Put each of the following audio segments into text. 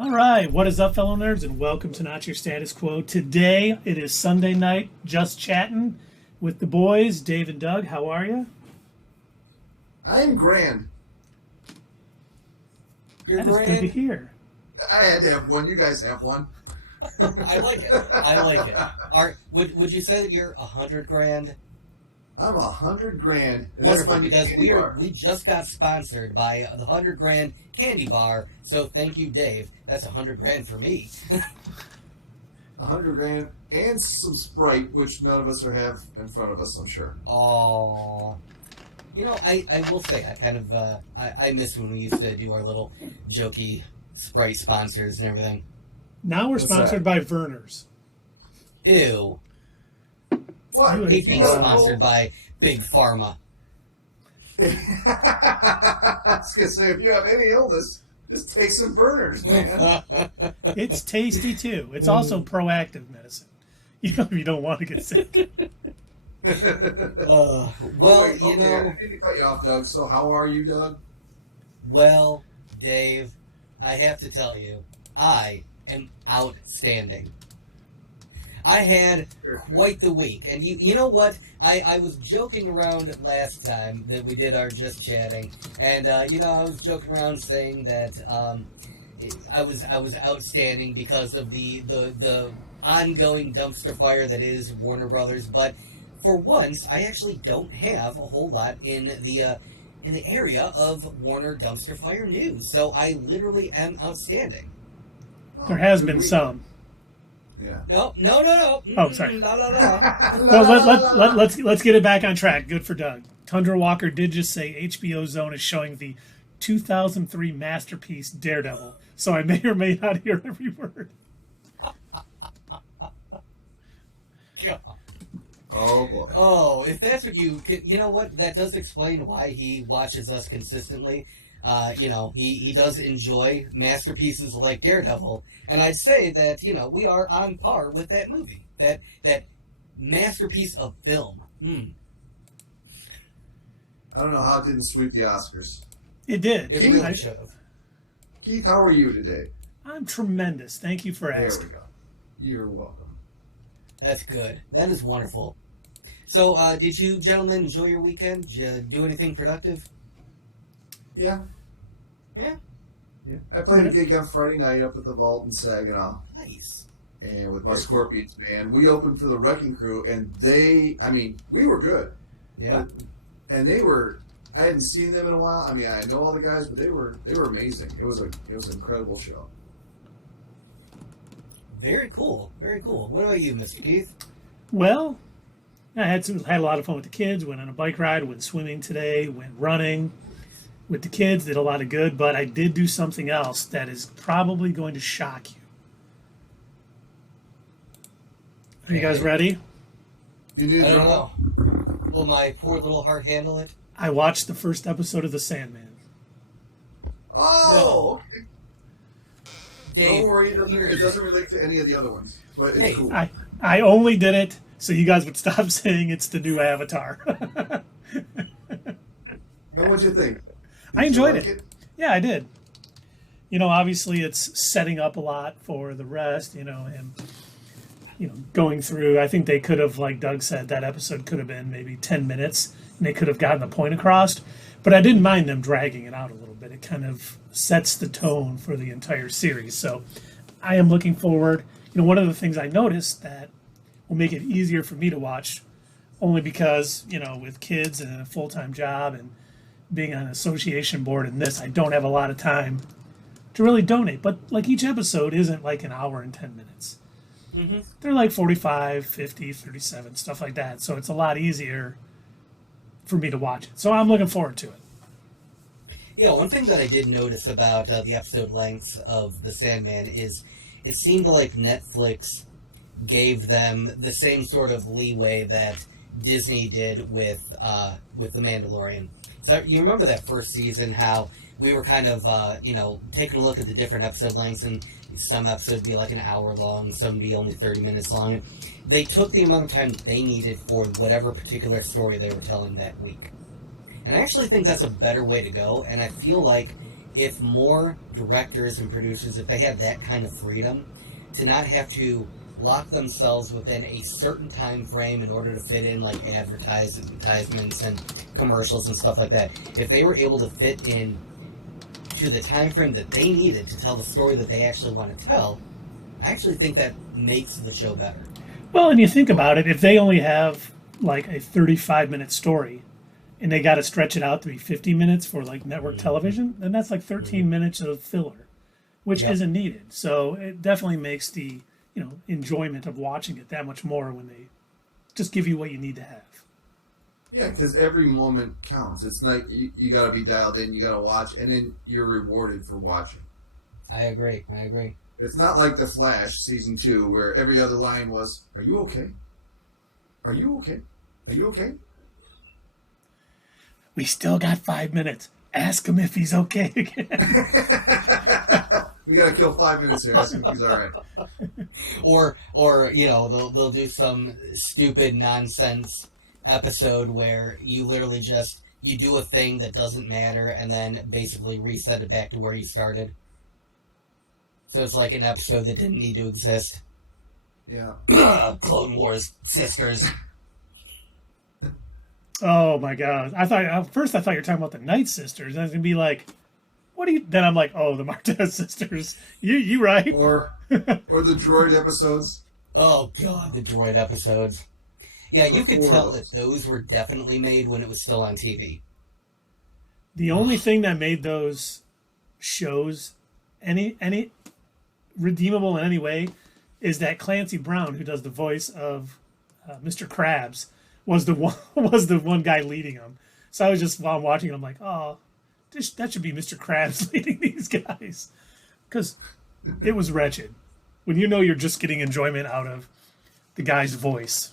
All right, what is up, fellow nerds, and welcome to Not Your Status Quo. Today, it is Sunday night, just chatting with the boys, Dave and Doug. How are you? I'm grand. You're That is good to hear. I had to have one. You guys have one. I like it. I like it. Would you say that you're 100 grand? I'm 100 grand. Wonderful, because we just got sponsored by the 100 grand candy bar. So thank you, Dave. That's 100 grand for me. 100 grand and some Sprite, which none of us have in front of us, I'm sure. Oh, I will say I kind of I miss when we used to do our little jokey Sprite sponsors and everything. Now we're What's sponsored by Verner's. Ew. What? I hate being sponsored by Big Pharma. I was going to say, if you have any illness, just take some burners, man. It's tasty, too. It's also proactive medicine. If you don't want to get sick. Well, wait, okay, I need to cut you off, Doug. So how are you, Doug? Well, Dave, I have to tell you, I am outstanding. I had quite the week, and you know what? I was joking around last time that we did our just chatting, and I was joking around saying that I was outstanding because of the ongoing dumpster fire that is Warner Brothers. But for once, I actually don't have a whole lot in the area of Warner dumpster fire news, so I literally am outstanding. There has been some. Yeah. No. Oh, sorry. La la la. Well, let's get it back on track. Good for Doug. Tundra Walker did just say HBO Zone is showing the 2003 masterpiece Daredevil, so I may or may not hear every word. Oh, boy. Oh, if that's what you know what? That does explain why he watches us consistently. He does enjoy masterpieces like Daredevil, and I'd say that, we are on par with that movie. That masterpiece of film. I don't know how it didn't sweep the Oscars. It did. It really should have. Keith, how are you today? I'm tremendous. Thank you for asking. There we go. You're welcome. That's good. That is wonderful. So, did you gentlemen enjoy your weekend? Did you do anything productive? Yeah. Yeah. I played a gig on Friday night up at the Vault in Saginaw. Nice. And with my Scorpions band, we opened for the Wrecking Crew, and we were good. Yeah. And I hadn't seen them in a while. I mean, I know all the guys, but they were amazing. It was an incredible show. Very cool. Very cool. What about you, Mr. Keith? Well, I had a lot of fun with the kids. Went on a bike ride. Went swimming today. Went running with the kids. Did a lot of good. But I did do something else that is probably going to shock you. Are you guys ready? You did. I don't know. Will my poor little heart handle it? I watched the first episode of The Sandman. Oh, okay. Dave, Don't worry, it doesn't relate to any of the other ones, but it's cool. I only did it so you guys would stop saying it's the new Avatar. And what'd you think? I enjoyed Did you it. like Yeah, I did. Obviously it's setting up a lot for the rest, and going through. I think they could have, like Doug said, that episode could have been maybe 10 minutes and they could have gotten the point across. But I didn't mind them dragging it out a little bit. It kind of sets the tone for the entire series. So I am looking forward. One of the things I noticed that will make it easier for me to watch, only because, with kids and a full-time job and being on an association board and this, I don't have a lot of time to really donate. But like each episode isn't like an hour and 10 minutes. Mm-hmm. They're like 45, 50, 37, stuff like that. So it's a lot easier for me to watch it. So I'm looking forward to it. Yeah, one thing that I did notice about the episode lengths of The Sandman is it seemed like Netflix gave them the same sort of leeway that Disney did with The Mandalorian. So you remember that first season, how we were kind of, taking a look at the different episode lengths, and some episodes would be like an hour long, some would be only 30 minutes long. They took the amount of time they needed for whatever particular story they were telling that week. And I actually think that's a better way to go, and I feel like if more directors and producers, if they had that kind of freedom to not have to lock themselves within a certain time frame in order to fit in like advertisements and commercials and stuff like that, if they were able to fit in to the time frame that they needed to tell the story that they actually want to tell, I actually think that makes the show better. Well, and you think about it, if they only have like a 35-minute story and they got to stretch it out to be 50 minutes for like network television, then that's like 13 minutes of filler, which isn't needed. So it definitely makes the enjoyment of watching it that much more when they just give you what you need to have. Yeah, because every moment counts. It's like you got to be dialed in, you got to watch, and then you're rewarded for watching. I agree. It's not like The Flash season 2 where every other line was, "Are you okay? Are you okay? Are you okay?" We still got 5 minutes. Ask him if he's okay again. We got to kill 5 minutes here. Ask him if he's all right. Or they'll do some stupid nonsense episode where you literally just you do a thing that doesn't matter and then basically reset it back to where you started. So it's like an episode that didn't need to exist. Yeah. Clone Wars sisters. Oh my god! At first I thought you were talking about the Night Sisters. I was gonna be like, "What do you?" Then I'm like, "Oh, the Martez sisters." You right? Or the droid episodes. Oh god, the droid episodes. Yeah, you could tell those. that those were definitely made when it was still on TV. The only thing that made those shows any redeemable in any way is that Clancy Brown, who does the voice of Mr. Krabs, was the one guy leading them. So I was just while I'm watching it, I'm like, oh, that should be Mr. Krabs leading these guys, because it was wretched. When you know you're just getting enjoyment out of the guy's voice.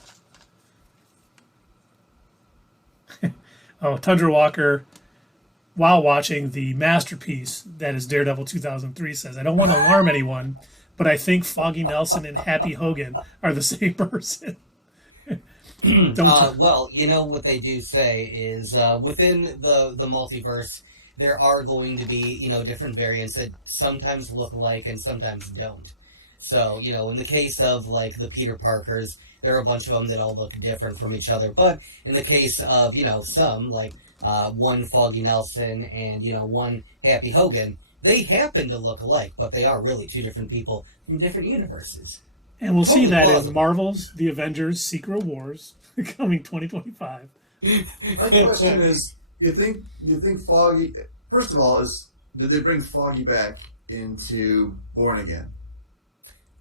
Oh, Tundra Walker, while watching the masterpiece that is Daredevil 2003, says, I don't want to alarm anyone, but I think Foggy Nelson and Happy Hogan are the same person. Well, you know what they do say is within the multiverse, there are going to be, different variants that sometimes look alike and sometimes don't. So, in the case of, like, the Peter Parkers, there are a bunch of them that all look different from each other. But in the case of, some, like one Foggy Nelson and, one Happy Hogan, they happen to look alike, but they are really two different people from different universes. And we'll see that plausible. in Marvel's The Avengers Secret Wars coming 2025. My question is, you think Foggy? First of all, did they bring Foggy back into Born Again?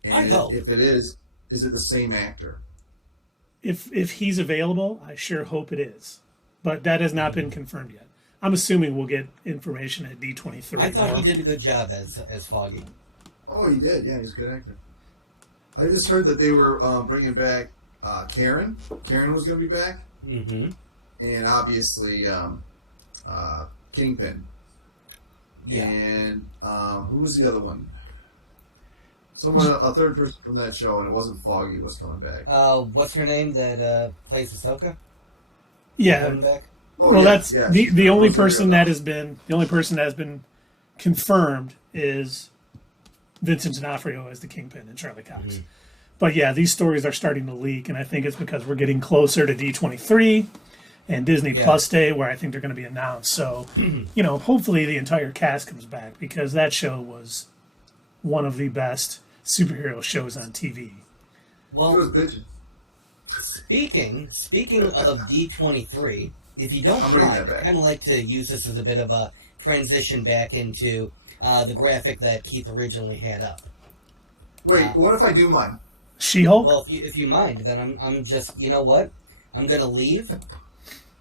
And I hope. If it is it the same actor? If he's available, I sure hope it is. But that has not been confirmed yet. I'm assuming we'll get information at D23. I thought he did a good job as Foggy. Oh, he did. Yeah, he's a good actor. I just heard that they were bringing back Karen. Karen was going to be back. Mm-hmm. And obviously Kingpin. Yeah. And who was the other one? A third person from that show, and it wasn't Foggy, was coming back. What's her name that plays Ahsoka? Yeah. Coming back? Oh, Well, yeah, that's yeah. the only person that has been confirmed is Vincent D'Onofrio as the Kingpin and Charlie Cox. Mm-hmm. But yeah, these stories are starting to leak, and I think it's because we're getting closer to D23 and Disney Plus Day, where I think they're going to be announced. So, hopefully the entire cast comes back, because that show was one of the best superhero shows on TV. He Well, was bitching. speaking of D23, if you don't I'm bringing mind, that back. I'd kind of like to use this as a bit of a transition back into the graphic that Keith originally had up. Wait, what if I do mine? She-Hulk? Well, if you mind, then I'm just, you know what? I'm going to leave,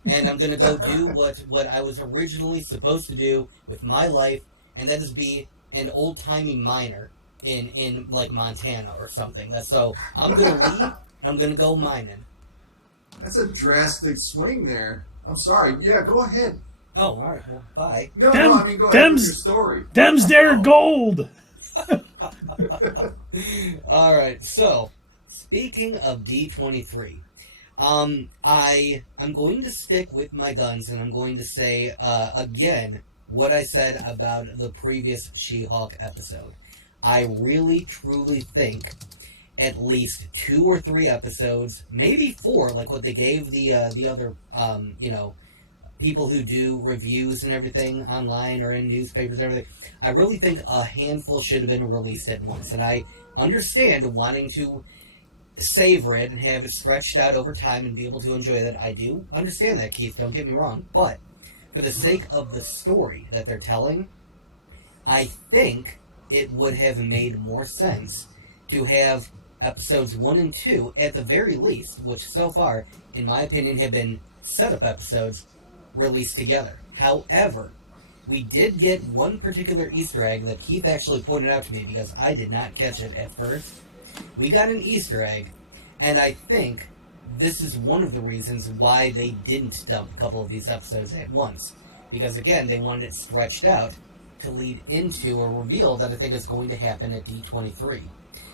and I'm going to go do what I was originally supposed to do with my life, and that is be an old-timey miner in like, Montana or something. So I'm going to leave, I'm going to go mining. That's a drastic swing there. I'm sorry. Yeah, go ahead. Oh, all right. Well, bye. No, Them- I mean, go ahead with them's- your story. Them's their gold! All right. So, speaking of D23, I'm going to stick with my guns, and I'm going to say again what I said about the previous She-Hulk episode. I really, truly think at least 2 or 3 episodes, maybe 4, like what they gave the other, people who do reviews and everything online or in newspapers and everything. I really think a handful should have been released at once. And I understand wanting to savor it and have it stretched out over time and be able to enjoy that. I do understand that, Keith, don't get me wrong. But for the sake of the story that they're telling, I think it would have made more sense to have episodes 1 and 2, at the very least, which so far, in my opinion, have been setup episodes, released together. However, we did get one particular Easter egg that Keith actually pointed out to me because I did not catch it at first. We got an Easter egg, and I think this is one of the reasons why they didn't dump a couple of these episodes at once. Because, again, they wanted it stretched out to lead into a reveal that I think is going to happen at D23.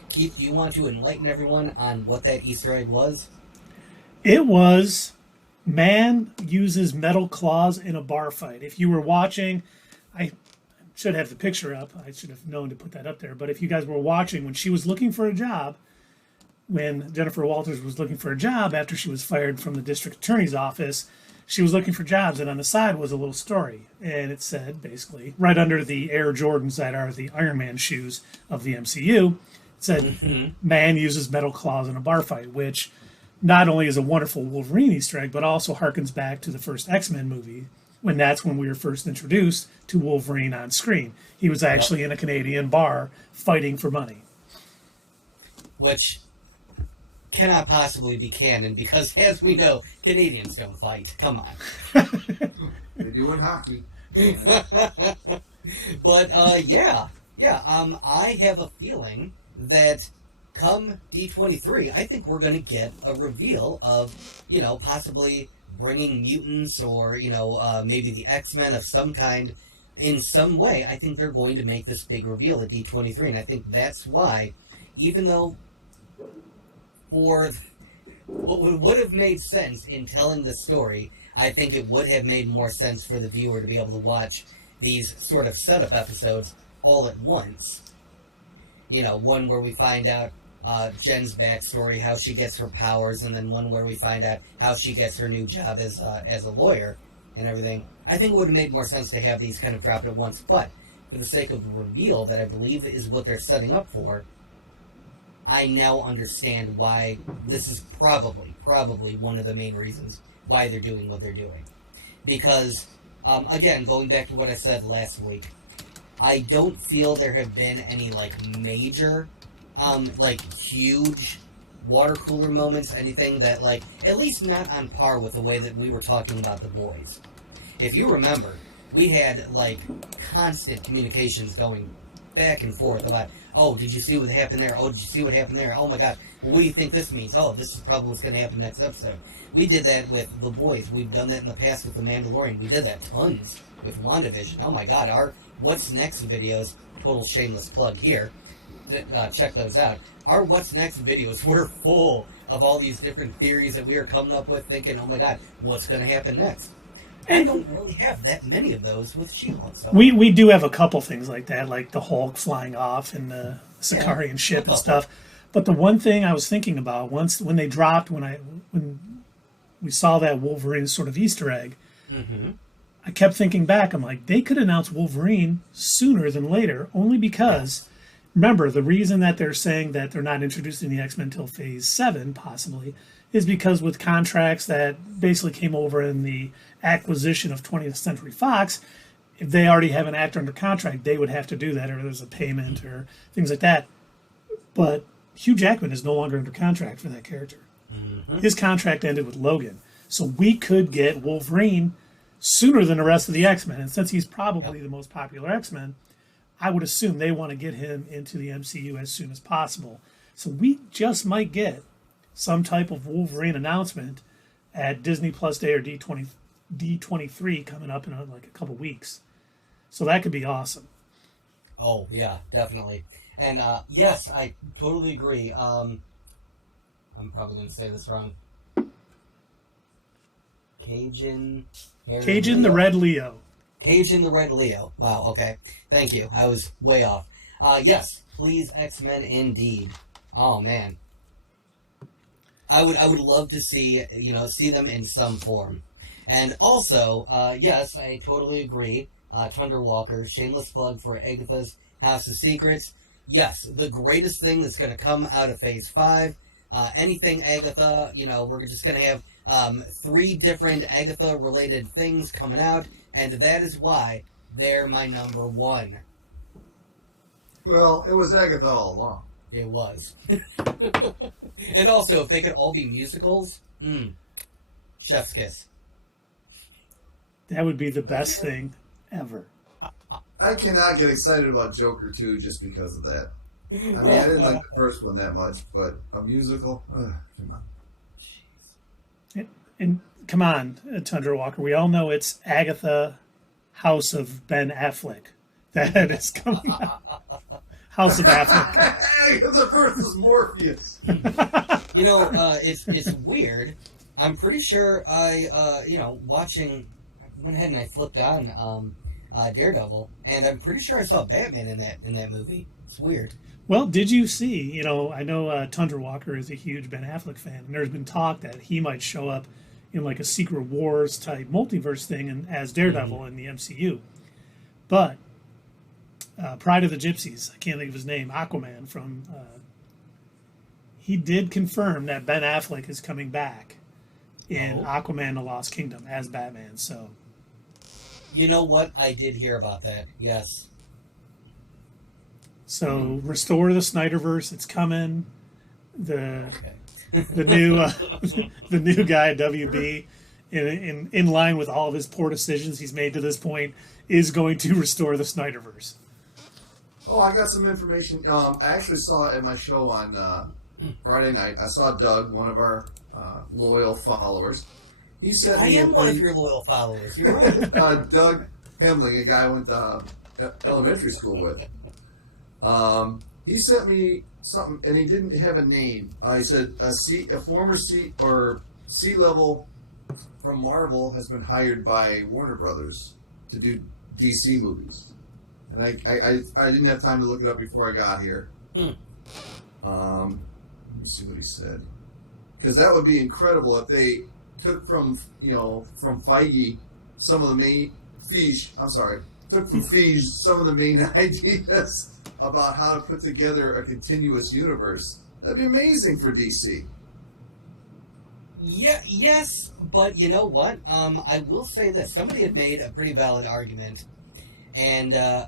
Keith, do you want to enlighten everyone on what that Easter egg was? It was man uses metal claws in a bar fight. If you were watching, I should have the picture up. I should have known to put that up there. But if you guys were watching when she was looking for a job, when Jennifer Walters was looking for a job after she was fired from the district attorney's office, she was looking for jobs, and on the side was a little story. And it said, basically, right under the Air Jordans that are the Iron Man shoes of the MCU, it said, man uses metal claws in a bar fight, which not only is a wonderful Wolverine Easter egg, but also harkens back to the first X-Men movie, when that's when we were first introduced to Wolverine on screen. He was actually in a Canadian bar fighting for money. Which cannot possibly be canon because, as we know, Canadians don't fight. Come on. They do in hockey. But, I have a feeling that come D23, I think we're going to get a reveal of, possibly bringing mutants or, maybe the X-Men of some kind in some way. I think they're going to make this big reveal at D23, and I think that's why, even though for what would have made sense in telling the story, I think it would have made more sense for the viewer to be able to watch these sort of setup episodes all at once. One where we find out Jen's backstory, how she gets her powers, and then one where we find out how she gets her new job as a lawyer and everything. I think it would have made more sense to have these kind of dropped at once, but for the sake of the reveal that I believe is what they're setting up for, I now understand why this is probably one of the main reasons why they're doing what they're doing. Because, again, going back to what I said last week, I don't feel there have been any, major, huge water cooler moments, anything that, at least not on par with the way that we were talking about The Boys. If you remember, we had, constant communications going back and forth about, oh, did you see what happened there? Oh, did you see what happened there? Oh, my God. Well, what do you think this means? Oh, this is probably what's going to happen next episode. We did that with The Boys. We've done that in the past with The Mandalorian. We did that tons with WandaVision. Oh, my God. Our What's Next videos, total shameless plug here, check those out. Our What's Next videos were full of all these different theories that we were coming up with, thinking, oh, my God, what's going to happen next? I don't really have that many of those with She-Hulk. So. We do have a couple things like that, like the Hulk flying off and the Sicarian ship and stuff. But the one thing I was thinking about when they dropped, when we saw that Wolverine sort of Easter egg, I kept thinking back. I'm like, they could announce Wolverine sooner than later, only because, remember, the reason that they're saying that they're not introducing the X-Men until Phase 7, possibly, is because with contracts that basically came over in the acquisition of 20th Century Fox, if they already have an actor under contract, they would have to do that, or there's a payment or things like that. But Hugh Jackman is no longer under contract for that character. His contract ended with Logan. So we could get Wolverine sooner than the rest of the X-Men. And since he's probably the most popular X-Men, I would assume they want to get him into the MCU as soon as possible. So we just might get some type of Wolverine announcement at Disney Plus Day or D23 coming up in a couple weeks. So that could be awesome. Oh, yeah, definitely. And, yes, I totally agree. I'm probably going to say this wrong. Cajun the Red Leo. Cage in the Red Leo. Wow, okay. Thank you. I was way off. Yes, please, X-Men indeed. Oh, man. I would love to see, see them in some form. And also, yes, I totally agree. Tundra Walker, shameless plug for Agatha's House of Secrets. Yes, the greatest thing that's going to come out of Phase 5. Anything Agatha, we're just going to have 3 different Agatha-related things coming out, and that is why they're my number 1. Well, it was Agatha all along. It was. And also, if they could all be musicals, chef's kiss. That would be the best thing ever. I cannot get excited about Joker 2 just because of that. I mean, I didn't like the first one that much, but a musical? Come on. And come on, Tundra Walker. We all know it's Agatha, House of Ben Affleck. That is coming out. House of Affleck. Agatha versus Morpheus. It's weird. I'm pretty sure watching, I went ahead and I flipped on Daredevil, and I'm pretty sure I saw Batman in that movie. It's weird. Well, did you see, I know Tundra Walker is a huge Ben Affleck fan, and there's been talk that he might show up in like a Secret Wars type multiverse thing and as Daredevil in the MCU. But Pride of the Gypsies, I can't think of his name, Aquaman from, he did confirm that Ben Affleck is coming back in Aquaman The Lost Kingdom as Batman, so. You know what? I did hear about that, yes. So restore the Snyderverse. It's coming. The new the new guy WB, in line with all of his poor decisions he's made to this point, is going to restore the Snyderverse. Oh, I got some information. I actually saw it at my show on Friday night. I saw Doug, one of our loyal followers. He sent me. I am one of your loyal followers. You're right. Doug Hemling, a guy I went to elementary school with. He sent me something, and he didn't have a name. He said a former C-level from Marvel has been hired by Warner Brothers to do DC movies, and I didn't have time to look it up before I got here. Let me see what he said, because that would be incredible if they took from Feige some of the main Feige some of the main ideas about how to put together a continuous universe. That'd be amazing for DC. Yeah, yes, but you know what? I will say this. Somebody had made a pretty valid argument, and I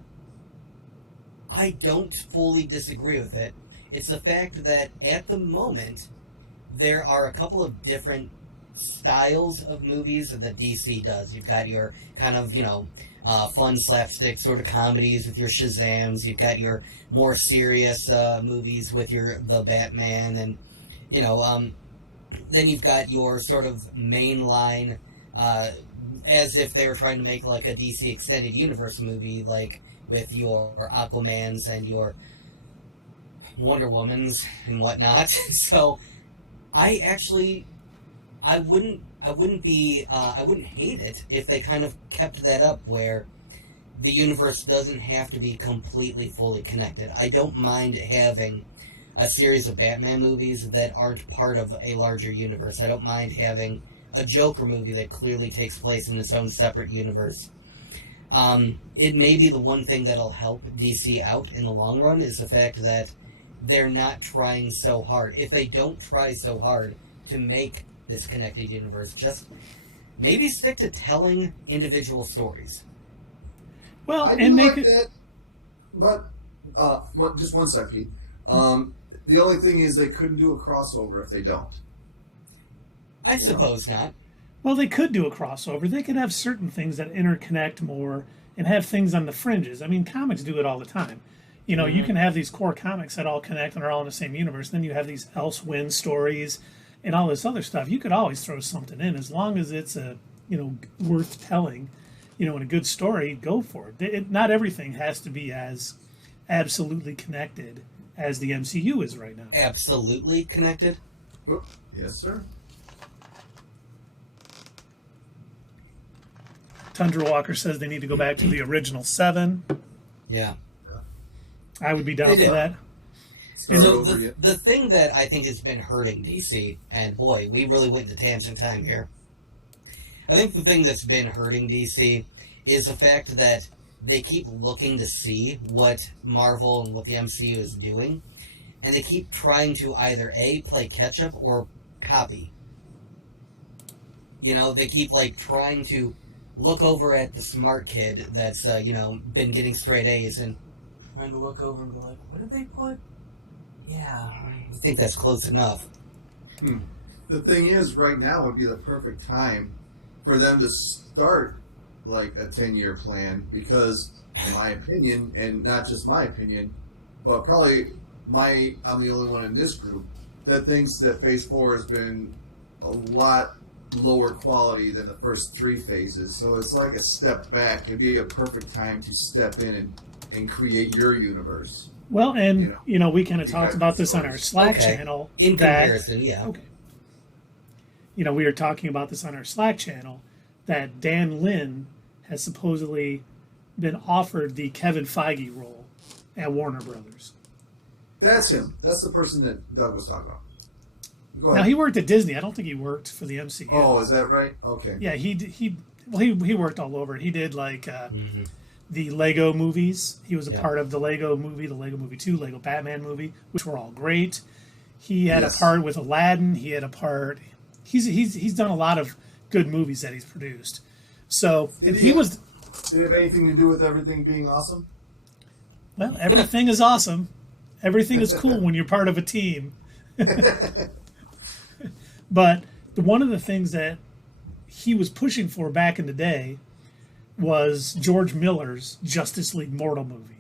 don't fully disagree with it. It's the fact that at the moment, there are a couple of different styles of movies that DC does. You've got your kind of, fun slapstick sort of comedies with your Shazams. You've got your more serious movies with the Batman, and then you've got your sort of mainline, as if they were trying to make like a DC extended universe movie, like with your Aquamans and your Wonder Womans and whatnot. So I wouldn't hate it if they kind of kept that up, where the universe doesn't have to be completely fully connected. I don't mind having a series of Batman movies that aren't part of a larger universe. I don't mind having a Joker movie that clearly takes place in its own separate universe. It may be the one thing that'll help DC out in the long run is the fact that they're not trying so hard. If they don't try so hard to make this connected universe, just maybe stick to telling individual stories. Well, I and do make like that, but just one second. The only thing is they couldn't do a crossover if they don't. I suppose not. Well, they could do a crossover. They could have certain things that interconnect more and have things on the fringes. I mean, comics do it all the time. You can have these core comics that all connect and are all in the same universe. Then you have these Elsewind stories and all this other stuff. You could always throw something in as long as it's worth telling, and a good story. Go for it. Not everything has to be as absolutely connected as the MCU is right now. Absolutely connected? Yes, sir. Tundra Walker says they need to go back to the original 7. Yeah. I would be down for that. So the thing that I think has been hurting DC, and boy, we really went into tangent time here. I think the thing that's been hurting DC is the fact that they keep looking to see what Marvel and what the MCU is doing, and they keep trying to either A, play catch-up or copy. You know, they keep, like, trying to look over at the smart kid that's, been getting straight A's and trying to look over and be like, what did they put? Yeah, I think that's close enough. The thing is, right now would be the perfect time for them to start like a 10-year plan, because in my opinion, and not just my opinion, but probably I'm the only one in this group that thinks that Phase 4 has been a lot lower quality than the first 3 phases. So it's like a step back. It'd be a perfect time to step in and create your universe. Well, and, we kind of talked about this on our Slack channel. In comparison, yeah. Okay. We were talking about this on our Slack channel, that Dan Lin has supposedly been offered the Kevin Feige role at Warner Brothers. That's him. That's the person that Doug was talking about. Go ahead. Now, he worked at Disney. I don't think he worked for the MCU. Oh, is that right? Okay. Yeah, he worked all over. He did, like, the Lego movies. He was a part of the Lego movie, the Lego Movie 2, Lego Batman movie, which were all great. He had a part with Aladdin. He had a part... He's done a lot of good movies that he's produced. So Did it have anything to do with everything being awesome? Well, everything is awesome. Everything is cool when you're part of a team. But one of the things that he was pushing for back in the day was George Miller's Justice League Mortal movie,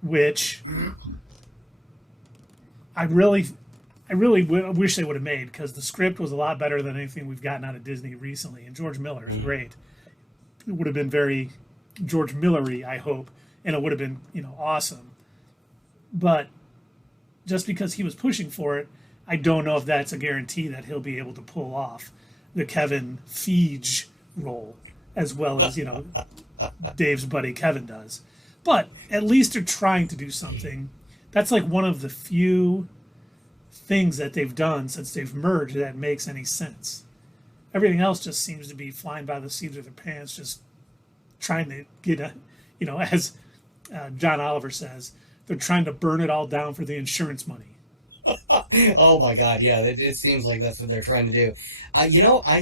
which I really wish they would have made, because the script was a lot better than anything we've gotten out of Disney recently, and George Miller is great. It would have been very George Miller-y, I hope, and it would have been, awesome. But just because he was pushing for it, I don't know if that's a guarantee that he'll be able to pull off the Kevin Feige role as well as, Dave's buddy Kevin does. But at least they're trying to do something. That's like one of the few things that they've done since they've merged that makes any sense. Everything else just seems to be flying by the seat of their pants, just trying to get as John Oliver says, they're trying to burn it all down for the insurance money. Oh my God, yeah, it seems like that's what they're trying to do. I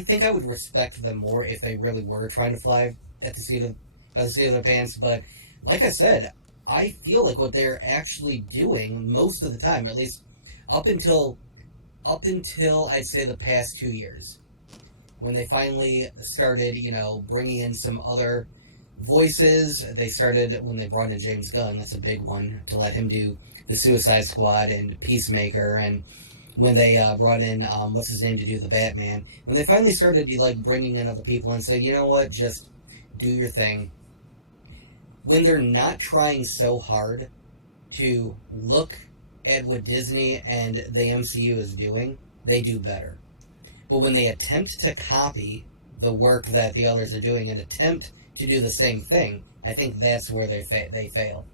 think I would respect them more if they really were trying to fly at the seat of their pants, but like I said, I feel like what they're actually doing most of the time, at least up until I'd say the past 2 years, when they finally started, bringing in some other voices. They started when they brought in James Gunn. That's a big one, to let him do the Suicide Squad and Peacemaker. And when they brought in what's his name to do the Batman. When they finally started bringing in other people and said, you know what, just do your thing. When they're not trying so hard to look at what Disney and the MCU is doing, they do better. But when they attempt to copy the work that the others are doing and attempt to do the same thing, I think that's where they fail.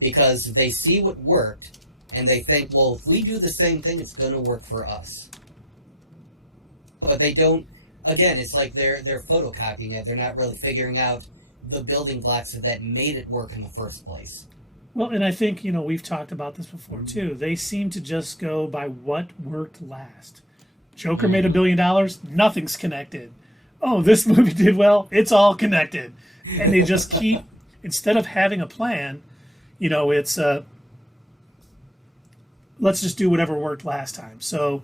Because they see what worked, and they think, well, if we do the same thing, it's going to work for us. But they don't. Again, it's like they're photocopying it. They're not really figuring out the building blocks that made it work in the first place. Well, and I think, we've talked about this before, too. They seem to just go by what worked last. Joker made $1 billion. Nothing's connected. Oh, this movie did well. It's all connected. And they just keep, instead of having a plan, it's, let's just do whatever worked last time. So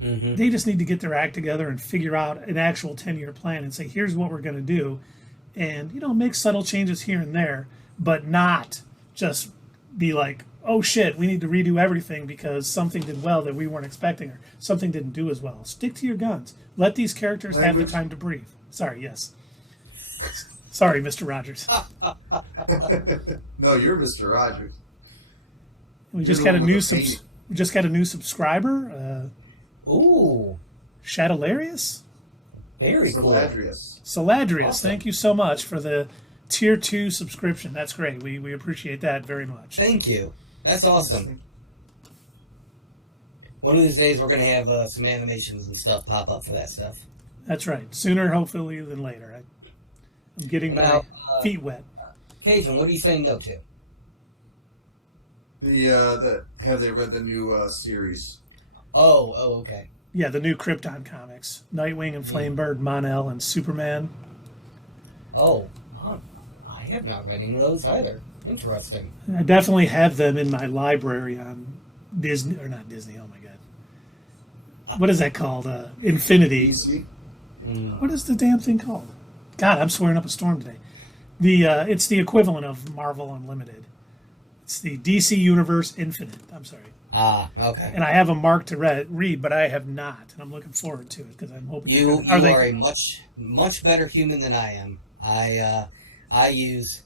they just need to get their act together and figure out an actual 10-year plan and say, here's what we're going to do. And, make subtle changes here and there, but not just be like, oh shit, we need to redo everything because something did well that we weren't expecting, or something didn't do as well. Stick to your guns. Let these characters have the time to breathe. Sorry, yes. Sorry, Mr. Rogers. No, you're Mr. Rogers. We just got a new subscriber. Ooh. Shadowlarius? Very cool. Saladrius, Awesome. thank you so much for the tier 2 subscription. That's great. We appreciate that very much. Thank you. That's awesome. One of these days, we're going to have some animations and stuff pop up for that stuff. That's right. Sooner, hopefully, than later. I'm getting my feet wet. Cajun, what are you saying no to? Have they read the new series? Oh, okay. Yeah, the new Krypton comics. Nightwing and Flamebird, Mon-El, and Superman. Oh, I have not read any of those either. Interesting. I definitely have them in my library on Disney, or not Disney, oh my god. What is that called? Infinity. DC? What is the damn thing called? God, I'm swearing up a storm today. It's the equivalent of Marvel Unlimited. It's the DC Universe Infinite. I'm sorry. Okay. And I have them marked to read, but I have not, and I'm looking forward to it because I'm hoping You are a much better human than I am. I use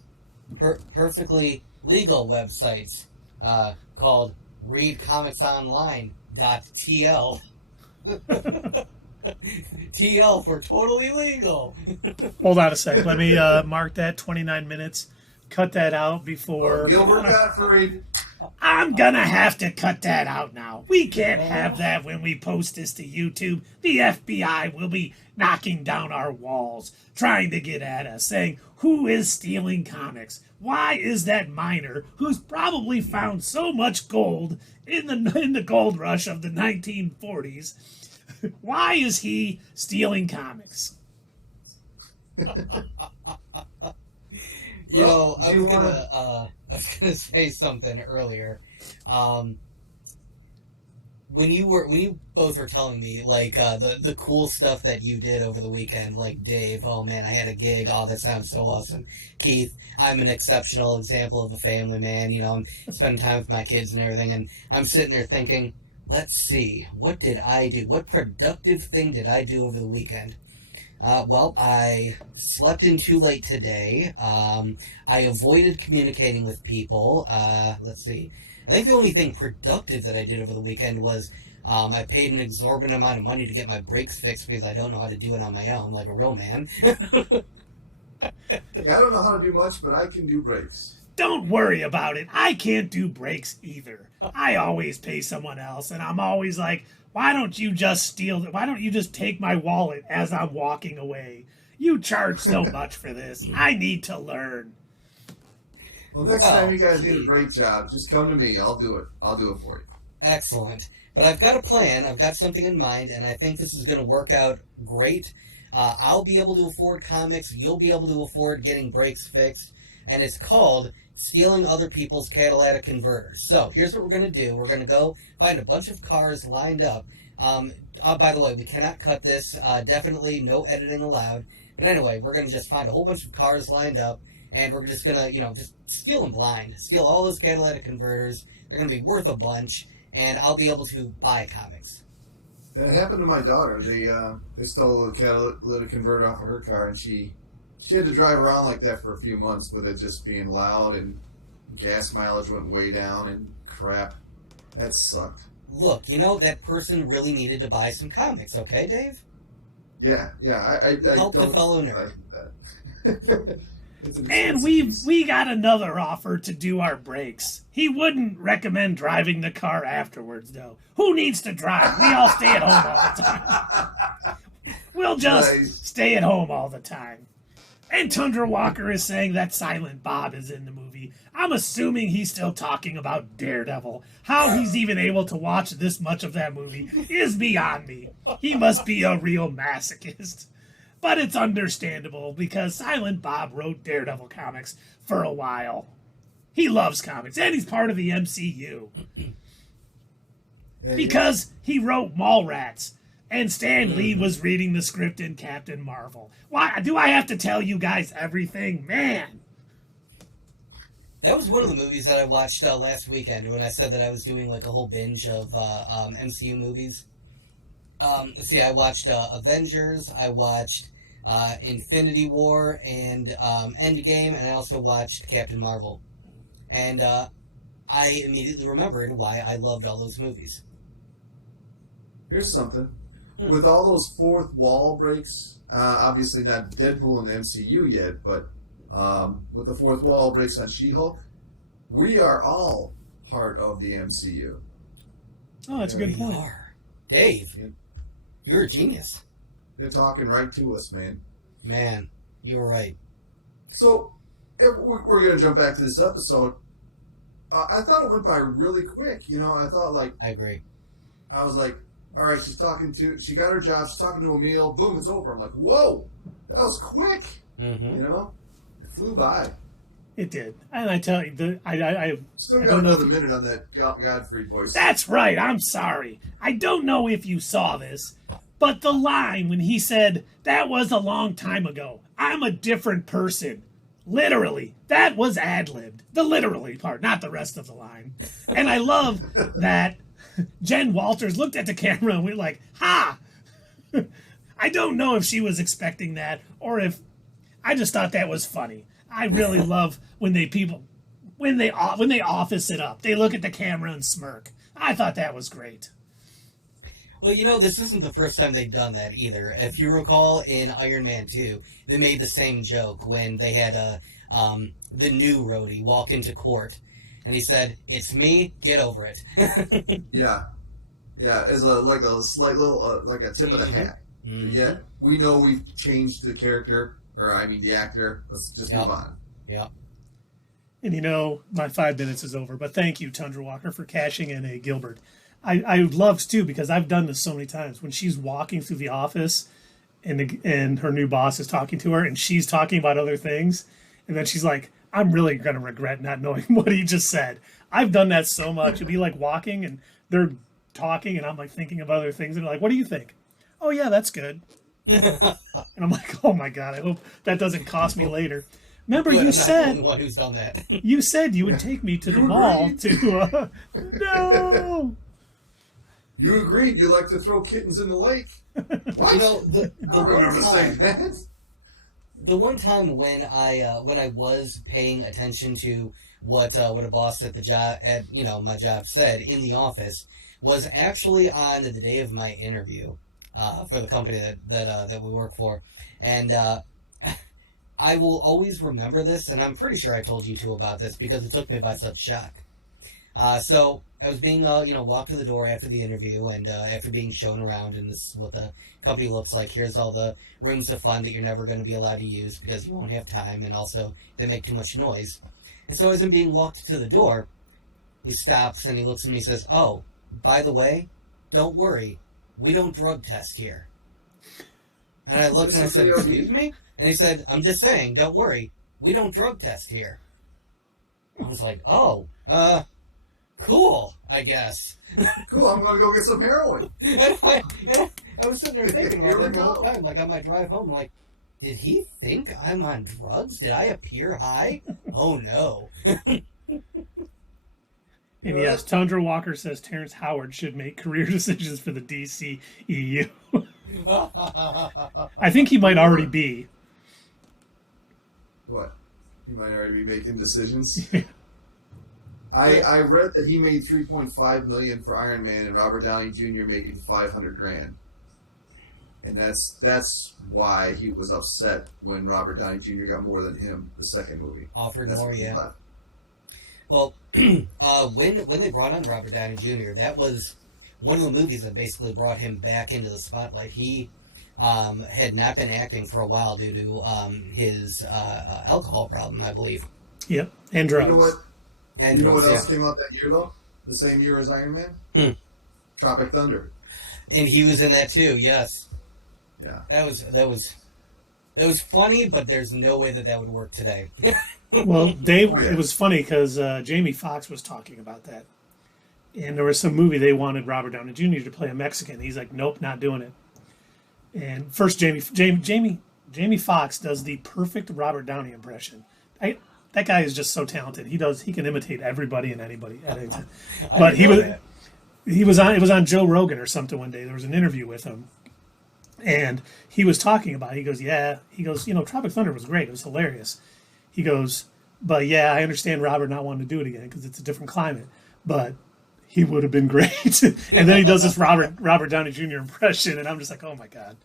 perfectly legal websites called readcomicsonline.tl. TL for totally legal. Hold on a sec. Let me mark that 29 minutes. Cut that out before. Gilbert Gottfried. I'm gonna have to cut that out now. We can't have that when we post this to YouTube. The FBI will be knocking down our walls, trying to get at us, saying, who is stealing comics? Why is that miner, who's probably found so much gold in the gold rush of the 1940s, why is he stealing comics? You know, I was gonna say something earlier. When you both were telling me like the cool stuff that you did over the weekend, like Dave, oh man, I had a gig. Oh, that sounds so awesome. Keith, I'm an exceptional example of a family man. You know, I'm spending time with my kids and everything, and I'm sitting there thinking, let's see, what did I do? What productive thing did I do over the weekend? Well, I slept in too late today. I avoided communicating with people. Let's see. I think the only thing productive that I did over the weekend was I paid an exorbitant amount of money to get my brakes fixed because I don't know how to do it on my own like a real man. I don't know how to do much, but I can do brakes. Don't worry about it. I can't do brakes either. I always pay someone else, and I'm always like, why don't you just take my wallet as I'm walking away? You charge so much for this. I need to learn. Well, next time you guys need a brake job, just come to me. I'll do it. I'll do it for you. Excellent. But I've got a plan. I've got something in mind, and I think this is going to work out great. I'll be able to afford comics. You'll be able to afford getting brakes fixed. And it's called stealing other people's catalytic converters. So here's what we're going to do. We're going to go find a bunch of cars lined up. By the way, we cannot cut this. Definitely no editing allowed. But anyway, we're going to just find a whole bunch of cars lined up, and we're just going to, just steal them blind. Steal all those catalytic converters. They're going to be worth a bunch, and I'll be able to buy comics. That happened to my daughter. They stole a catalytic converter off of her car, and she had to drive around like that for a few months with it just being loud, and gas mileage went way down, and crap. That sucked. Look, that person really needed to buy some comics, okay, Dave? Yeah. I help don't the fellow nerd. That. And we got another offer to do our brakes. He wouldn't recommend driving the car afterwards, though. Who needs to drive? We all stay at home all the time. We'll just stay at home all the time. And Tundra Walker is saying that Silent Bob is in the movie. I'm assuming he's still talking about Daredevil. How he's even able to watch this much of that movie is beyond me. He must be a real masochist. But it's understandable because Silent Bob wrote Daredevil comics for a while. He loves comics, and he's part of the MCU. Because he wrote Mallrats, and Stan Lee was reading the script in Captain Marvel. Why do I have to tell you guys everything? Man! That was one of the movies that I watched last weekend when I said that I was doing like a whole binge of MCU movies. See, I watched Avengers, I watched Infinity War and Endgame, and I also watched Captain Marvel. And I immediately remembered why I loved all those movies. Here's something. with all those fourth wall breaks, obviously not Deadpool in the MCU yet, but with the fourth wall breaks on She-Hulk, we are all part of the MCU. Oh, that's a good point. Dave, you're a genius. They're talking right to us, man. Man, you're right. So, we're going to jump back to this episode. I thought it went by really quick. I thought, like... I agree. I was like, all right, she got her job, she's talking to Emil, boom, it's over. I'm like, whoa, that was quick. Mm-hmm. It flew by. It did. And I tell you, I Still I got don't know another minute on that Godfrey voice. That's right, I'm sorry. I don't know if you saw this, but the line when he said, that was a long time ago, I'm a different person. Literally, that was ad-libbed. The literally part, not the rest of the line. And I love that Jen Walters looked at the camera and went like, ha! I don't know if she was expecting that or if I just thought that was funny. I really love when they office it up. They look at the camera and smirk. I thought that was great. Well, this isn't the first time they've done that either. If you recall, in Iron Man 2, they made the same joke when they had the new Rhodey walk into court, and he said, "It's me, get over it." Yeah, as like a slight little, like a tip of the hat. Mm-hmm. Yeah, we know we've changed the character, the actor. Let's just move on. Yeah. And my 5 minutes is over, but thank you, Tundra Walker, for cashing in a Gilbert. I love too, because I've done this so many times when she's walking through the office and her new boss is talking to her and she's talking about other things. And then she's like, I'm really going to regret not knowing what he just said. I've done that so much. It'd be like walking and they're talking and I'm like thinking of other things. And they're like, what do you think? Oh yeah, that's good. And I'm like, oh my God, I hope that doesn't cost me later. Remember, Good, you I'm said not the only one who's done that. You said you would take me to the mall to. No. You agreed. You like to throw kittens in the lake. What? The I don't remember saying that. The one time when I was paying attention to what a boss at the job my job said in the office was actually on the day of my interview for the company that we work for, and I will always remember this, and I'm pretty sure I told you two about this because it took me by such shock. So I was being walked to the door after the interview, and after being shown around, and this is what the company looks like. Here's all the rooms of fun that you're never going to be allowed to use because you won't have time, and also they make too much noise. And so as I'm being walked to the door, he stops and he looks at me and says, "Oh, by the way, don't worry, we don't drug test here." And I looked and I said, "Excuse me?" And he said, "I'm just saying, don't worry, we don't drug test here." I was like, "Oh, cool, I guess." Cool, I'm going to go get some heroin. and I was sitting there thinking about that the whole time, like on my drive home, like, did he think I'm on drugs? Did I appear high? Oh no. And yes, Tundra Walker says Terrence Howard should make career decisions for the DCEU. I think he might already be. What? He might already be making decisions. I read that he made $3.5 million for Iron Man, and Robert Downey Jr. making $500,000, and that's why he was upset when Robert Downey Jr. got more than him the second movie. Offered That's more, what he yeah. left. Well, when they brought on Robert Downey Jr., that was one of the movies that basically brought him back into the spotlight. He had not been acting for a while due to his alcohol problem, I believe. Yep, and drugs. You know what? And You know what drugs, else came out that year, though? The same year as Iron Man? Hmm. Tropic Thunder. And he was in that too, yes. Yeah. That was funny, but there's no way that would work today. Well, Dave, Oh, yeah. It was funny because Jamie Foxx was talking about that. And there was some movie they wanted Robert Downey Jr. to play a Mexican. He's like, nope, not doing it. And first, Jamie Foxx does the perfect Robert Downey impression. That guy is just so talented. He can imitate everybody and anybody at any time. But it was on Joe Rogan or something one day. There was an interview with him, and he was talking about it. He goes, Tropic Thunder was great. It was hilarious. He goes, but yeah, I understand Robert not wanting to do it again because it's a different climate. But he would have been great. And then he does this Robert Downey Jr. impression, and I'm just like, oh my God,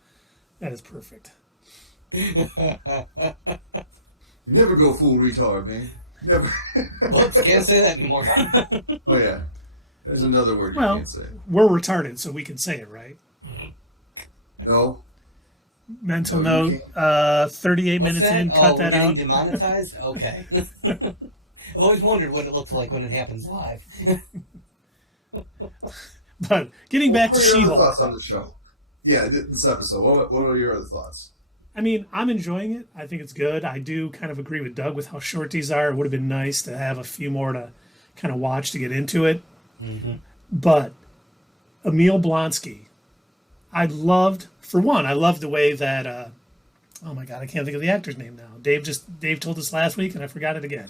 that is perfect. You never go full retard, man. Never. Whoops, can't say that anymore. Oh yeah, there's another word you Well, can't say. we're retarded, so we can say it, right? No. Mental No, you note, 38 What's minutes that? in, cut that we're getting out. demonetized? Okay. I've always wondered what it looks like when it happens live. But getting back to What are your other She-Hulk. thoughts on the show? Yeah, this episode. What are your other thoughts? I mean, I'm enjoying it. I think it's good. I do kind of agree with Doug with how short these are. It would have been nice to have a few more to kind of watch to get into it. Mm-hmm. But Emil Blonsky, I loved the way that, oh my God, I can't think of the actor's name now. Dave told us last week and I forgot it again.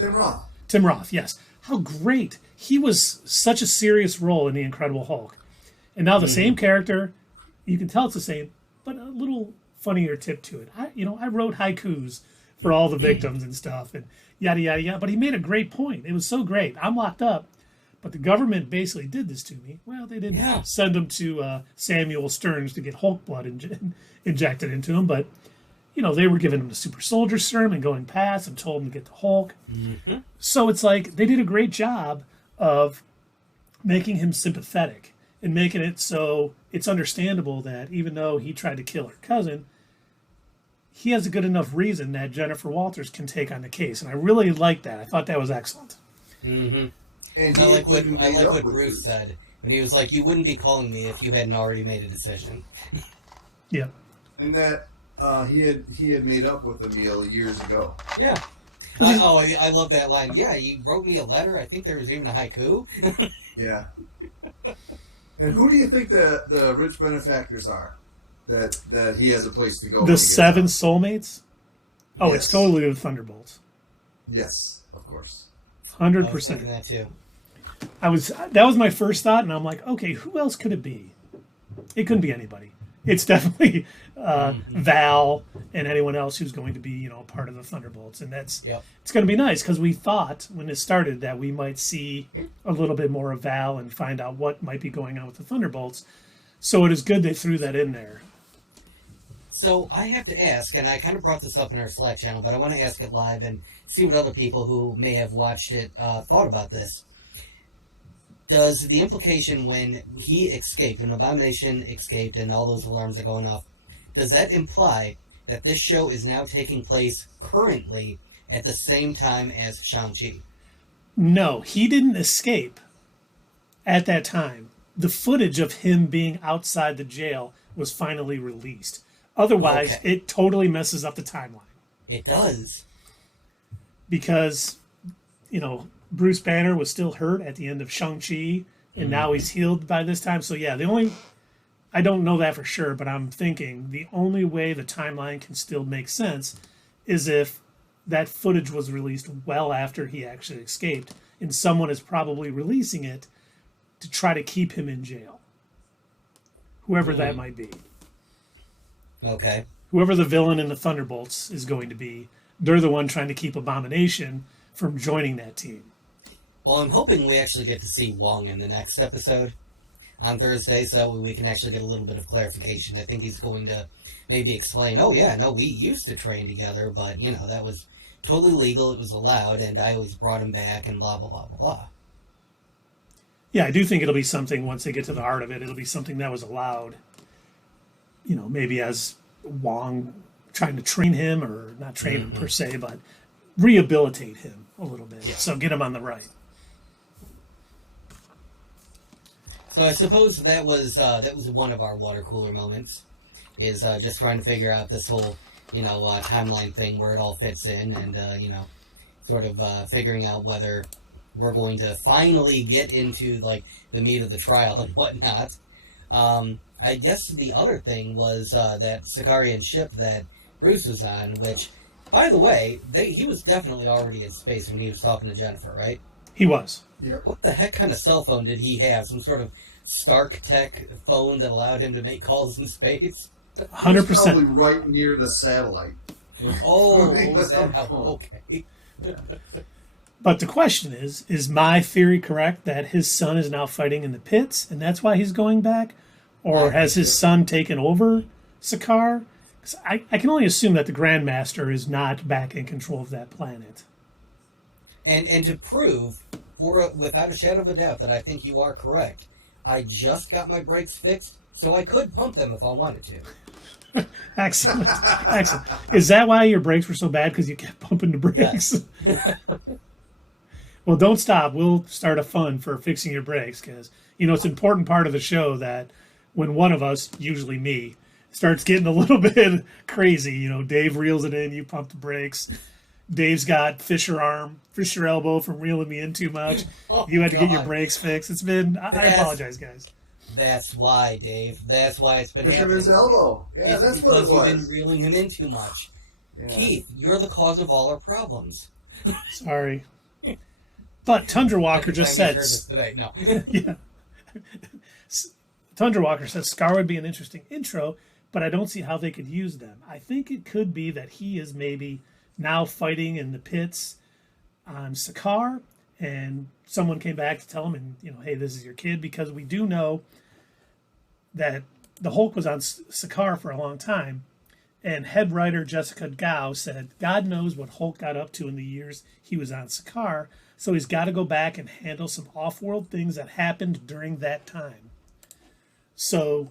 Tim Roth, yes. How great. He was such a serious role in The Incredible Hulk. And now the same character, you can tell it's the same, but a little funnier tip to it. I wrote haikus for all the victims and stuff and yada, yada, yada. But he made a great point. It was so great. I'm locked up, but the government basically did this to me. Well, they didn't send him to Samuel Stearns to get Hulk blood injected into him, but they were giving him the super soldier serum and going past and told him to get the Hulk. Mm-hmm. So it's like they did a great job of making him sympathetic and making it so it's understandable that even though he tried to kill her cousin, he has a good enough reason that Jennifer Walters can take on the case. And I really liked that. I thought that was excellent. Mm-hmm. And I like what Bruce said when he was like, "You wouldn't be calling me if you hadn't already made a decision." Yeah. And that he had made up with Emil years ago. Yeah. I love that line. Yeah, you wrote me a letter. I think there was even a haiku. Yeah. And who do you think the rich benefactors are that he has a place to go? The 7 soulmates? Oh, Yes. It's totally the Thunderbolts. Yes, of course. 100%. I was thinking that too. That was my first thought, and I'm like, okay, who else could it be? It couldn't be anybody. It's definitely Val and anyone else who's going to be, part of the Thunderbolts, and it's going to be nice because we thought when it started that we might see a little bit more of Val and find out what might be going on with the Thunderbolts. So it is good they threw that in there. So I have to ask, and I kind of brought this up in our Slack channel, but I want to ask it live and see what other people who may have watched it thought about this. Does the implication when he escaped, when Abomination escaped and all those alarms are going off, does that imply that this show is now taking place currently at the same time as Shang-Chi? No, he didn't escape at that time. The footage of him being outside the jail was finally released. Otherwise, It totally messes up the timeline. It does. Because, Bruce Banner was still hurt at the end of Shang-Chi, and now he's healed by this time. So, yeah, I don't know that for sure, but I'm thinking the only way the timeline can still make sense is if that footage was released well after he actually escaped, and someone is probably releasing it to try to keep him in jail. Whoever that might be. Okay. Whoever the villain in the Thunderbolts is going to be, they're the one trying to keep Abomination from joining that team. Well, I'm hoping we actually get to see Wong in the next episode on Thursday, so we can actually get a little bit of clarification. I think he's going to maybe explain, we used to train together, but, that was totally legal, it was allowed, and I always brought him back, and blah, blah, blah, blah, blah. Yeah, I do think it'll be something, once they get to the heart of it, it'll be something that was allowed, maybe as Wong trying to train him, or not train him per se, but rehabilitate him a little bit. Yeah. So get him on the right. So I suppose that was one of our water cooler moments, is just trying to figure out this whole, timeline thing, where it all fits in, and, sort of figuring out whether we're going to finally get into, the meat of the trial and whatnot. I guess the other thing was that Sicarian ship that Bruce was on, which, by the way, he was definitely already in space when he was talking to Jennifer, right? He was. Yep. What the heck kind of cell phone did he have? Some sort of Stark Tech phone that allowed him to make calls in space? 100%. Probably right near the satellite. Oh, is that how? Okay. But the question is my theory correct that his son is now fighting in the pits and that's why he's going back? Or has his son taken over Sakaar? 'Cause I can only assume that the Grandmaster is not back in control of that planet. And to prove, without a shadow of a doubt, that I think you are correct, I just got my brakes fixed, so I could pump them if I wanted to. Excellent. Excellent. Is that why your brakes were so bad? Because you kept pumping the brakes? Yes. Well, don't stop. We'll start a fund for fixing your brakes because, it's an important part of the show that when one of us, usually me, starts getting a little bit crazy, Dave reels it in, you pump the brakes. Dave's got Fisher elbow from reeling me in too much. You had to get your brakes fixed. It's been, I apologize, guys. That's why, Dave. That's why it's been Fisherman's happening. elbow. Yeah, It's that's what it because was. you've been reeling him in too much. Yeah. Keith, you're the cause of all our problems. Sorry. But Tundra Walker just said, today. No. yeah. Tundra Walker says Scar would be an interesting intro, but I don't see how they could use them. I think it could be that he is maybe now fighting in the pits on Sakaar, and someone came back to tell him, and hey, this is your kid, because we do know that the Hulk was on Sakaar for a long time, and head writer Jessica Gao said, God knows what Hulk got up to in the years he was on Sakaar, so he's got to go back and handle some off-world things that happened during that time. So,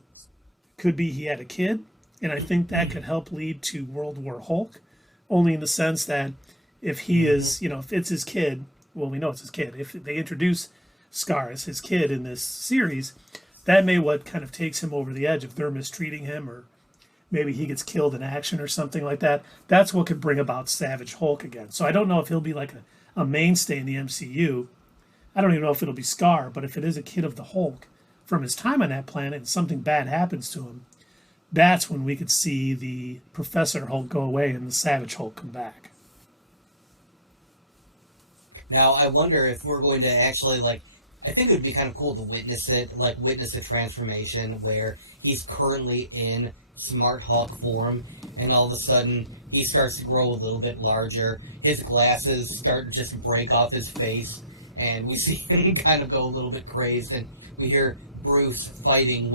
could be he had a kid, and I think that could help lead to World War Hulk, only in the sense that if he is, if it's his kid, well, we know it's his kid. If they introduce Scar as his kid in this series, that may what kind of takes him over the edge if they're mistreating him, or maybe he gets killed in action or something like that. That's what could bring about Savage Hulk again. So I don't know if he'll be like a mainstay in the MCU. I don't even know if it'll be Scar, but if it is a kid of the Hulk from his time on that planet and something bad happens to him, that's when we could see the Professor Hulk go away and the Savage Hulk come back. Now, I wonder if we're going to actually, I think it would be kind of cool to witness the transformation where he's currently in Smart Hulk form, and all of a sudden he starts to grow a little bit larger. His glasses start to just break off his face, and we see him kind of go a little bit crazed, and we hear Bruce fighting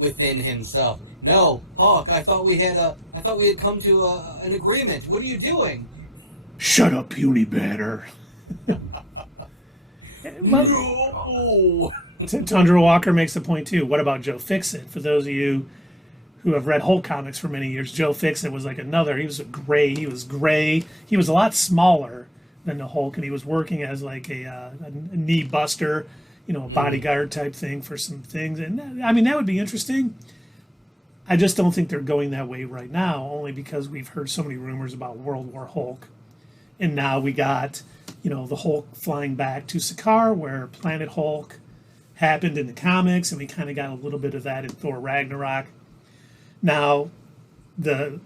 within himself. No, Hawk, I thought we had come to an agreement. What are you doing? Shut up, puny batter. No. Tundra Walker makes the point too. What about Joe Fixit? For those of you who have read Hulk comics for many years, Joe Fixit was like another. He was gray. He was a lot smaller than the Hulk, and he was working as like a knee buster, a bodyguard type thing for some things. And that would be interesting. I just don't think they're going that way right now, only because we've heard so many rumors about World War Hulk. And now we got, the Hulk flying back to Sakaar, where Planet Hulk happened in the comics, and we kind of got a little bit of that in Thor Ragnarok. Now, the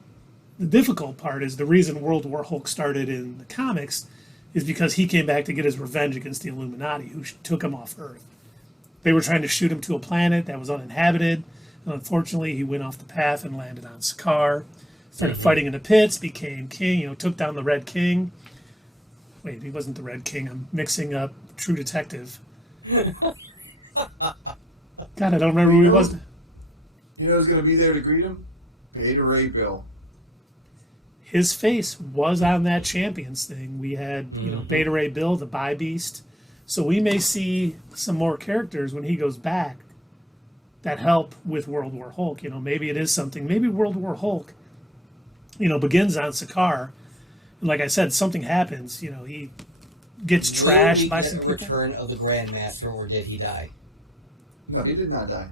difficult part is the reason World War Hulk started in the comics is because he came back to get his revenge against the Illuminati, who took him off Earth. They were trying to shoot him to a planet that was uninhabited. And unfortunately, he went off the path and landed on Sakaar. Started fighting in the pits, became king, took down the Red King. Wait, he wasn't the Red King. I'm mixing up True Detective. God, I don't remember who he was. You know who's going to be there to greet him? Beta Ray Bill. His face was on that Champions thing. We had, Beta Ray Bill, the Bi Beast. So we may see some more characters when he goes back that help with World War Hulk. Maybe it is something. Maybe World War Hulk, begins on Sakaar. And like I said, something happens. He gets trashed by some people. Return of the Grandmaster, or did he die? No, he did not die.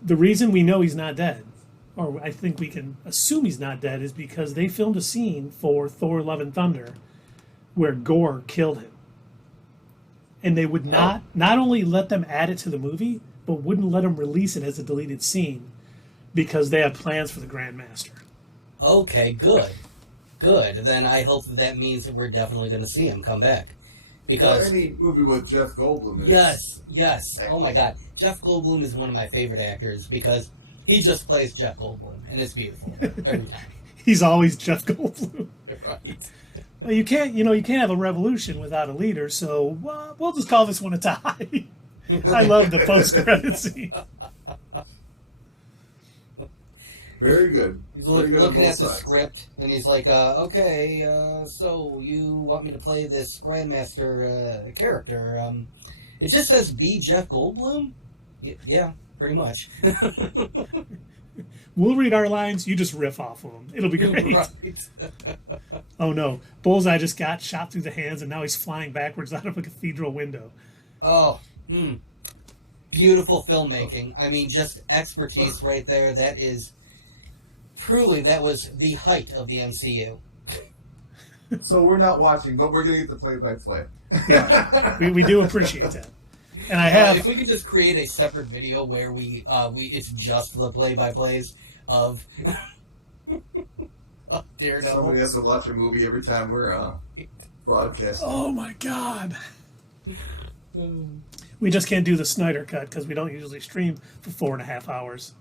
The reason we know he's not dead, or I think we can assume he's not dead, is because they filmed a scene for Thor Love and Thunder where Gore killed him. And they would not only let them add it to the movie, but wouldn't let them release it as a deleted scene because they have plans for the Grandmaster. Okay, good. Good. Then I hope that means that we're definitely going to see him come back. Because any movie with Jeff Goldblum is... Yes. Oh my God. Jeff Goldblum is one of my favorite actors because he just plays Jeff Goldblum, and it's beautiful every time. He's always Jeff Goldblum. Right. Well, you can't have a revolution without a leader, so we'll just call this one a tie. I love the post-credit scene. Very good. He's Very good looking on at both the sides. script, and he's like, okay, so you want me to play this Grandmaster character? It just says be Jeff Goldblum? Yeah, pretty much. We'll read our lines, you just riff off of them. It'll be great. Right. Oh no, Bullseye just got shot through the hands and now he's flying backwards out of a cathedral window. Oh, beautiful filmmaking. I mean, just expertise right there. That is... Truly, that was the height of the MCU. So we're not watching, but we're going to get the play-by-play. Yeah, we do appreciate that. And I have... if we could just create a separate video where it's just the play-by-plays of Daredevil. Somebody has to watch a movie every time we're broadcasting. Oh my god. We just can't do the Snyder cut because we don't usually stream for 4.5 hours.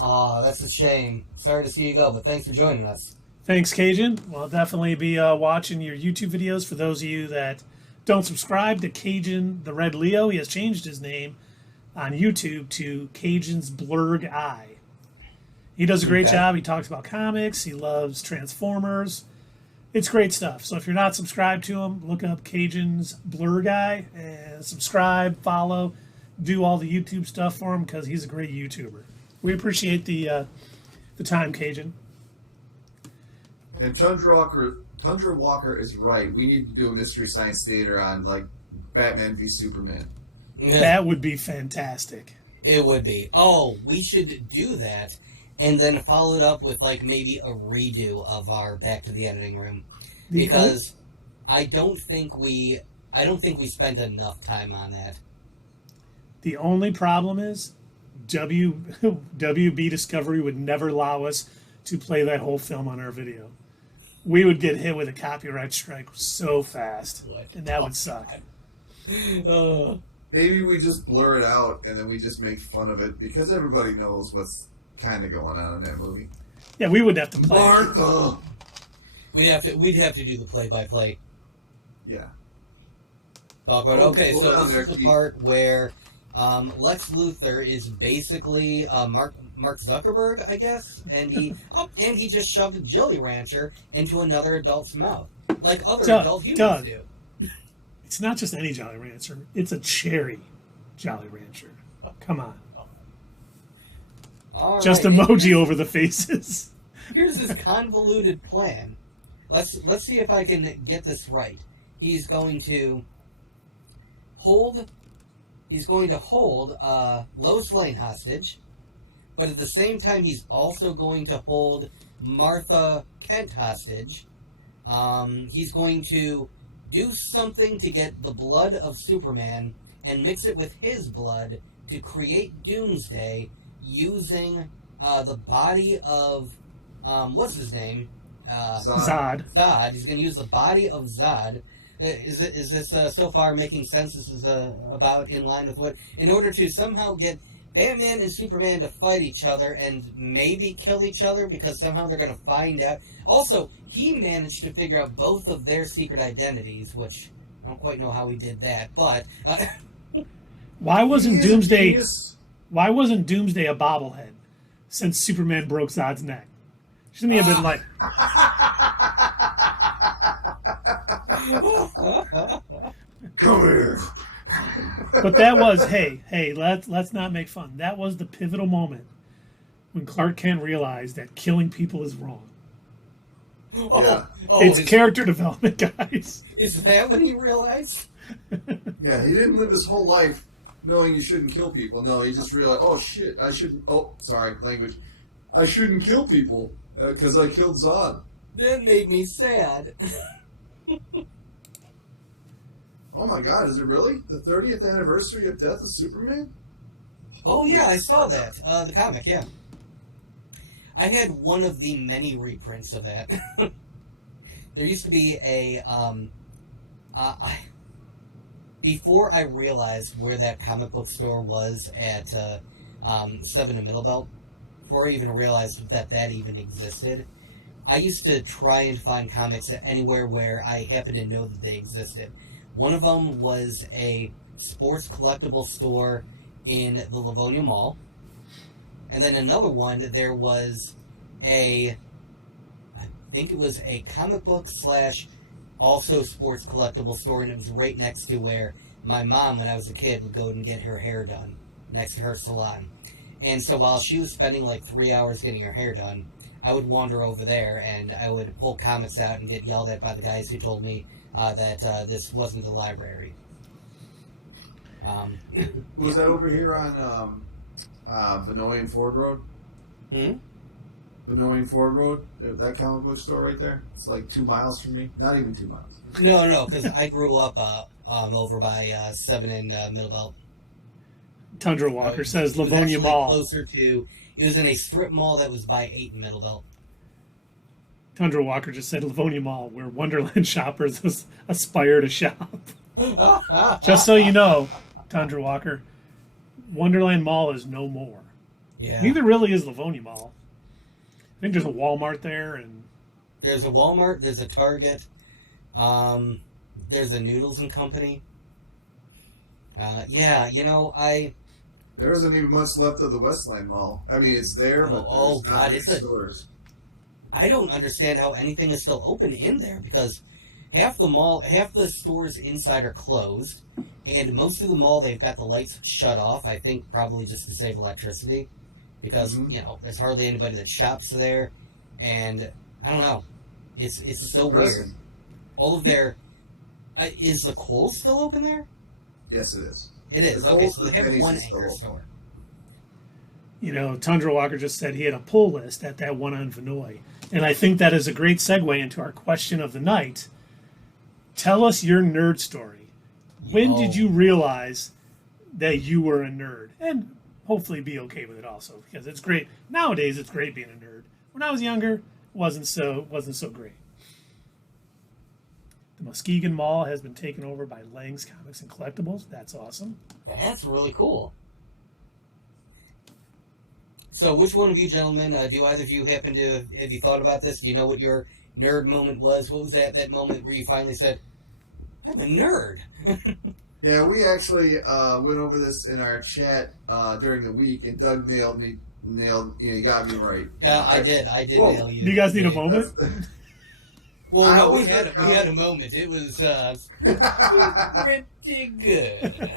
Oh, that's a shame. Sorry to see you go, but thanks for joining us. Thanks, Cajun. We'll definitely be watching your YouTube videos. For those of you that don't subscribe to Cajun the Red Leo, he has changed his name on YouTube to Cajun's Blurg Eye. He does a great job. He talks about comics. He loves Transformers. It's great stuff. So if you're not subscribed to him, look up Cajun's Blurg Eye and subscribe, follow, do all the YouTube stuff for him because he's a great YouTuber. We appreciate the time, Cajun. And Tundra Walker is right. We need to do a Mystery Science Theater on, like, Batman v Superman. That would be fantastic. It would be. Oh, we should do that, and then follow it up with like maybe a redo of our Back to the Editing Room, because I don't think we spent enough time on that. The only problem is WB Discovery would never allow us to play that whole film on our video. We would get hit with a copyright strike so fast, and that would suck. Maybe we just blur it out and then we just make fun of it because everybody knows what's kind of going on in that movie. Yeah, we would have to play. Martha. We'd have to do the play-by-play. Yeah. Talk about okay. So this is the part where Lex Luthor is basically Mark Zuckerberg, I guess, and he just shoved a Jolly Rancher into another adult's mouth, like other adult humans do. It's not just any Jolly Rancher. It's a cherry Jolly Rancher. Come on. All just right. emoji over the faces. Here's his convoluted plan. Let's see if I can get this right. He's going to hold Lois Lane hostage, but at the same time he's also going to hold Martha Kent hostage. He's going to do something to get the blood of Superman and mix it with his blood to create Doomsday using the body of what's his name? Zod. Zod. He's going to use the body of Zod. Is this so far making sense? This is about in line with what, in order to somehow get Batman and Superman to fight each other and maybe kill each other, because somehow they're going to find out. Also, he managed to figure out both of their secret identities, which I don't quite know how he did that, but Why wasn't Doomsday a bobblehead since Superman broke Zod's neck? Shouldn't he have been like come here? But that was hey, let's not make fun. That was the pivotal moment when Clark Kent realized that killing people is wrong. Yeah. It's character development, guys. Is that when he realized? Yeah, he didn't live his whole life knowing you shouldn't kill people. No, he just realized, oh shit, I shouldn't. Oh, sorry, language. I shouldn't kill people because I killed Zod. That made me sad. Oh my God, is it really the 30th anniversary of Death of Superman? Oh yeah, I saw that. The comic, yeah. I had one of the many reprints of that. There used to be a before I realized where that comic book store was at 7 and Middle Belt, before I even realized that even existed, I used to try and find comics anywhere where I happened to know that they existed. One of them was a sports collectible store in the Livonia Mall. And then another one, there was I think it was a comic book / also sports collectible store, and it was right next to where my mom, when I was a kid, would go and get her hair done, next to her salon. And so while she was spending like 3 hours getting her hair done, I would wander over there and I would pull comics out and get yelled at by the guys who told me that this wasn't the library. Was that over here on Vinoy and Ford Road? Vinoy and Ford Road? That comic book store right there? It's like 2 miles from me. Not even 2 miles. No, because I grew up over by 7 in Middlebelt. Tundra Walker says Livonia It was Mall. closer to... It was in a strip mall that was by 8 in Middlebelt. Tundra Walker just said Livonia Mall, where Wonderland shoppers aspire to shop. Just so you know, Tundra Walker, Wonderland Mall is no more. Yeah. Neither really is Livonia Mall. I think there's a Walmart there, and There's a Walmart, there's a Target, there's a Noodles and Company. Yeah, There isn't even much left of the Westland Mall. I mean, it's there, but there's not many stores. I don't understand how anything is still open in there, because half the stores inside are closed, and most of the mall, they've got the lights shut off, I think probably just to save electricity, because, there's hardly anybody that shops there, and I don't know. It's so weird. All of their... is the Kohl's still open there? Yes, it is. It is. The Okay, Kohl's so they and have Penny's one is still anchor open. store. Tundra Walker just said he had a pull list at that one on Vinoy. And I think that is a great segue into our question of the night. Tell us your nerd story. When did you realize that you were a nerd? And hopefully be okay with it also, because it's great. Nowadays, it's great being a nerd. When I was younger, it wasn't so great. The Muskegon Mall has been taken over by Lang's Comics and Collectibles. That's awesome. That's really cool. So, which one of you gentlemen, do either of you happen to, have you thought about this? Do you know what your nerd moment was? What was that moment where you finally said, I'm a nerd? Yeah, we actually went over this in our chat during the week, and Doug he got me right. Yeah, I did Whoa. nail you. Do you guys need a moment? Well, no, we always had a moment. It was pretty good.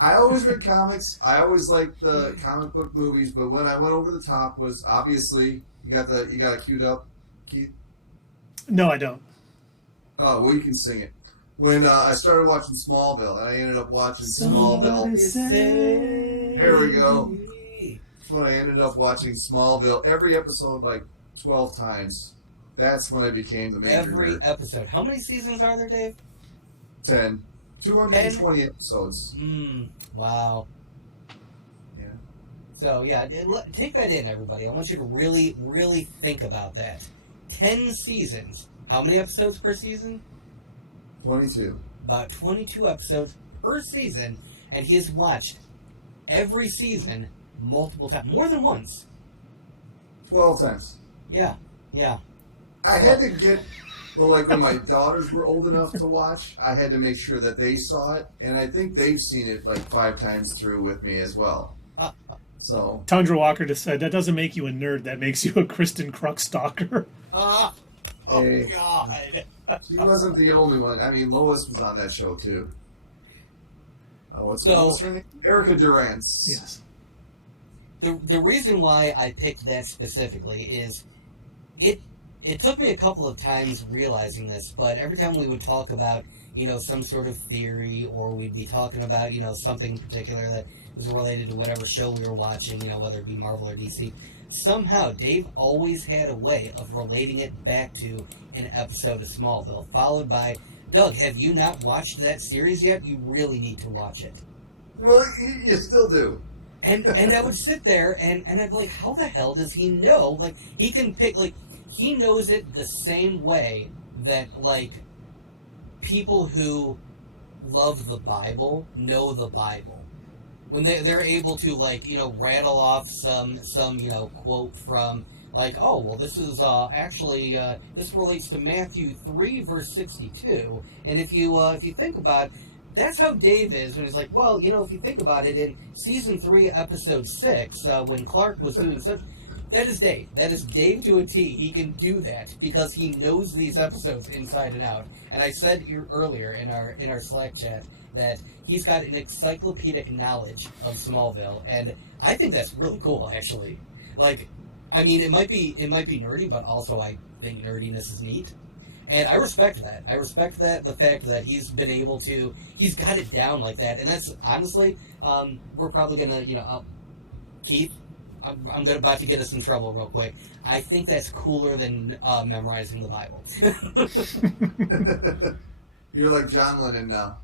I always read comics. I always liked the comic book movies, but when I went over the top was obviously you got it queued up, Keith. No, I don't. Oh well, you can sing it. When I started watching Smallville, and I ended up watching Smallville. There we go. When I ended up watching Smallville, every episode like 12 times. That's when I became the major Every nerd. episode. How many seasons are there, Dave? 10. 220 episodes. Wow. Yeah. So, yeah, take that in, everybody. I want you to really, really think about that. 10 seasons. How many episodes per season? 22. About 22 episodes per season, and he has watched every season multiple times. More than once. 12 times. Yeah. I had to get, like when my daughters were old enough to watch, I had to make sure that they saw it, and I think they've seen it like 5 times through with me as well. So Tundra Walker just said, that doesn't make you a nerd, that makes you a Kristen Kruk stalker. Hey, God. she wasn't the only one. I mean, Lois was on that show too. What's her name? Erica Durance. Yes. The reason why I picked that specifically is it took me a couple of times realizing this, but every time we would talk about, some sort of theory, or we'd be talking about, something in particular that was related to whatever show we were watching, whether it be Marvel or DC, somehow Dave always had a way of relating it back to an episode of Smallville, followed by, Doug, have you not watched that series yet? You really need to watch it. Well, you still do. And I would sit there and I'd be like, how the hell does he know? Like, he can pick, like, he knows it the same way that, like, people who love the Bible know the Bible. When they're able to, like, rattle off some quote from like, oh, well, this is actually this relates to Matthew 3 verse 62, and if you think about it, that's how Dave is when he's like, well, if you think about it, in season 3, episode 6, when Clark was doing such. That is Dave. That is Dave to a T. He can do that because he knows these episodes inside and out. And I said earlier in our Slack chat that he's got an encyclopedic knowledge of Smallville, and I think that's really cool, actually. Like, I mean, it might be nerdy, but also I think nerdiness is neat, and I respect that. I respect the fact that he's got it down like that, and that's honestly, we're probably gonna, Keith. I'm about to get us in trouble real quick. I think that's cooler than memorizing the Bible. You're like John Lennon now.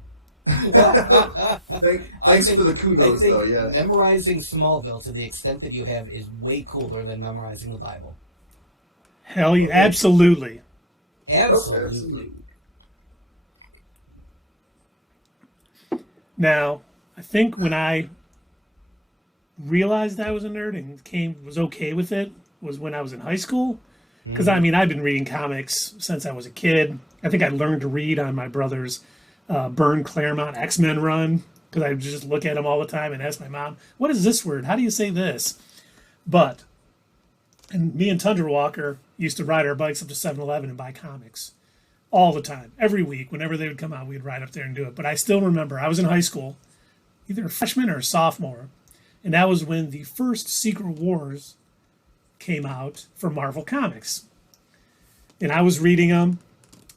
Thanks for the kudos, though. Yeah. Memorizing Smallville to the extent that you have is way cooler than memorizing the Bible. Hell yeah, absolutely. Absolutely. Now, I think when I realized I was a nerd and was okay with it was when I was in high school. Because, I mean, I've been reading comics since I was a kid. I think I learned to read on my brother's Byrne Claremont X-Men run, because I would just look at him all the time and ask my mom, what is this word? How do you say this? And me and Tundra Walker used to ride our bikes up to 7-Eleven and buy comics all the time. Every week, whenever they would come out, we'd ride up there and do it. But I still remember, I was in high school, either a freshman or a sophomore, and that was when the first Secret Wars came out for Marvel Comics. And I was reading them,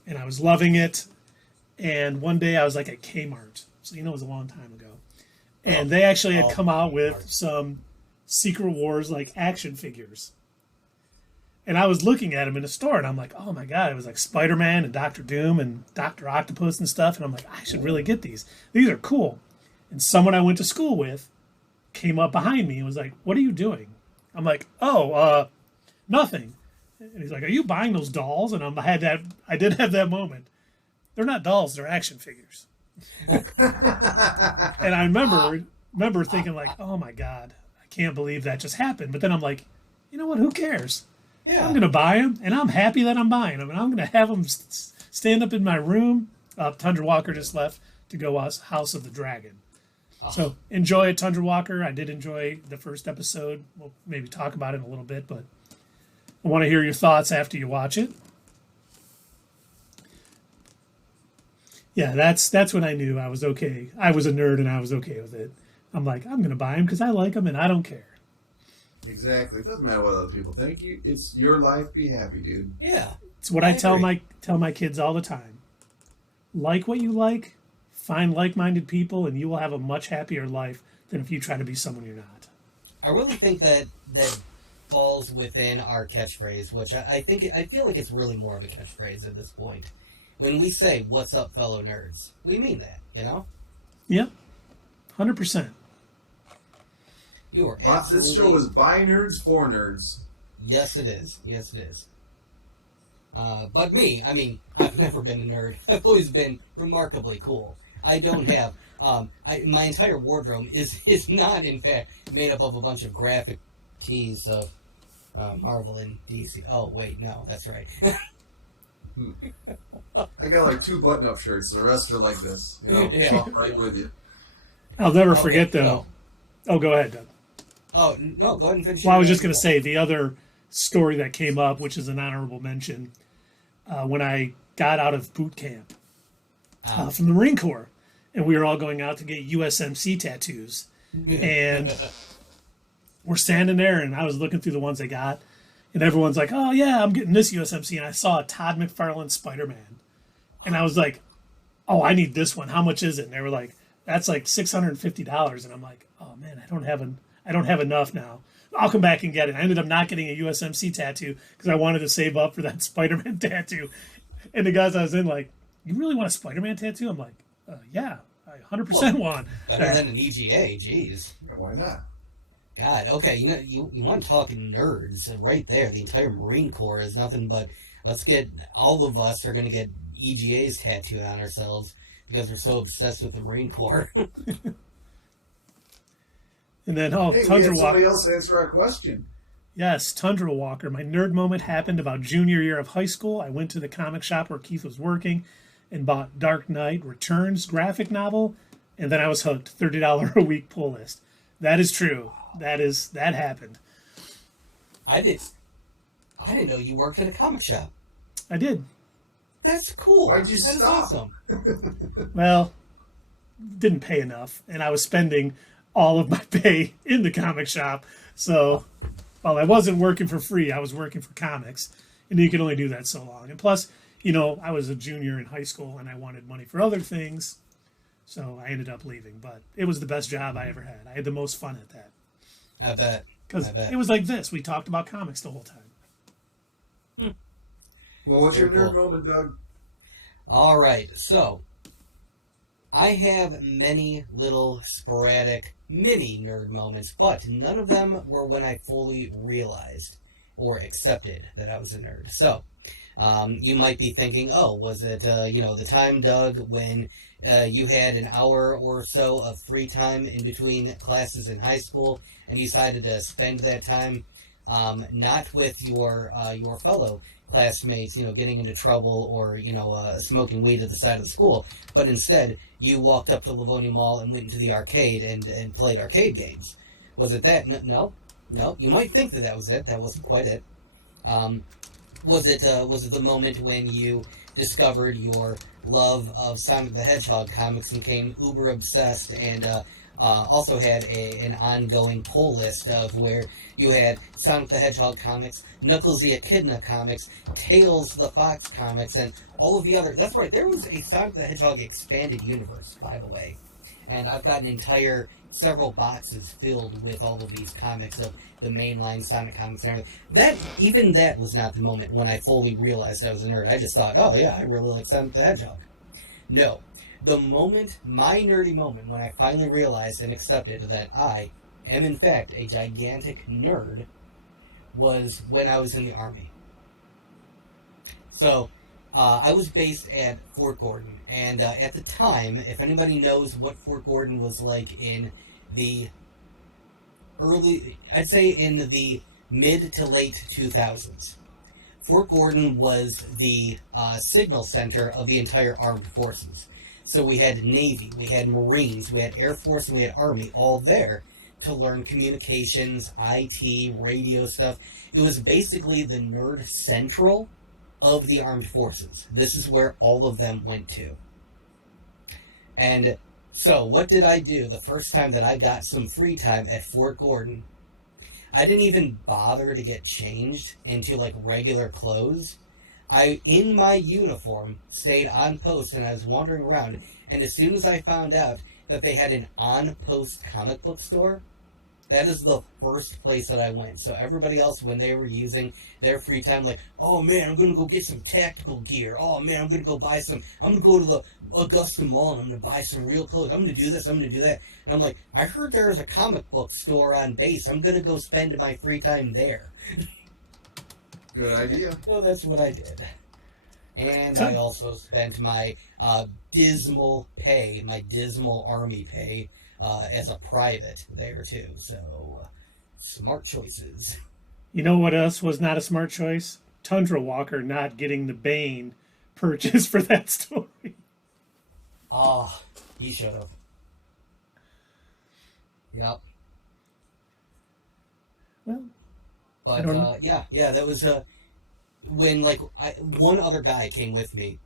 and I was loving it. And one day I was like at Kmart, so it was a long time ago. And they actually had come out with some Secret Wars like action figures. And I was looking at them in a store, and I'm like, oh my God, it was like Spider-Man and Doctor Doom and Dr. Octopus and stuff. And I'm like, I should really get these. These are cool. And someone I went to school with came up behind me and was like, what are you doing? I'm like, nothing. And he's like, are you buying those dolls? And I did have that moment. They're not dolls, they're action figures. And I remember thinking like, oh my God, I can't believe that just happened. But then I'm like, you know what, who cares? Yeah. I'm going to buy them, and I'm happy that I'm buying them. And I'm going to have them stand up in my room. Tundra Walker just left to go watch House of the Dragon. So enjoy it, Tundra Walker. I did enjoy the first episode. We'll maybe talk about it in a little bit, but I want to hear your thoughts after you watch it. Yeah, that's when I knew I was okay. I was a nerd and I was okay with it. I'm like, I'm going to buy them because I like them and I don't care. Exactly. It doesn't matter what other people think. It's your life. Be happy, dude. Yeah. It's what I tell my kids all the time. Like what you like, find like-minded people, and you will have a much happier life than if you try to be someone you're not. I really think that falls within our catchphrase, which I feel like it's really more of a catchphrase at this point. When we say, what's up, fellow nerds, we mean that, Yep. 100%. You are absolutely... This show is by nerds for nerds. Yes, it is. Yes, it is. But me, I mean, I've never been a nerd. I've always been remarkably cool. I don't have... my entire wardrobe is not, in fact, made up of a bunch of graphic tees of Marvel and DC. Oh, wait, no, that's right. I got like 2 button-up shirts. The rest are like this. Yeah. Right with you. I'll never forget, though. No. Oh, go ahead, Doug. Oh, no, go ahead and finish. Well, I was just going to say the other story that came up, which is an honorable mention, when I got out of boot camp from the Marine Corps, and we were all going out to get USMC tattoos. And we're standing there, and I was looking through the ones I got, and everyone's like, oh, yeah, I'm getting this USMC. And I saw a Todd McFarlane Spider-Man. And I was like, oh, I need this one. How much is it? And they were like, that's like $650. And I'm like, oh, man, I don't have enough now. I'll come back and get it. I ended up not getting a USMC tattoo because I wanted to save up for that Spider-Man tattoo. And the guys I was in like, you really want a Spider-Man tattoo? I'm like, yeah, I 100% want. Better than an EGA, jeez. Yeah, why not? God, okay, you want to talk nerds right there. The entire Marine Corps is nothing but, all of us are going to get EGAs tattooed on ourselves because we're so obsessed with the Marine Corps. And then, hey, we had somebody else answer our question. Yes, Tundra Walker. My nerd moment happened about junior year of high school. I went to the comic shop where Keith was working and bought Dark Knight Returns graphic novel, and then I was hooked. $30 a week pull list. That is true. That happened. I did. I didn't know you worked at a comic shop. I did. That's cool. Why'd you That is stop? awesome. Well, didn't pay enough, and I was spending all of my pay in the comic shop. So, while I wasn't working for free, I was working for comics, and you can only do that so long. And plus, I was a junior in high school, and I wanted money for other things, so I ended up leaving. But it was the best job I ever had. I had the most fun at that. I bet. Because it was like this. We talked about comics the whole time. Well, what's Very your nerd cool. moment, Doug? All right. So, I have many little sporadic mini nerd moments, but none of them were when I fully realized or accepted that I was a nerd. So, you might be thinking, oh, was it, the time, Doug, when you had an hour or so of free time in between classes in high school and you decided to spend that time not with your fellow classmates, getting into trouble or, smoking weed at the side of the school, but instead you walked up to Livonia Mall and went into the arcade and played arcade games. Was it that? No. You might think that was it. That wasn't quite it. Was it the moment when you discovered your love of Sonic the Hedgehog comics and became uber obsessed and also had an ongoing pull list of where you had Sonic the Hedgehog comics, Knuckles the Echidna comics, Tails the Fox comics, and all of the other... That's right, there was a Sonic the Hedgehog expanded universe, by the way. And I've got several boxes filled with all of these comics of the mainline Sonic comics and everything. Even that was not the moment when I fully realized I was a nerd. I just thought, oh yeah, I really like Sonic the Hedgehog. No. My nerdy moment, when I finally realized and accepted that I am in fact a gigantic nerd, was when I was in the Army. So, I was based at Fort Gordon, and at the time, if anybody knows what Fort Gordon was like in the I'd say in the mid to late 2000s, Fort Gordon was the signal center of the entire armed forces. So we had Navy, we had Marines, we had Air Force, and we had Army all there to learn communications, IT, radio stuff. It was basically the nerd central of the armed forces. This is where all of them went to. And so what did I do the first time that I got some free time at Fort Gordon? I didn't even bother to get changed into like regular clothes. I, in my uniform, stayed on post and I was wandering around. And as soon as I found out that they had an on-post comic book store, that is the first place that I went. So everybody else, when they were using their free time, like, oh man, I'm going to go get some tactical gear. Oh man, I'm going to go buy some, I'm going to go to the Augusta Mall and I'm going to buy some real clothes. I'm going to do this, I'm going to do that. And I'm like, I heard there's a comic book store on base. I'm going to go spend my free time there. Good idea. So that's what I did. And I also spent my dismal Army pay as a private there too. So, smart choices. You know what else was not a smart choice? Tundra Walker not getting the Bane purchase for that story. Oh, he should have. Yep. Well, But yeah, that was when one other guy came with me,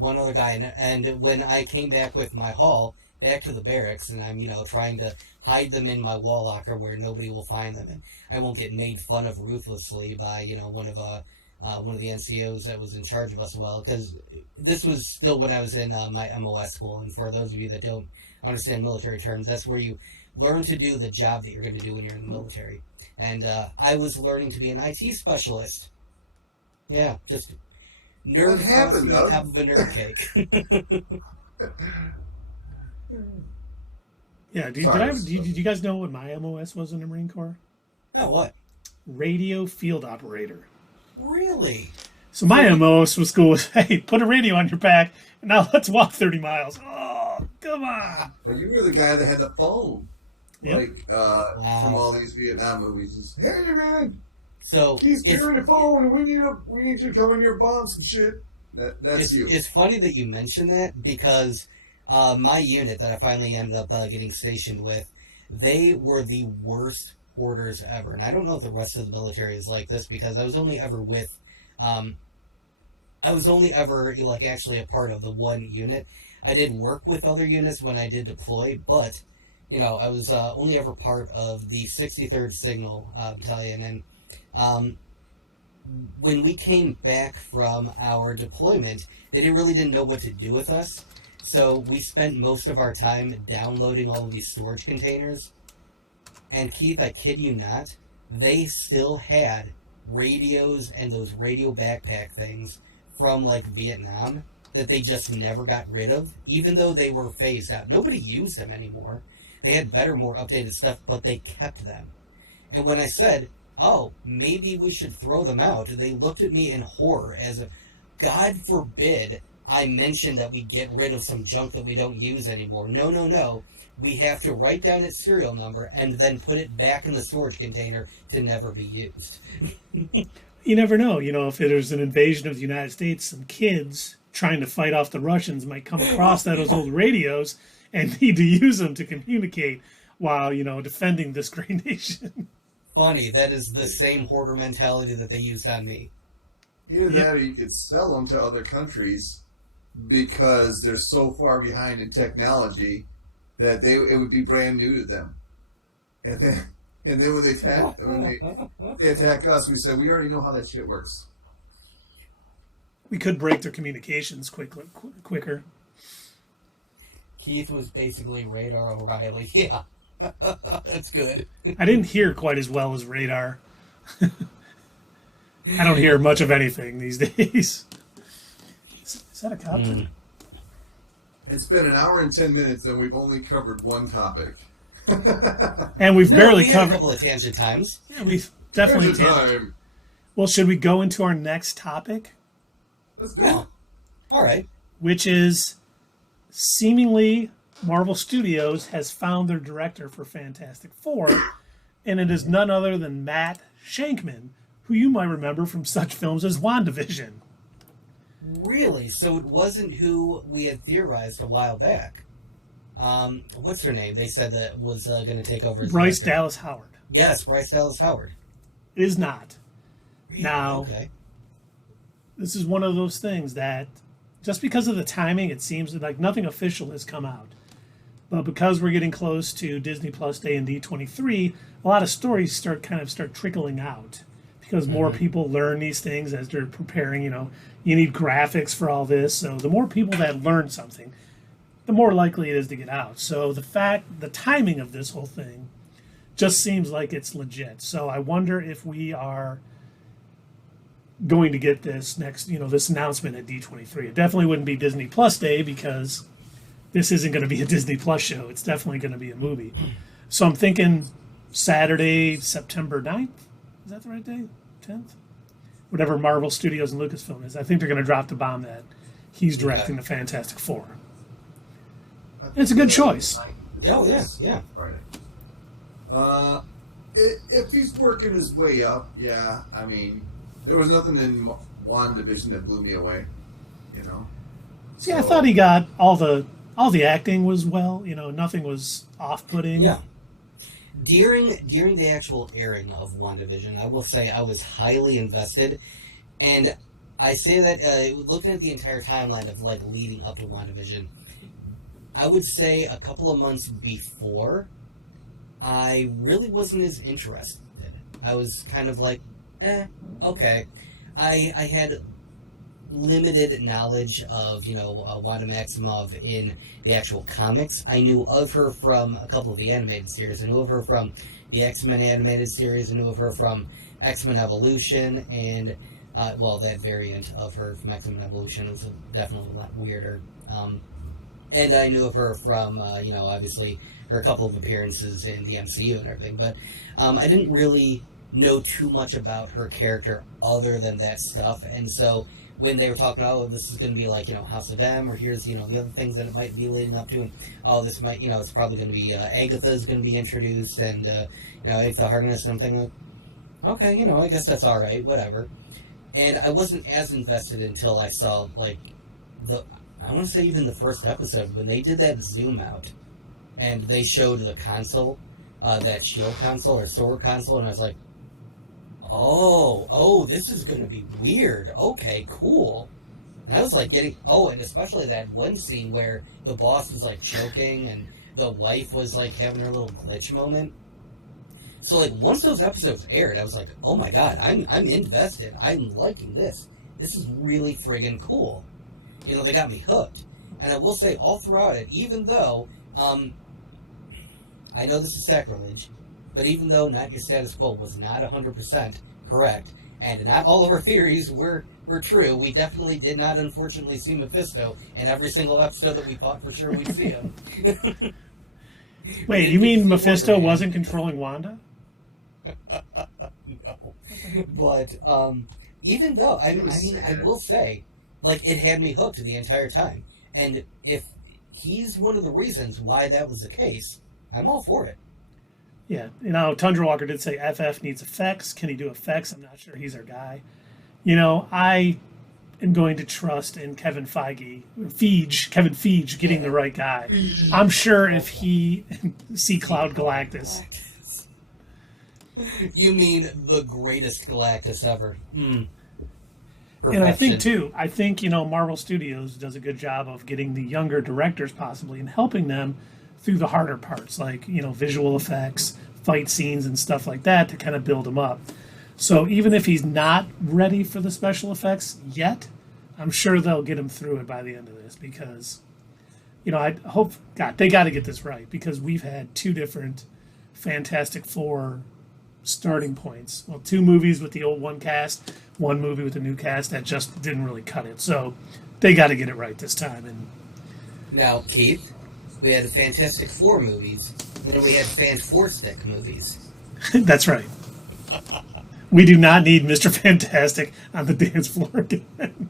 and when I came back with my haul back to the barracks, and I'm trying to hide them in my wall locker where nobody will find them, and I won't get made fun of ruthlessly by one of the NCOs that was in charge of us a while, because this was still when I was in my MOS school, and for those of you that don't understand military terms, that's where you learn to do the job that you're going to do when you're in the military. And I was learning to be an IT specialist. Yeah, just nerd What happened, frosting on Doug? top of a nerd cake. yeah. Sorry. Did you guys know what my MOS was in the Marine Corps? Oh, what? Radio field operator. Really? So my MOS was cool with, hey, put a radio on your back, and now let's walk 30 miles. Oh, come on. Well, you were the guy that had the phone. Yep. From all these Vietnam movies. Just, hey, man. So He's carrying a phone. We need you to come in here, bomb some shit. That's you. It's funny that you mentioned that because my unit that I finally ended up getting stationed with, they were the worst hoarders ever. And I don't know if the rest of the military is like this because I was only ever like actually a part of the one unit. I did work with other units when I did deploy, but I was only ever part of the 63rd Signal Battalion, and when we came back from our deployment, they really didn't know what to do with us. So we spent most of our time downloading all of these storage containers. And Keith, I kid you not, they still had radios and those radio backpack things from like Vietnam that they just never got rid of, even though they were phased out. Nobody used them anymore. They had better, more updated stuff, but they kept them. And when I said, oh, maybe we should throw them out, they looked at me in horror as if, God forbid, I mentioned that we get rid of some junk that we don't use anymore. No. We have to write down its serial number and then put it back in the storage container to never be used. You never know. If there's an invasion of the United States, some kids trying to fight off the Russians might come across those old radios and need to use them to communicate while, defending this great nation. Funny, that is the same hoarder mentality that they used on me. Either that or you could sell them to other countries because they're so far behind in technology that it would be brand new to them. And then when they attack us, we say, we already know how that shit works. We could break their communications quicker. Keith was basically Radar O'Reilly. Yeah. That's good. I didn't hear quite as well as Radar. I don't hear much of anything these days. Is that a copter? It's been an hour and 10 minutes and we've only covered one topic. And we've barely had covered a couple of tangent times. Yeah, we've definitely time. Well, should we go into our next topic? Let's do it. All right. Which is seemingly Marvel Studios has found their director for Fantastic Four, and it is none other than Matt Shankman, who you might remember from such films as WandaVision. Really? So it wasn't who we had theorized a while back. What's her name? They said that was going to take over as Bryce director. Dallas Howard. Yes, Bryce Dallas Howard. It is not. Really? Now, Okay. This is one of those things that, just because of the timing, it seems like nothing official has come out. But because we're getting close to Disney Plus Day and D23, a lot of stories start trickling out. Because more people learn these things as they're preparing, you need graphics for all this. So the more people that learn something, the more likely it is to get out. So the timing of this whole thing just seems like it's legit. So I wonder if we are going to get this next, this announcement at D23. It definitely wouldn't be Disney Plus Day because this isn't going to be a Disney Plus show. It's definitely going to be a movie. So I'm thinking Saturday, September 9th. Is that the right day? 10th? Whatever Marvel Studios and Lucasfilm is. I think they're going to drop the bomb that he's directing the Fantastic Four. And it's a good choice. Oh, yeah. Friday. If he's working his way up, yeah. I mean, there was nothing in WandaVision that blew me away, See, I thought he got all the acting was well, nothing was off-putting. Yeah. During the actual airing of WandaVision, I will say I was highly invested, and I say that looking at the entire timeline of leading up to WandaVision, I would say a couple of months before, I really wasn't as interested. I was kind of like, okay. I had limited knowledge of, Wanda Maximoff in the actual comics. I knew of her from a couple of the animated series. I knew of her from the X-Men animated series. I knew of her from X-Men Evolution, and, that variant of her from X-Men Evolution was definitely a lot weirder. And I knew of her from, obviously, her couple of appearances in the MCU and everything. But I didn't really know too much about her character other than that stuff. And so when they were talking, this is going to be like, House of M, or here's, the other things that it might be leading up to, and, this might, it's probably going to be, Agatha's going to be introduced, and, Agatha Harkness, and I'm thinking, okay, I guess that's all right, whatever. And I wasn't as invested until I saw like I want to say even the first episode when they did that zoom out and they showed the console, that shield console or sword console, and I was like, oh, this is going to be weird. Okay, cool. And I was like and especially that one scene where the boss was like choking and the wife was like having her little glitch moment. So like once those episodes aired, I was like, oh my god, I'm invested. I'm liking this. This is really friggin' cool. They got me hooked. And I will say all throughout it, even though I know this is sacrilege, but even though Not Your Status Quo was not 100% correct, and not all of our theories were true, we definitely did not, unfortunately, see Mephisto in every single episode that we thought for sure we'd see him. Wait, you mean Mephisto wasn't controlling Wanda? No. But even though, I will say, like, it had me hooked the entire time. And if he's one of the reasons why that was the case, I'm all for it. Yeah, Tundra Walker did say FF needs effects. Can he do effects? I'm not sure he's our guy. I am going to trust in Kevin Feige getting the right guy. I'm sure if he see Cloud Galactus. You mean the greatest Galactus ever? And I think Marvel Studios does a good job of getting the younger directors possibly and helping them through the harder parts, like visual effects, fight scenes, and stuff like that to kind of build them up. So even if he's not ready for the special effects yet, I'm sure they'll get him through it by the end of this because, I hope they got to get this right because we've had two different Fantastic Four starting points. Well, two movies with the old one cast, one movie with the new cast that just didn't really cut it. So they got to get it right this time. And now, Keith, we had the Fantastic Four movies, and then we had Fan-4-Stick movies. That's right. We do not need Mr. Fantastic on the dance floor again.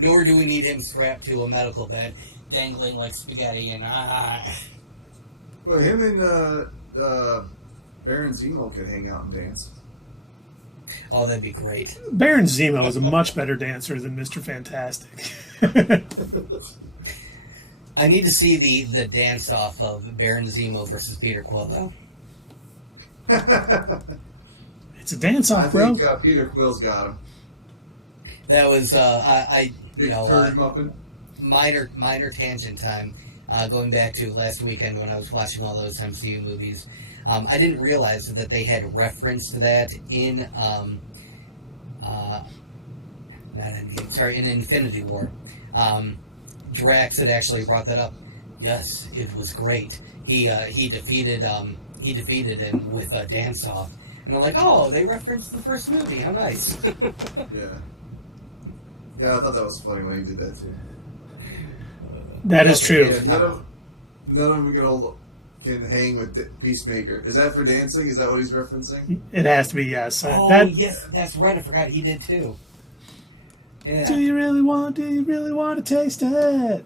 Nor do we need him strapped to a medical bed, dangling like spaghetti and Well, him and Baron Zemo could hang out and dance. Oh, that'd be great. Baron Zemo is a much better dancer than Mr. Fantastic. I need to see the dance off of Baron Zemo versus Peter Quill, though. It's a dance off, bro. I think Peter Quill's got him. That was minor tangent time. Going back to last weekend when I was watching all those MCU movies, I didn't realize that they had referenced that in in Infinity War. Drax had actually brought that up. Yes, it was great. He defeated him with a dance off, and I'm like, oh, they referenced the first movie. How nice. Yeah, I thought that was funny when he did that too. That is true. Yeah, none of them can hang with Peacemaker. Is that for dancing? Is that what he's referencing? It has to be, yes. Yes, that's right. I forgot he did too. Yeah. Do you really want to taste it?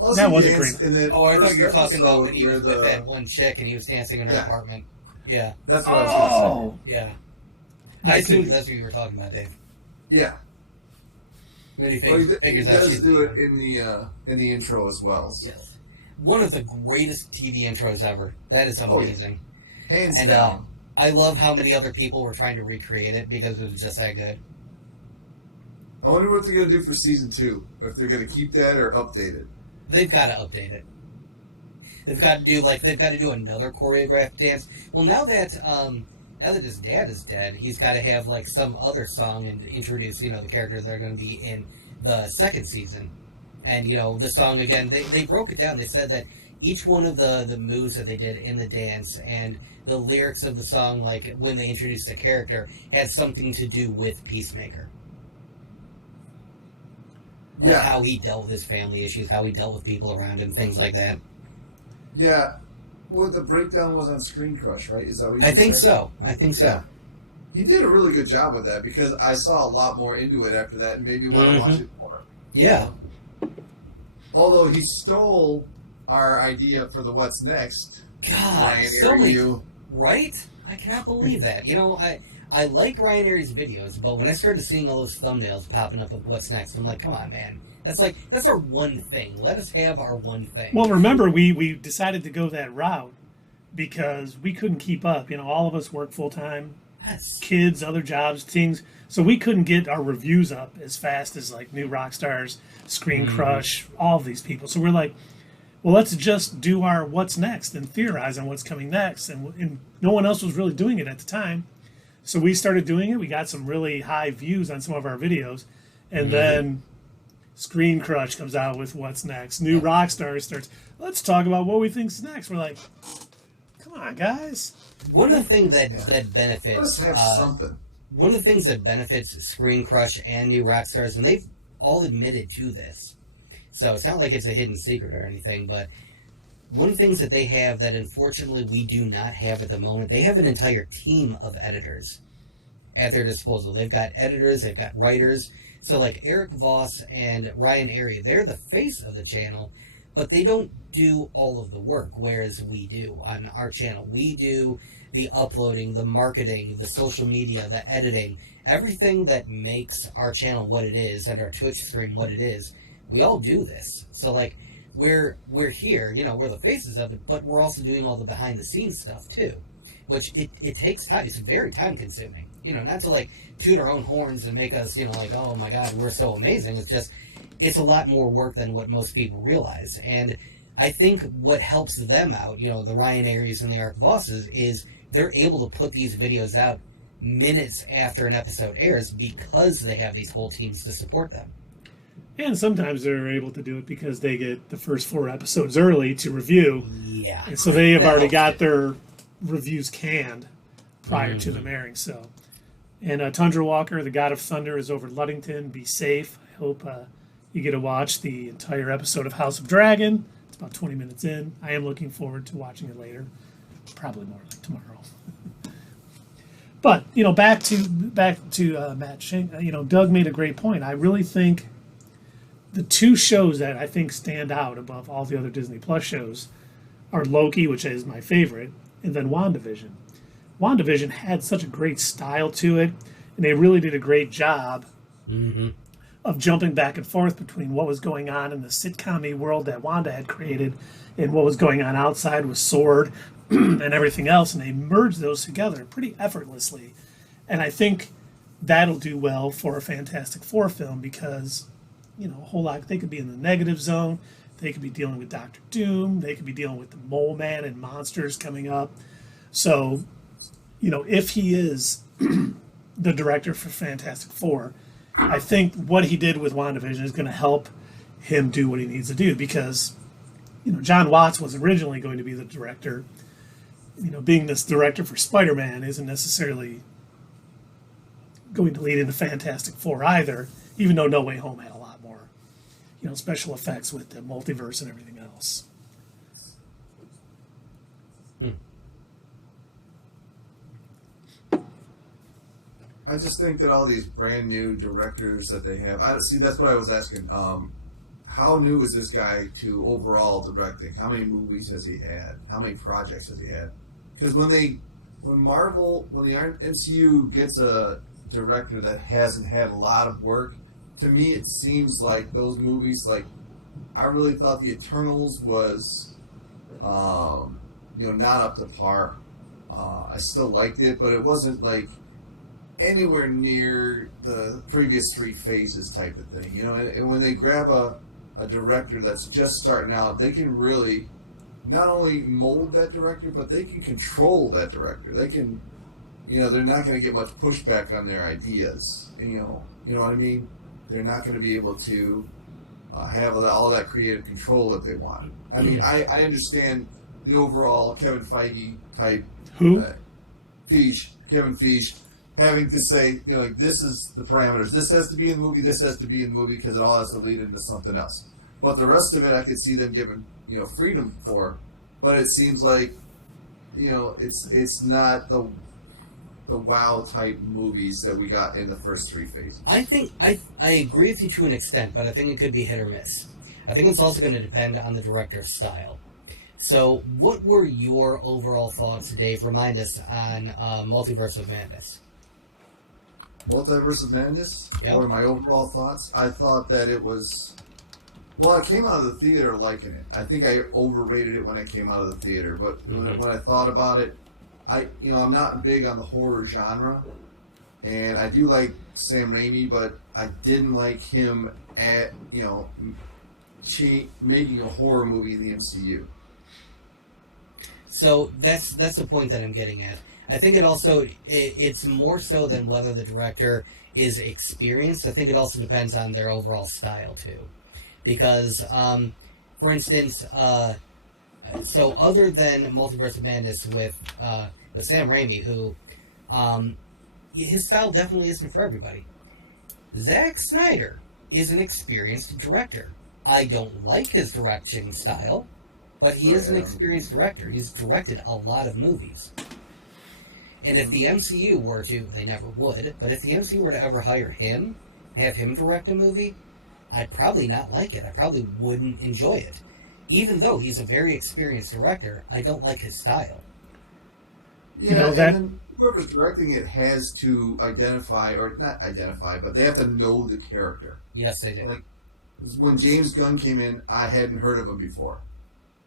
Also, that was a great. I thought you were talking about when he was with that one chick and he was dancing in her apartment. Yeah. That's what I was going to say. Yeah. I assumed that's what you were talking about, Dave. Yeah. He does do it in the intro as well. Yes. One of the greatest TV intros ever. That is amazing. Oh, yeah. Hands down. I love how many other people were trying to recreate it because it was just that good. I wonder what they're going to do for season 2. If they're going to keep that or update it. They've got to update it. They've got to do another choreographed dance. Well, now that his dad is dead, he's got to have like some other song and introduce the characters that are going to be in the second season. And the song again, they broke it down. They said that each one of the moves that they did in the dance and the lyrics of the song, like when they introduced the character, had something to do with Peacemaker. Like how he dealt with his family issues, how he dealt with people around him, things like that. Yeah. Well, the breakdown was on Screen Crush, right? Is that what you I think so. He did a really good job with that because I saw a lot more into it after that and made me want to watch it more. Yeah. Although he stole our idea for the What's Next. God, Right? I cannot believe that. You know, I like Ryan Airy's videos, but when I started seeing all those thumbnails popping up of what's next, I'm like, come on, man. That's our one thing. Let us have our one thing. Well, remember, we decided to go that route because we couldn't keep up. You know, all of us work full time, Yes. kids, other jobs, things. So we couldn't get our reviews up as fast as like New Rockstars, Screen Crush, all of these people. So we're like, well, let's just do our what's next and theorize on what's coming next. And no one else was really doing it at the time. So we started doing it. We got some really high views on some of our videos. And then Screen Crush comes out with what's next. New Rockstar starts, let's talk about what we think's next. We're like, come on, guys. One of the things that Let benefits us have something. one of the things that benefits Screen Crush and New Rockstars, and they've all admitted to this, so it's not like it's a hidden secret or anything, but one of the things that they have that unfortunately we do not have at the moment, they have an entire team of editors at their disposal. They've got editors, they've got writers. So like Eric Voss and Ryan Airy, they're the face of the channel, but they don't do all of the work, whereas we do on our channel. We do the uploading, the marketing, the social media, the editing, everything that makes our channel what it is and our Twitch stream what it is. We all do this. So like we're here, you know, we're the faces of it, but we're also doing all the behind the scenes stuff too, which it takes time. It's very time consuming. You know, not to like toot our own horns and make us, you know, like, oh my God, we're so amazing. It's just, it's a lot more work than what most people realize. And I think what helps them out, you know, the Ryan Aries and the Eric Vosses, is they're able to put these videos out minutes after an episode airs because they have these whole teams to support them. And sometimes they're able to do it because they get the first 4 episodes early to review. Yeah. And so they have That already helps got too. their reviews canned prior to them airing. So, and Tundra Walker, the God of Thunder, is over Ludington. Be safe. I hope you get to watch the entire episode of House of Dragon. It's about 20 minutes in. I am looking forward to watching it later. Probably more like tomorrow. But, you know, back to Matt Shank. You know, Doug made a great point. I really think the 2 shows that I think stand out above all the other Disney Plus shows are Loki, which is my favorite, and then WandaVision. WandaVision had such a great style to it, and they really did a great job of jumping back and forth between what was going on in the sitcom-y world that Wanda had created and what was going on outside with SWORD and everything else, and they merged those together pretty effortlessly. And I think that'll do well for a Fantastic Four film because, you know, a whole lot, they could be in the negative zone, they could be dealing with Doctor Doom, they could be dealing with the Mole Man and monsters coming up. So, you know, if he is the director for Fantastic Four, I think what he did with WandaVision is going to help him do what he needs to do because, you know, John Watts was originally going to be the director. You know, being this director for Spider-Man isn't necessarily going to lead into Fantastic Four either, even though No Way Home had a lot more, you know, special effects with the multiverse and everything else. I just think that all these brand new directors that they have, that's what I was asking. How new is this guy to overall directing? How many movies has he had? How many projects has he had? Because when the MCU gets a director that hasn't had a lot of work, to me it seems like those movies, like I really thought the Eternals was, not up to par. I still liked it, but it wasn't like anywhere near the previous 3 phases type of thing, you know. And when they grab a director that's just starting out, they can really not only mold that director, but they can control that director. They can, you know, they're not going to get much pushback on their ideas. And, you know what I mean? They're not going to be able to have all that creative control that they want. I mean, I understand the overall Kevin Feige type. Who? Kevin Feige. Having to say, you know, like, this is the parameters. This has to be in the movie. This has to be in the movie because it all has to lead into something else. But the rest of it, I could see them giving, you know, freedom for. But it seems like, you know, it's not the wow type movies that we got in the first 3 phases. I think I agree with you to an extent, but I think it could be hit or miss. I think it's also going to depend on the director's style. So, what were your overall thoughts, Dave? Remind us on Multiverse of Madness. Multiverse of Madness? Yep. What are my overall thoughts? I thought that it was... Well, I came out of the theater liking it. I think I overrated it when I came out of the theater, but when I thought about it, I'm not big on the horror genre, and I do like Sam Raimi, but I didn't like him at making a horror movie in the MCU. So that's the point that I'm getting at. I think it's more so than whether the director is experienced. I think it also depends on their overall style too, because for instance, so other than Multiverse of Madness with Sam Raimi, who his style definitely isn't for everybody. Zack Snyder is an experienced director. I don't like his directing style, but he is an experienced director. He's directed a lot of movies. And if the MCU were to, they never would, but if the MCU were to ever hire him, have him direct a movie, I'd probably not like it. I probably wouldn't enjoy it. Even though he's a very experienced director, I don't like his style. Yeah, and then whoever's directing it has to identify, or not identify, but they have to know the character. Yes, they do. Like, when James Gunn came in, I hadn't heard of him before.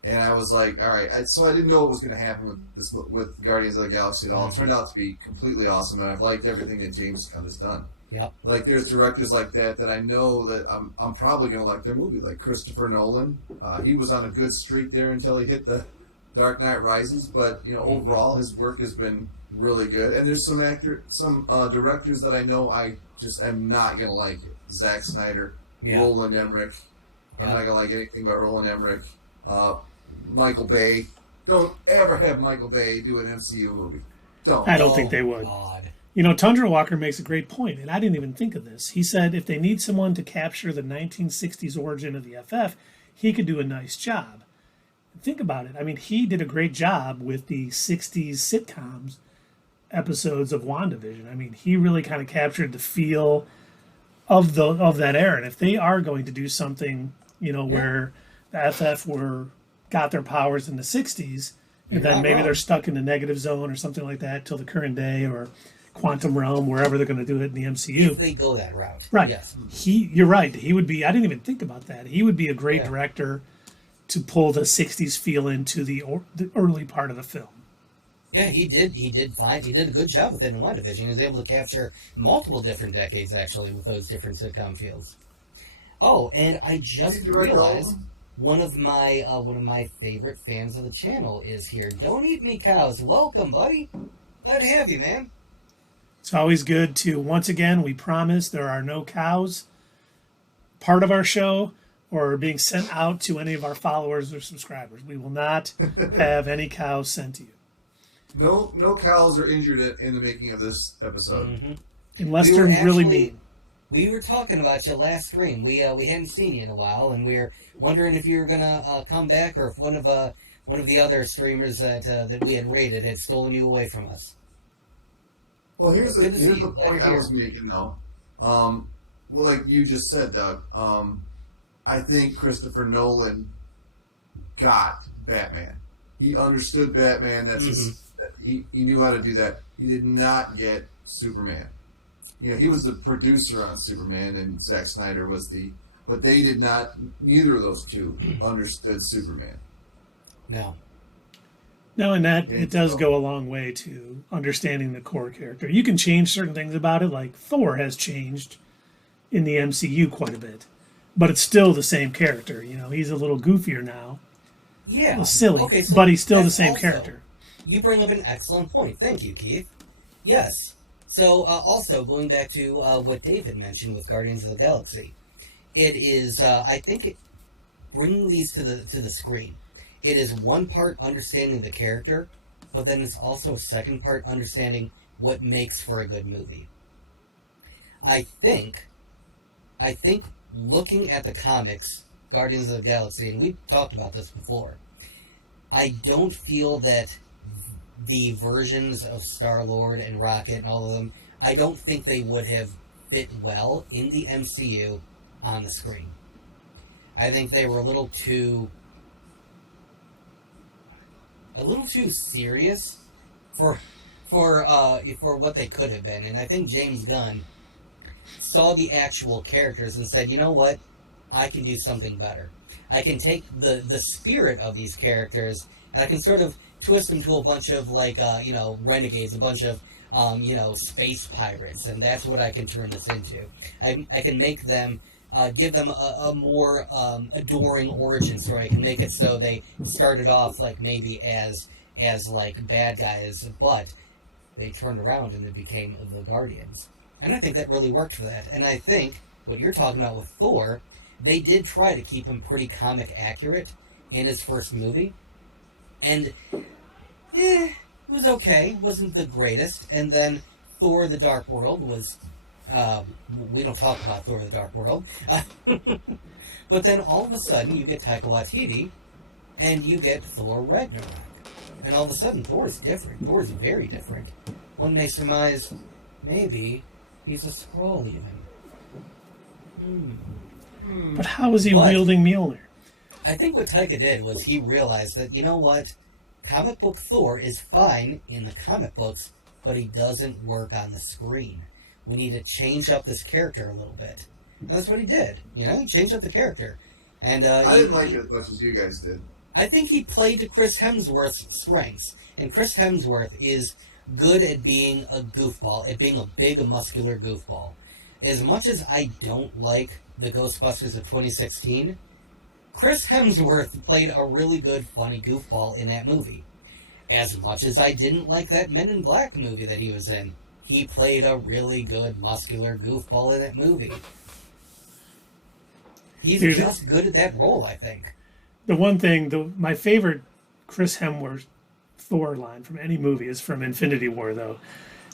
And I was like, all right. So I didn't know what was going to happen with Guardians of the Galaxy at all. It turned out to be completely awesome, and I've liked everything that James Gunn has done. Yep. Like, there's directors like that I know that I'm probably going to like their movie, like Christopher Nolan. He was on a good streak there until he hit the Dark Knight Rises, but overall his work has been really good. And there's some directors that I know I just am not going to like it. Zack Snyder, Roland Emmerich. I'm not going to like anything but Roland Emmerich. Michael Bay. Don't ever have Michael Bay do an MCU movie. Don't. I don't think they would. God. Tundra Walker makes a great point, and I didn't even think of this. He said if they need someone to capture the 1960s origin of the FF, he could do a nice job. Think about it. I mean, he did a great job with the 60s sitcoms episodes of WandaVision. I mean, he really kind of captured the feel of that era. And if they are going to do something, where the FF got their powers in the 60s, and then maybe they're stuck in the negative zone or something like that till the current day, or Quantum Realm, wherever they're going to do it in the MCU. If they go that route. Right. Yes. You're right. He would be, I didn't even think about that. He would be a great director to pull the 60s feel into the early part of the film. Yeah, he did fine. He did a good job with it in WandaVision. He was able to capture multiple different decades, actually, with those different sitcom feels. Oh, and I just realized one of my favorite fans of the channel is here. Don't Eat Me Cows. Welcome, buddy. Glad to have you, man. It's always good to, once again, we promise there are no cows part of our show or being sent out to any of our followers or subscribers. We will not have any cows sent to you. No cows are injured in the making of this episode. Mm-hmm. Unless they're really mean. We were talking about you last stream. We hadn't seen you in a while, and we were wondering if you were gonna come back, or if one of the other streamers that we had raided had stolen you away from us. Well, here's the point I was making, though. Well, like you just said, Doug, I think Christopher Nolan got Batman. He understood Batman. That's he knew how to do that. He did not get Superman. He was the producer on Superman, and Zack Snyder was but they did not, neither of those two understood Superman. No, and that it does go a long way to understanding the core character. You can change certain things about it, like Thor has changed in the MCU quite a bit, but it's still the same character. He's a little goofier now. Yeah. A little silly, okay, so but he's still the same character. You bring up an excellent point. Thank you, Keith. Yes. So, also, going back to what David mentioned with Guardians of the Galaxy, it is, I think, bringing these to the screen, it is one part understanding the character, but then it's also a second part understanding what makes for a good movie. I think looking at the comics, Guardians of the Galaxy, and we've talked about this before, I don't feel that the versions of Star-Lord and Rocket and all of them, I don't think they would have fit well in the MCU on the screen. I think they were a little too a little too serious for for what they could have been. And I think James Gunn saw the actual characters and said, you know what, I can do something better. I can take the spirit of these characters and I can sort of twist them to a bunch of renegades, a bunch of space pirates, and that's what I can turn this into. I can make them give them a more adoring origin story. I can make it so they started off like maybe as like bad guys, but they turned around and they became the Guardians. And I think that really worked for that. And I think what you're talking about with Thor, they did try to keep him pretty comic accurate in his first movie. And, it was okay. Wasn't the greatest. And then Thor the Dark World was... we don't talk about Thor the Dark World. But then all of a sudden you get Taika Waititi and you get Thor Ragnarok. And all of a sudden Thor's different. Thor's very different. One may surmise maybe he's a Skrull even. But how is he wielding Mjolnir? I think what Taika did was he realized that, you know what? Comic book Thor is fine in the comic books, but he doesn't work on the screen. We need to change up this character a little bit. And that's what he did. He changed up the character. And I didn't like it as much as you guys did. I think he played to Chris Hemsworth's strengths. And Chris Hemsworth is good at being a goofball, at being a big, muscular goofball. As much as I don't like the Ghostbusters of 2016, Chris Hemsworth played a really good, funny goofball in that movie. As much as I didn't like that Men in Black movie that he was in, he played a really good, muscular goofball in that movie. He's just good at that role, I think. The one thing, my favorite Chris Hemsworth Thor line from any movie is from Infinity War, though.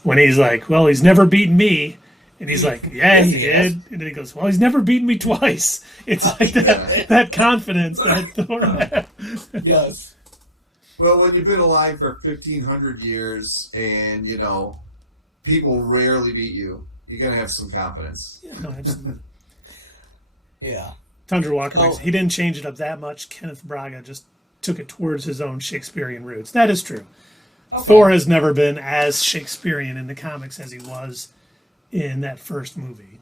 When he's like, well, he's never beaten me. And he's like, yeah, yes, he did. And then he goes, well, he's never beaten me twice. It's like that confidence that Thor had. Yes. Well, when you've been alive for 1,500 years and, people rarely beat you, you're going to have some confidence. Yeah, no, absolutely. Yeah. Tundra Walker, he didn't change it up that much. Kenneth Braga just took it towards his own Shakespearean roots. That is true. Okay. Thor has never been as Shakespearean in the comics as he was in that first movie.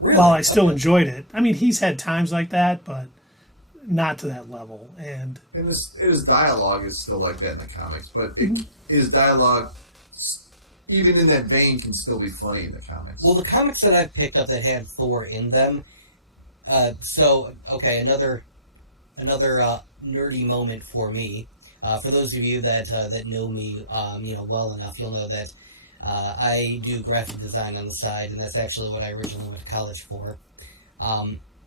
Really? While I still enjoyed it. I mean, he's had times like that, but not to that level. And his dialogue is still like that in the comics, but his dialogue, even in that vein, can still be funny in the comics. Well, the comics that I've picked up that had Thor in them, another nerdy moment for me. For those of you that know me, well enough, you'll know that I do graphic design on the side, and that's actually what I originally went to college for.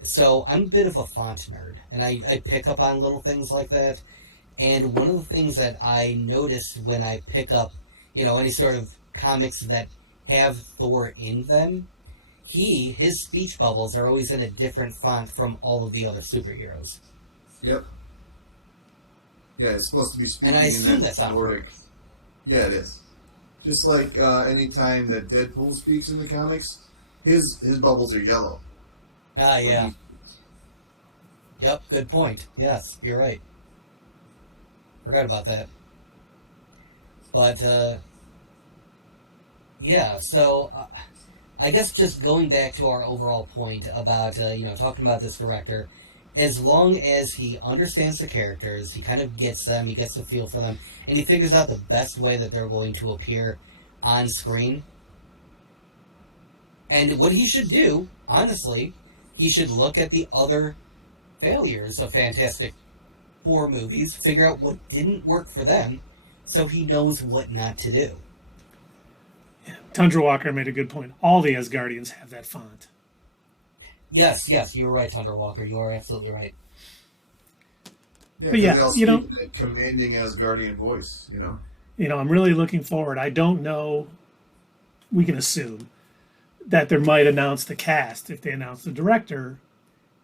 So I'm a bit of a font nerd, and I pick up on little things like that. And one of the things that I noticed when I pick up, any sort of comics that have Thor in them, his speech bubbles are always in a different font from all of the other superheroes. Yep. Yeah, it's supposed to be speaking and I assume in that that's on Nordic. purpose. Yeah, it is. Just like any time that Deadpool speaks in the comics, his bubbles are yellow. Ah, yeah. Yep, good point. Yes, you're right. Forgot about that. But, yeah, so I guess just going back to our overall point about, talking about this director, as long as he understands the characters, he kind of gets them, he gets the feel for them, and he figures out the best way that they're going to appear on screen. And what he should do, honestly, he should look at the other failures of Fantastic Four movies, figure out what didn't work for them, so he knows what not to do. Yeah. Tundra Walker made a good point. All the Asgardians have that font. Yes, you're right, Tundra Walker. You are absolutely right. Yeah, but yeah, they all speak in that commanding Asgardian voice, I'm really looking forward. I don't know. We can assume that they might announce the cast if they announce the director,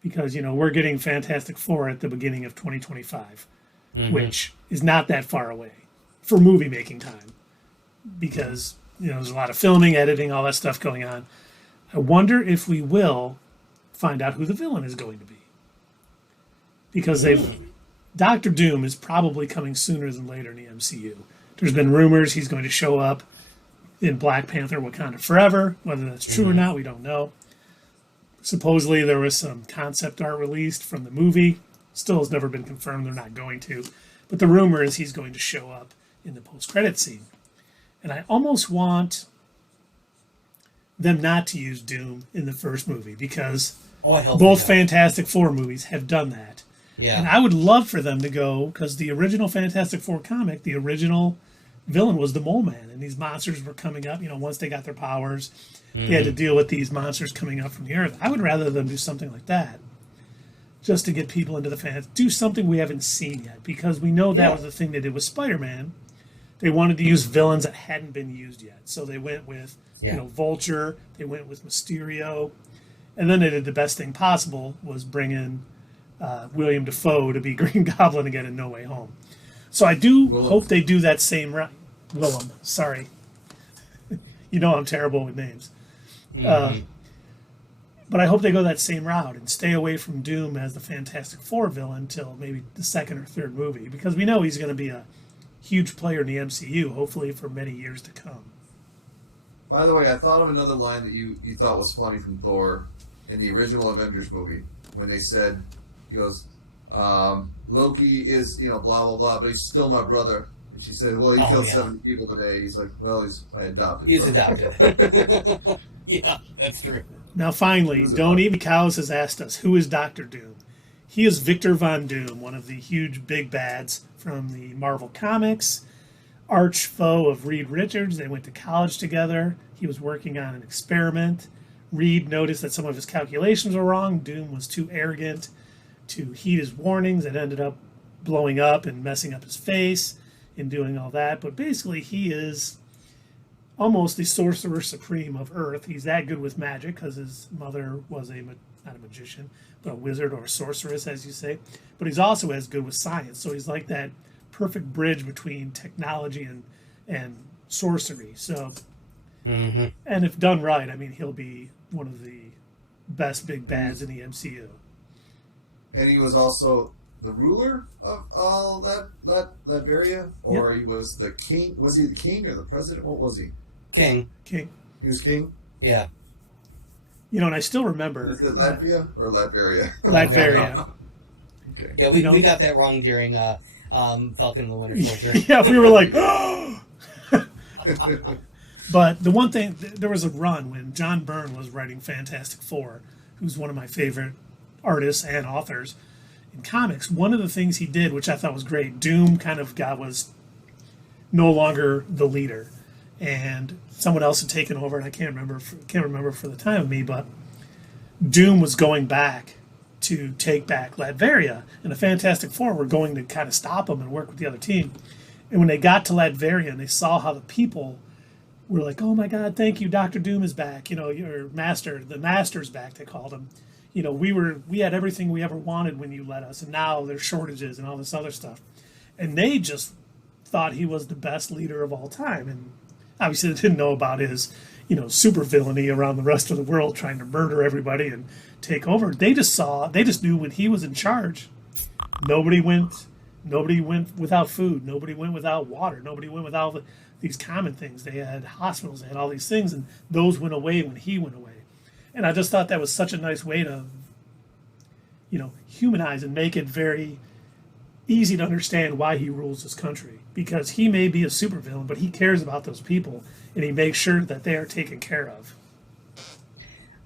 because we're getting Fantastic Four at the beginning of 2025, which is not that far away for movie making time, because there's a lot of filming, editing, all that stuff going on. I wonder if we will find out who the villain is going to be, because Doctor Doom is probably coming sooner than later in the MCU. There's been rumors he's going to show up in Black Panther Wakanda Forever. Whether that's true or not, we don't know. Supposedly there was some concept art released from the movie. Still has never been confirmed. They're not going to. But the rumor is he's going to show up in the post-credit scene. And I almost want them not to use Doom in the first movie because both Fantastic Four movies have done that. Yeah. And I would love for them to go, because the original Fantastic Four comic, the original villain was the Mole Man, and these monsters were coming up, once they got their powers, they had to deal with these monsters coming up from the earth. I would rather them do something like that, just to get people into the fans. Do something we haven't seen yet, because we know that was the thing they did with Spider-Man. They wanted to use villains that hadn't been used yet. So they went with, Vulture, they went with Mysterio, and then they did the best thing possible, was bring in William Dafoe to be Green Goblin again in No Way Home. So I do hope they do that same route. Willem, sorry. I'm terrible with names. But I hope they go that same route and stay away from Doom as the Fantastic Four villain until maybe the second or third movie, because we know he's going to be a huge player in the MCU, hopefully for many years to come. By the way, I thought of another line that you thought was funny from Thor in the original Avengers movie when they said, he goes, Loki is, blah, blah, blah, but he's still my brother. And she said, well, he killed 70 people today. He's like, well, he's my adopted brother. Adopted. Yeah, that's true. Now, finally, Don't Eat Me Cows has asked us, who is Dr. Doom? He is Victor Von Doom, one of the huge big bads from the Marvel Comics, arch foe of Reed Richards. They went to college together. He was working on an experiment. Reed noticed that some of his calculations were wrong. Doom was too arrogant to heed his warnings and ended up blowing up and messing up his face and doing all that. But basically, he is almost the sorcerer supreme of Earth. He's that good with magic because his mother was not a magician, but a wizard or a sorceress, as you say. But he's also as good with science. So he's like that perfect bridge between technology and sorcery. So, and if done right, he'll be one of the best big bads in the MCU. And he was also the ruler of all that Latveria? Or he was the king? Was he the king or the president? What was he? King. He was king? Yeah. And I still remember... Is it Latvia or Latveria? Latveria. Okay. Yeah, we got that wrong during Falcon and the Winter Soldier. Yeah, we were like... But the one thing... There was a run when John Byrne was writing Fantastic Four, who's one of my favorite artists and authors in comics. One of the things he did, which I thought was great, Doom was no longer the leader, and someone else had taken over, and I can't remember for the time of me, but Doom was going back to take back Latveria, and the Fantastic Four were going to kind of stop him and work with the other team. And when they got to Latveria and they saw how the people were like, oh my God, thank you, Dr. Doom is back, your master, the master's back, they called him. We had everything we ever wanted when you let us, and now there's shortages and all this other stuff. And they just thought he was the best leader of all time. And obviously they didn't know about his, super villainy around the rest of the world, trying to murder everybody and take over. They just knew when he was in charge, nobody went without food. Nobody went without water. Nobody went without these common things. They had hospitals, they had all these things, and those went away when he went away. And I just thought that was such a nice way to, humanize and make it very easy to understand why he rules this country. Because he may be a supervillain, but he cares about those people, and he makes sure that they are taken care of.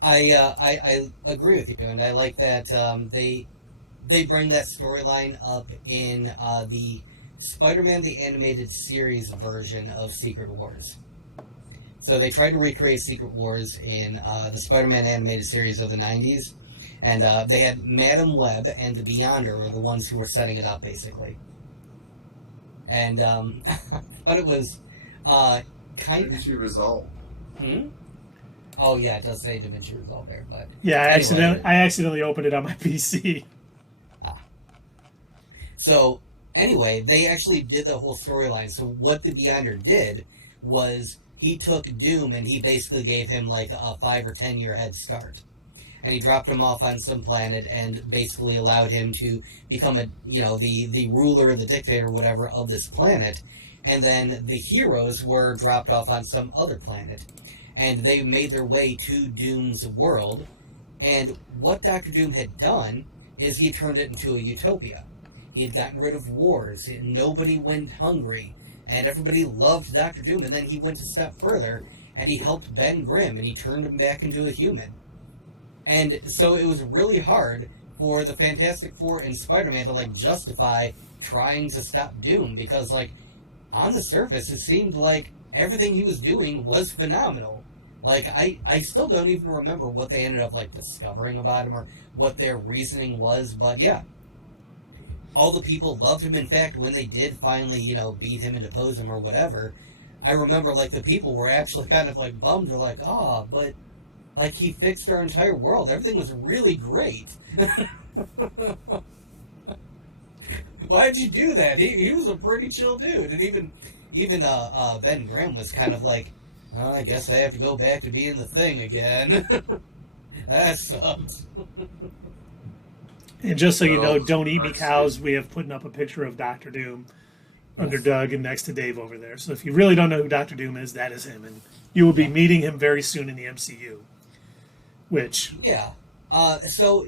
I agree with you, and I like that they bring that storyline up in the Spider-Man the Animated Series version of Secret Wars. So they tried to recreate Secret Wars in the Spider-Man animated series of the 90s. And they had Madam Web and the Beyonder were the ones who were setting it up, basically. And I thought it was kind of... Da Vinci Resolve. Oh, yeah, it does say Da Vinci Resolve there. But yeah, I accidentally opened it on my PC. So, anyway, they actually did the whole storyline. So what the Beyonder did was... he took Doom and he basically gave him like a 5 or 10 year head start. and he dropped him off on some planet and basically allowed him to become the ruler, the dictator, whatever, of this planet. And then the heroes were dropped off on some other planet, and they made their way to Doom's world. And what Dr. Doom had done is he turned it into a utopia. He had gotten rid of wars, and nobody went hungry, and everybody loved Dr. Doom. And then he went a step further, and he helped Ben Grimm, and he turned him back into a human. And so it was really hard for the Fantastic Four and Spider-Man to, justify trying to stop Doom, because, on the surface, it seemed like everything he was doing was phenomenal. I still don't even remember what they ended up, discovering about him or what their reasoning was, but yeah. All the people loved him. In fact, when they did finally, beat him and depose him or whatever, I remember, the people were actually kind of, bummed. They're like, but, he fixed our entire world. Everything was really great. Why'd you do that? He was a pretty chill dude. And even Ben Grimm was kind of like, I guess I have to go back to being the Thing again. That sucks. And just so you know, don't eat me cows, we have putting up a picture of Dr. Doom under Doug and next to Dave over there. So if you really don't know who Dr. Doom is, that is him. And you will be meeting him very soon in the MCU. Which... Yeah. So...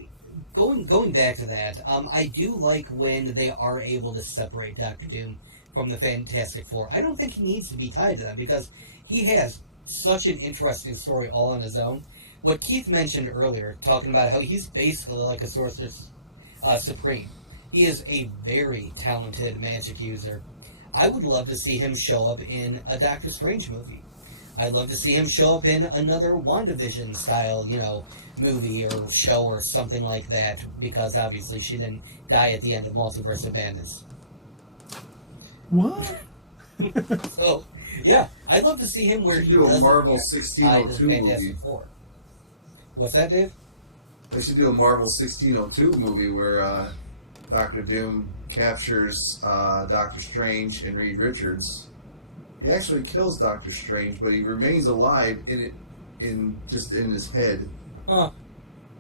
Going back to that, I do like when they are able to separate Dr. Doom from the Fantastic Four. I don't think he needs to be tied to them, because he has such an interesting story all on his own. What Keith mentioned earlier, talking about how he's basically like a Sorcerer Supreme. He is a very talented magic user. I would love to see him show up in a Doctor Strange movie. I'd love to see him show up in another WandaVision style, movie or show or something like that, because obviously she didn't die at the end of Multiverse of Madness. What? So, yeah, I'd love to see him where he do a doesn't Marvel tie to the 1602 Fantastic movie. Four. What's that, Dave? They should do a Marvel 1602 movie where Doctor Doom captures Doctor Strange and Reed Richards. He actually kills Doctor Strange, but he remains alive in his head. Huh.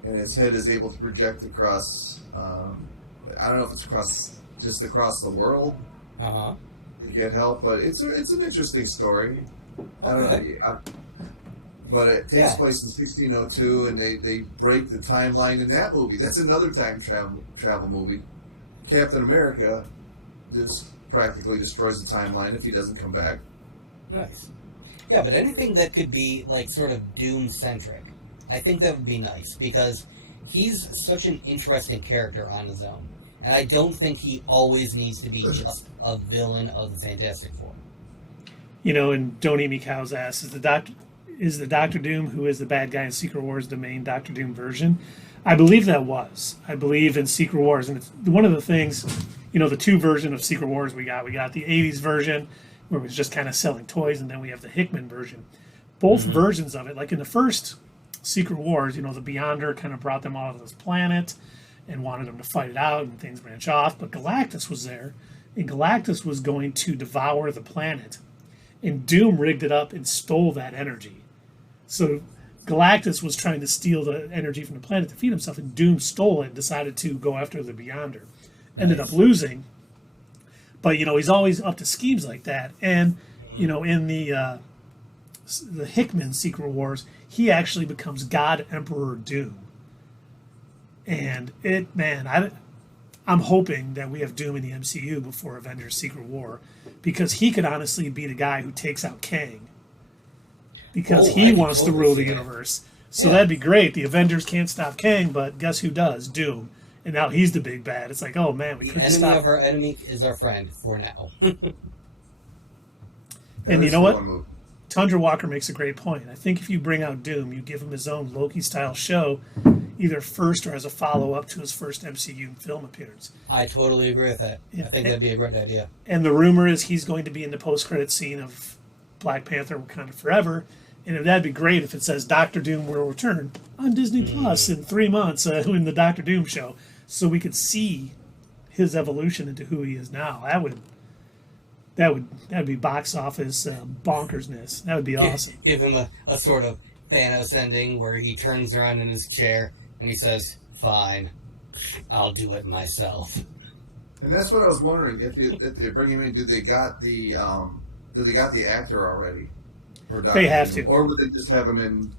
And his head is able to project across. I don't know if it's across the world. Uh-huh. To get help, but it's an interesting story. I don't know. But it takes place in 1602, and they break the timeline in that movie. That's another time travel movie. Captain America just practically destroys the timeline if he doesn't come back. Nice. Yeah, but anything that could be, sort of Doom-centric, I think that would be nice, because he's such an interesting character on his own. And I don't think he always needs to be just a villain of the Fantastic Four. And Don't Eat Me Cow's ass is the Doctor Doom who is the bad guy in Secret Wars the main Doctor Doom version? I believe that was. I believe in Secret Wars, and it's one of the things, the two versions of Secret Wars we got. We got the 80s version, where it was just kind of selling toys, and then we have the Hickman version. Both versions of it, like in the first Secret Wars, the Beyonder kind of brought them off of this planet and wanted them to fight it out, and things branch off. But Galactus was there, and Galactus was going to devour the planet. And Doom rigged it up and stole that energy. So Galactus was trying to steal the energy from the planet to feed himself, and Doom stole it and decided to go after the Beyonder. Ended up losing. But, he's always up to schemes like that. And, in the Hickman Secret Wars, he actually becomes God Emperor Doom. And I'm hoping that we have Doom in the MCU before Avengers Secret War, because he could honestly be the guy who takes out Kang. Because he wants to rule the universe. So that'd be great. The Avengers can't stop Kang, but guess who does? Doom. And now he's the big bad. It's like, oh man, we couldn't stop. The enemy of our enemy is our friend for now. And you know what? Tundra Walker makes a great point. I think if you bring out Doom, you give him his own Loki-style show, either first or as a follow-up to his first MCU film appearance. I totally agree with that. Yeah. I think that'd be a great idea. And the rumor is he's going to be in the post-credit scene of Black Panther Wakanda Forever. And that'd be great if it says Doctor Doom will return on Disney Plus in 3 months in the Doctor Doom show, so we could see his evolution into who he is now. That'd be box office bonkersness. That would be awesome. Give him a sort of Thanos ending where he turns around in his chair, And he says, "Fine, I'll do it myself." And that's what I was wondering if they bring him in. Do they got the actor already? Or They have to. Or would they just have him in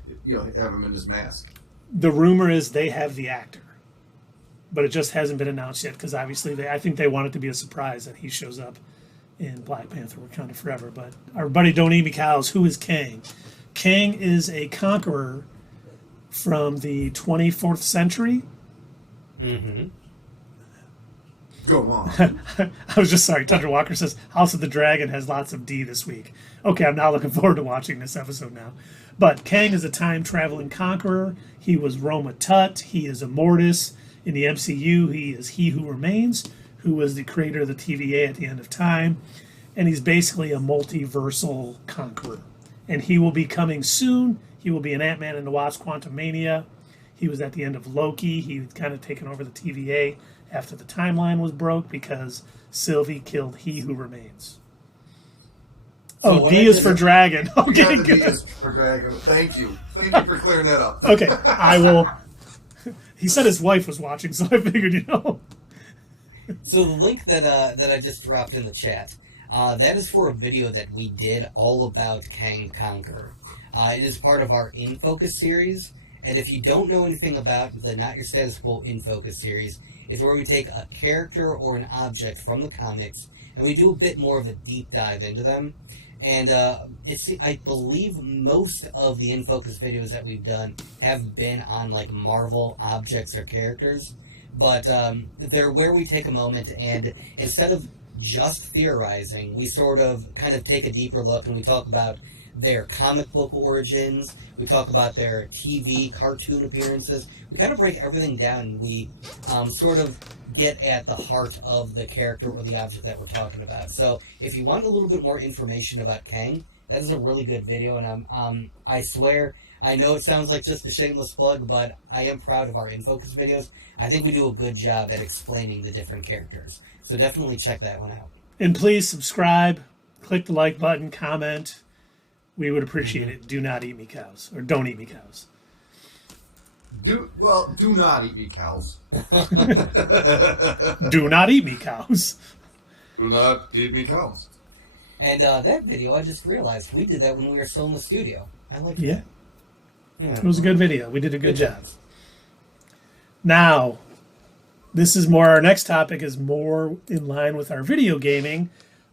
have him in his mask? The rumor is they have the actor, but it just hasn't been announced yet because obviously I think they want it to be a surprise that he shows up in Black Panther Wakanda Forever. But our buddy Don't Eat Me Cows, who is Kang? Kang is a conqueror from the 24th century. Mm-hmm. Go on. I was just sorry. Tundra Walker says House of the Dragon has lots of D this week. Okay, I'm now looking forward to watching this episode now. But Kang is a time-traveling conqueror. He was Roma Tut. He is Immortus. In the MCU, he is He Who Remains, who was the creator of the TVA at the end of time. And he's basically a multiversal conqueror. And he will be coming soon. He will be in Ant-Man and the Wasp: Quantumania. He was at the end of Loki. He had kind of taken over the TVA after the timeline was broke because Sylvie killed He Who Remains. So D is for dragon. Okay, D good. is for dragon. Thank you for clearing that up. Okay, I will. He said his wife was watching, so I figured, So the link that I just dropped in the chat, that is for a video that we did all about Kang Conqueror. It is part of our In Focus series, and if you don't know anything about the Not Your Status Quo In Focus series, it's where we take a character or an object from the comics, and we do a bit more of a deep dive into them. And I believe most of the In Focus videos that we've done have been on like Marvel objects or characters, but they're where we take a moment and instead of just theorizing, we sort of kind of take a deeper look and we talk about their comic book origins, we talk about their TV cartoon appearances, we kind of break everything down and we sort of get at the heart of the character or the object that we're talking about. So if you want a little bit more information about Kang, that is a really good video, and I swear, I know it sounds like just a shameless plug, but I am proud of our In Focus videos. I think we do a good job at explaining the different characters. So definitely check that one out. And please subscribe, click the like button, comment. We would appreciate it. Do not eat me cows, or don't eat me cows. Do not eat me cows. Do not eat me cows. Do not eat me cows. And that video, I just realized, we did that when we were still in the studio. I like that. Yeah. Yeah. It was a good video. We did a good job. Now, this is more, our next topic is more in line with our video gaming,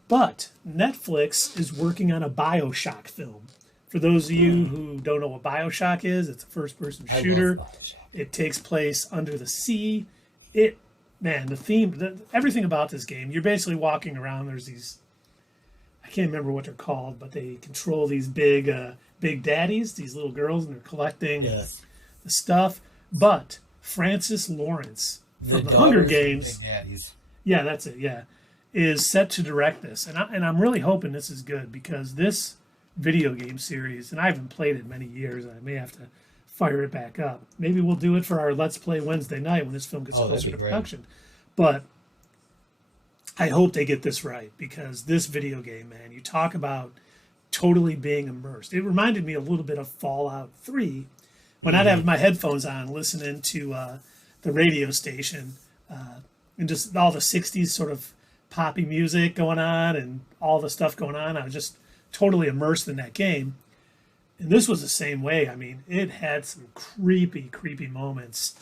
but Netflix is working on a Bioshock film. For those of you who don't know what Bioshock is, it's a first-person shooter. I love Bioshock. It takes place under the sea. The theme, everything about this game, you're basically walking around. There's these, I can't remember what they're called, but they control these big daddies, these little girls, and they're collecting the stuff. But Francis Lawrence from the Hunger Games, Big Daddies. yeah, that's it, yeah, is set to direct this, and I'm really hoping this is good because this video game series, and I haven't played it in many years, and I may have to fire it back up. Maybe we'll do it for our Let's Play Wednesday night when this film gets closer to production. But I hope they get this right because this video game, man, you talk about totally being immersed. It reminded me a little bit of Fallout 3 when I'd have my headphones on listening to the radio station and just all the 60s sort of poppy music going on and all the stuff going on. I was just totally immersed in that game. And this was the same way. I mean, it had some creepy moments.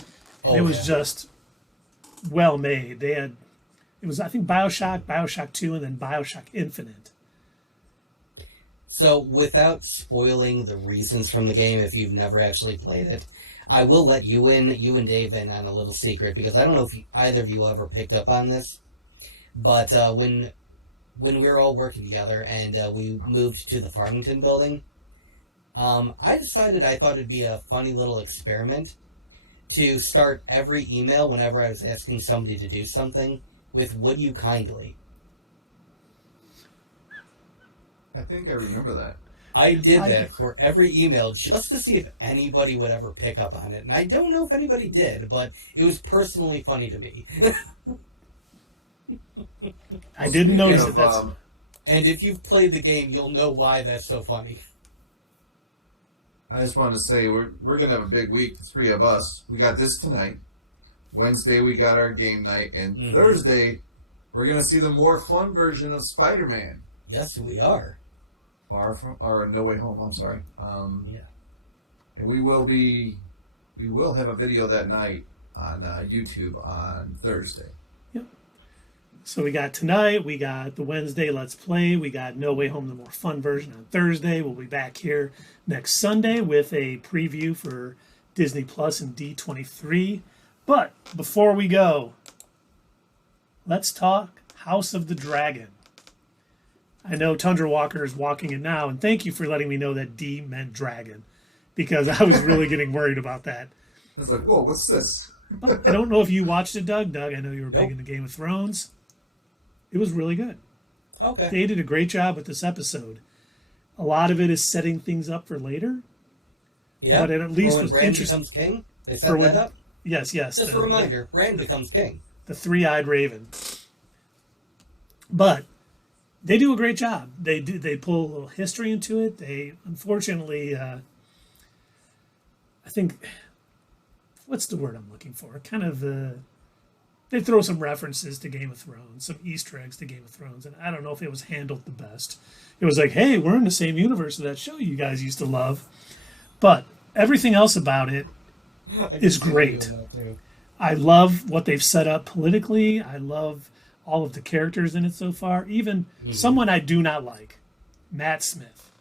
And it was just well made. It was, I think, Bioshock 2, and then Bioshock Infinite. So, without spoiling the reasons from the game, if you've never actually played it, I will let you and Dave in on a little secret, because I don't know if either of you ever picked up on this, but when we were all working together and we moved to the Farmington building, I decided I thought it'd be a funny little experiment to start every email whenever I was asking somebody to do something with "Would you kindly?" I think I remember that. I did that for every email just to see if anybody would ever pick up on it. And I don't know if anybody did, but it was personally funny to me. I didn't notice it. And if you've played the game, you'll know why that's so funny. I just wanted to say we're gonna have a big week, the three of us. We got this tonight. Wednesday we got our game night, and Thursday we're gonna see the more fun version of Spider-Man. Yes, we are. Far from or No Way Home. I'm sorry. Yeah. And we will have a video that night on YouTube on Thursday. Yep. So we got tonight, we got the Wednesday Let's Play, we got No Way Home, the more fun version on Thursday. We'll be back here next Sunday with a preview for Disney Plus and D23. But before we go, let's talk House of the Dragon. I know Tundra Walker is walking it now, and thank you for letting me know that D meant dragon, because I was really getting worried about that. I was like, whoa, what's this? But I don't know if you watched it, Doug. Doug, I know you were big Nope. into Game of Thrones. It was really good. Okay. They did a great job with this episode. A lot of it is setting things up for later. Yeah. But it at least when was Bran interesting. becomes king, they set For when- that up. Yes. Just a reminder, Bran becomes king. The three-eyed raven. But they do a great job. They pull a little history into it. They unfortunately, I think, what's the word I'm looking for? Kind of they throw some references to Game of Thrones, some Easter eggs to Game of Thrones, and I don't know if it was handled the best. It was like, hey, we're in the same universe of that show you guys used to love, but everything else about it is great. I love what they've set up politically. I love all of the characters in it so far. Even someone I do not like, Matt Smith.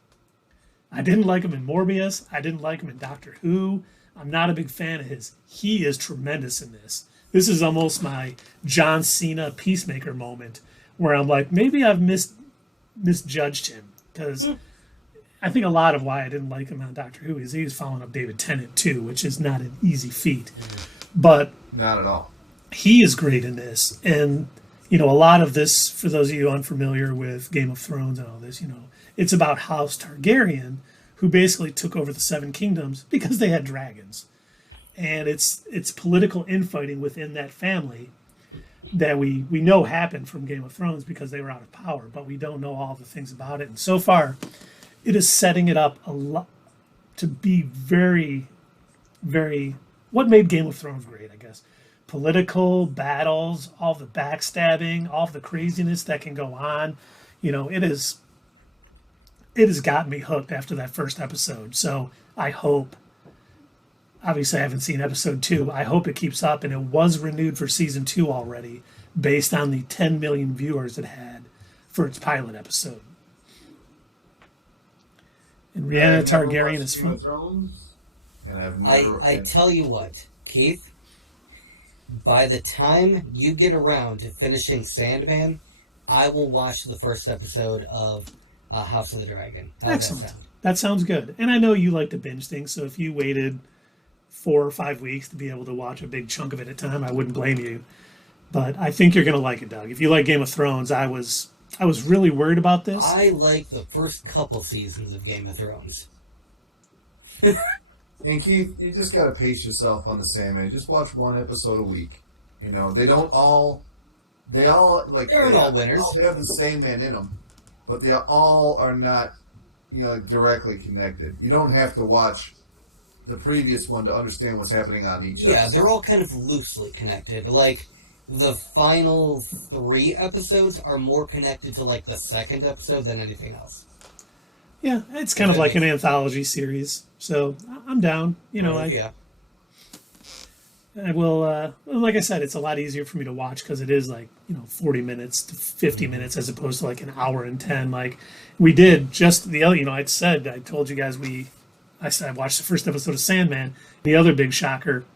I didn't like him in Morbius. I didn't like him in Doctor Who. I'm not a big fan of his. He is tremendous in this. This is almost my John Cena Peacemaker moment, where I'm like, maybe I've misjudged him, because I think a lot of why I didn't like him on Doctor Who is he was following up David Tennant too, which is not an easy feat. But Not at all. he is great in this. And, you know, a lot of this, for those of you unfamiliar with Game of Thrones and all this, you know, it's about House Targaryen, who basically took over the Seven Kingdoms because they had dragons. And it's political infighting within that family that we know happened from Game of Thrones because they were out of power, but we don't know all the things about it. And so far, it is setting it up a lot to be very, very, what made Game of Thrones great, I guess. Political battles, all the backstabbing, all the craziness that can go on. You know, it has gotten me hooked after that first episode. So I hope, obviously I haven't seen episode 2. I hope it keeps up, and it was renewed for season 2 already based on the 10 million viewers it had for its pilot episode. And Rhianna Targaryen is Game of fun. Thrones, and I've never, I tell you what, Keith, by the time you get around to finishing Sandman, I will watch the first episode of House of the Dragon. How's Excellent. that sound? That sounds good. And I know you like to binge things, so if you waited 4 or 5 weeks to be able to watch a big chunk of it at a time, I wouldn't blame you. But I think you're going to like it, Doug. If you like Game of Thrones, I was really worried about this. I like the first couple seasons of Game of Thrones. And Keith, you just gotta pace yourself on the Sandman. Just watch one episode a week. You know, they all like They're all winners. They have the Sandman in them, but they all are not, you know, directly connected. You don't have to watch the previous one to understand what's happening on each. Yeah, episode. they're all kind of loosely connected. Like, the final 3 episodes are more connected to, like, the second episode than anything else. Yeah, it's kind of like an anthology series. So I'm down. You know, Yeah. I will, like I said, it's a lot easier for me to watch because it is like, you know, 40 minutes to 50 minutes as opposed to like an hour and 10. Like we did just the other, you know, I told you guys I said I watched the first episode of Sandman. The other big shocker,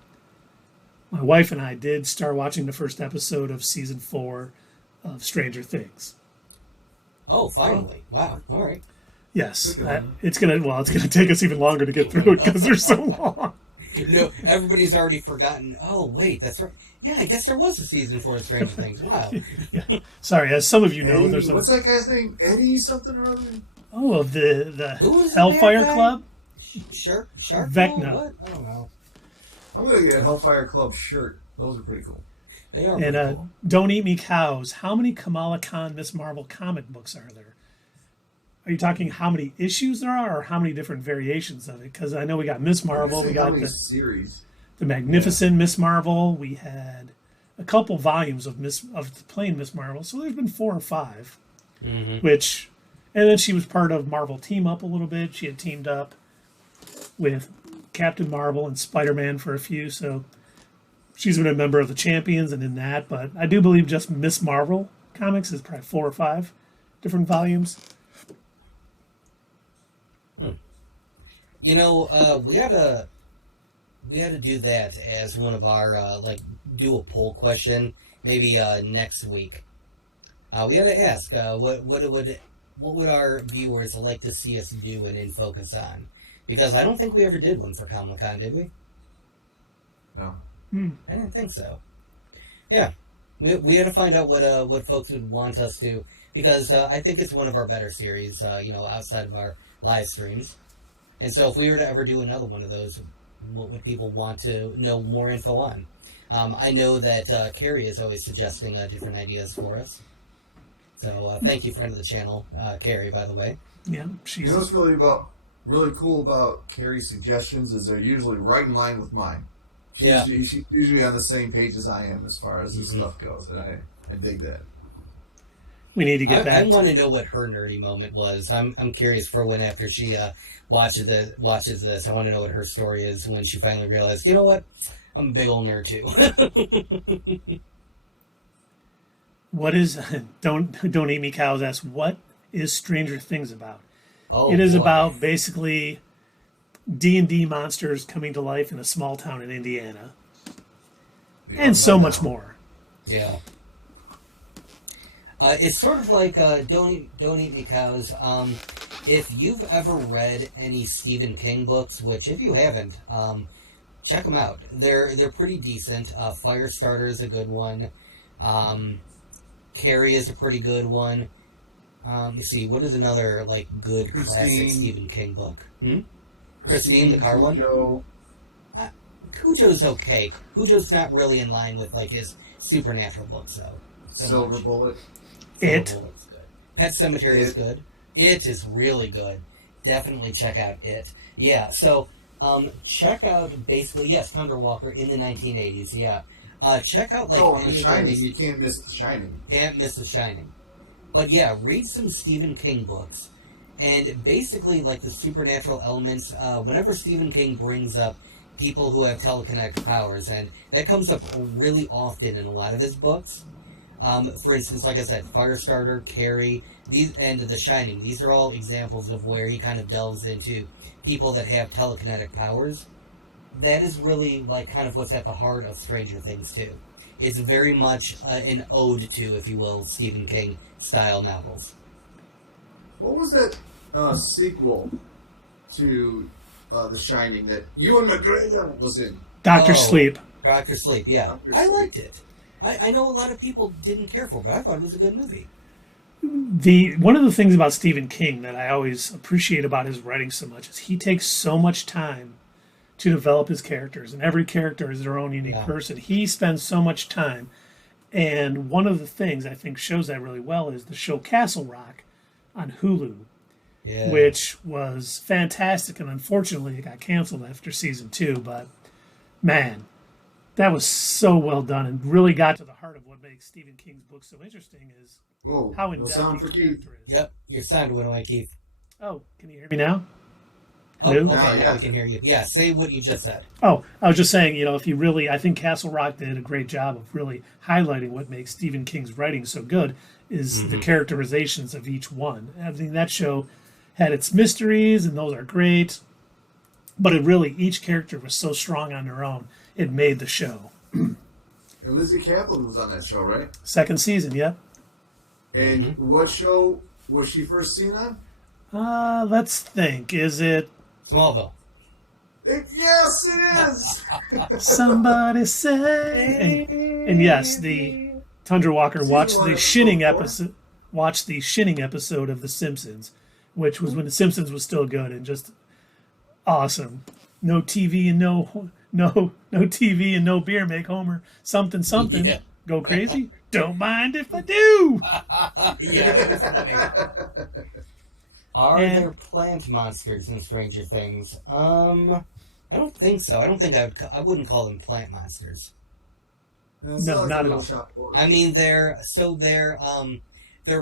my wife and I did start watching the first episode of season 4 of Stranger Things. Oh, finally. Wow. All right. Yes, it's gonna take us even longer to get through it because they're so long. No, everybody's already forgotten. Oh, wait, that's right. Yeah, I guess there was a season 4 of Stranger Things. Wow. Yeah. Sorry, as some of you know, Eddie, there's what's that guy's name? Eddie something or other? of the Who was the Hellfire bad guy? Club. Shark? Vecna. What? I don't know. I'm gonna get a Hellfire Club shirt. Those are pretty cool. They are And pretty cool. Don't Eat Me Cows. How many Kamala Khan Miss Marvel comic books are there? Are you talking how many issues there are, or how many different variations of it? Because I know we got Miss Marvel, we How got many series? the Magnificent Miss Marvel. We had a couple volumes of plain Miss Marvel. So there's been 4 or 5, which, and then she was part of Marvel Team Up a little bit. She had teamed up with Captain Marvel and Spider-Man for a few. So she's been a member of the Champions and in that. But I do believe just Miss Marvel comics is probably 4 or 5 different volumes. You know, we ought to do that as one of our do a poll question maybe next week. We ought to ask what would our viewers like to see us do and in focus on, because I don't think we ever did one for Comic-Con, did we? No. I didn't think so. Yeah, we had to find out what folks would want us to, because I think it's one of our better series, outside of our live streams. And so if we were to ever do another one of those, what would people want to know more info on? I know that Carrie is always suggesting different ideas for us. So thank you, friend of the channel, Carrie, by the way. Yeah, she's... You know what's really cool about Carrie's suggestions is they're usually right in line with mine. She's usually on the same page as I am as far as this stuff goes, and I dig that. We need to get back. I want to know what her nerdy moment was. I'm curious for when after she watches this. I want to know what her story is when she finally realized, you know what, I'm a big old nerd too. What is don't eat me cows asks, what is Stranger Things about? Oh, it is boy. about basically D&D monsters coming to life in a small town in Indiana, and so much more. Yeah. It's sort of like don't eat me cows. If you've ever read any Stephen King books, which if you haven't, check them out. They're pretty decent. Firestarter is a good one. Carrie is a pretty good one. Let's see, what is another good classic Stephen King book? Christine, the car one. Cujo's okay. Cujo's not really in line with his supernatural books though. Silver Bullet. It. Bullet's good. Pet Sematary is good. It is really good. Definitely check out It. Yeah, so check out basically, yes, Thunder Walker in the 1980s, yeah. Check out The Shining. You can't miss The Shining. Can't miss The Shining. But yeah, read some Stephen King books. And basically, the supernatural elements, whenever Stephen King brings up people who have telekinetic powers, and that comes up really often in a lot of his books. For instance, like I said, Firestarter, Carrie, and The Shining. These are all examples of where he kind of delves into people that have telekinetic powers. That is really kind of what's at the heart of Stranger Things too. It's very much an ode to, if you will, Stephen King style novels. What was that sequel to The Shining that Ewan McGregor was in? Dr. Sleep. Dr. Sleep, yeah. Dr. I Sleep. liked it. I know a lot of people didn't care for it, but I thought it was a good movie. One of the things about Stephen King that I always appreciate about his writing so much is he takes so much time to develop his characters, and every character is their own unique person. He spends so much time, and one of the things I think shows that really well is the show Castle Rock on Hulu, which was fantastic, and unfortunately it got canceled after season 2, but man, that was so well done and really got to the heart of what makes Stephen King's books so interesting is how in-depth sound for each Keith. character is. Yep, your sound went away, Keith. Oh, can you hear me now? Oh, Hello? okay, now we can hear you. Yeah, say what you just said. Oh, I was just saying, if you really, I think Castle Rock did a great job of really highlighting what makes Stephen King's writing so good is the characterizations of each one. I think that show had its mysteries, and those are great, but it really, each character was so strong on their own, it made the show. And Lizzie Kaplan was on that show, right? Second season, yep. And what show was she first seen on? Let's think. Is it Smallville. Yes, it is! Somebody Say? And yes, the Tundra Walker watched the Shinning episode. Watched the Shinning episode of The Simpsons, which was when The Simpsons was still good and just awesome. No TV and no TV and no beer make Homer something. Yeah. Go crazy. Don't mind if I do. Yeah, it was funny. Are And- there plant monsters in Stranger Things? I don't think so. I don't think I wouldn't call them plant monsters. It's No, like not a at little all. shop order. I mean, their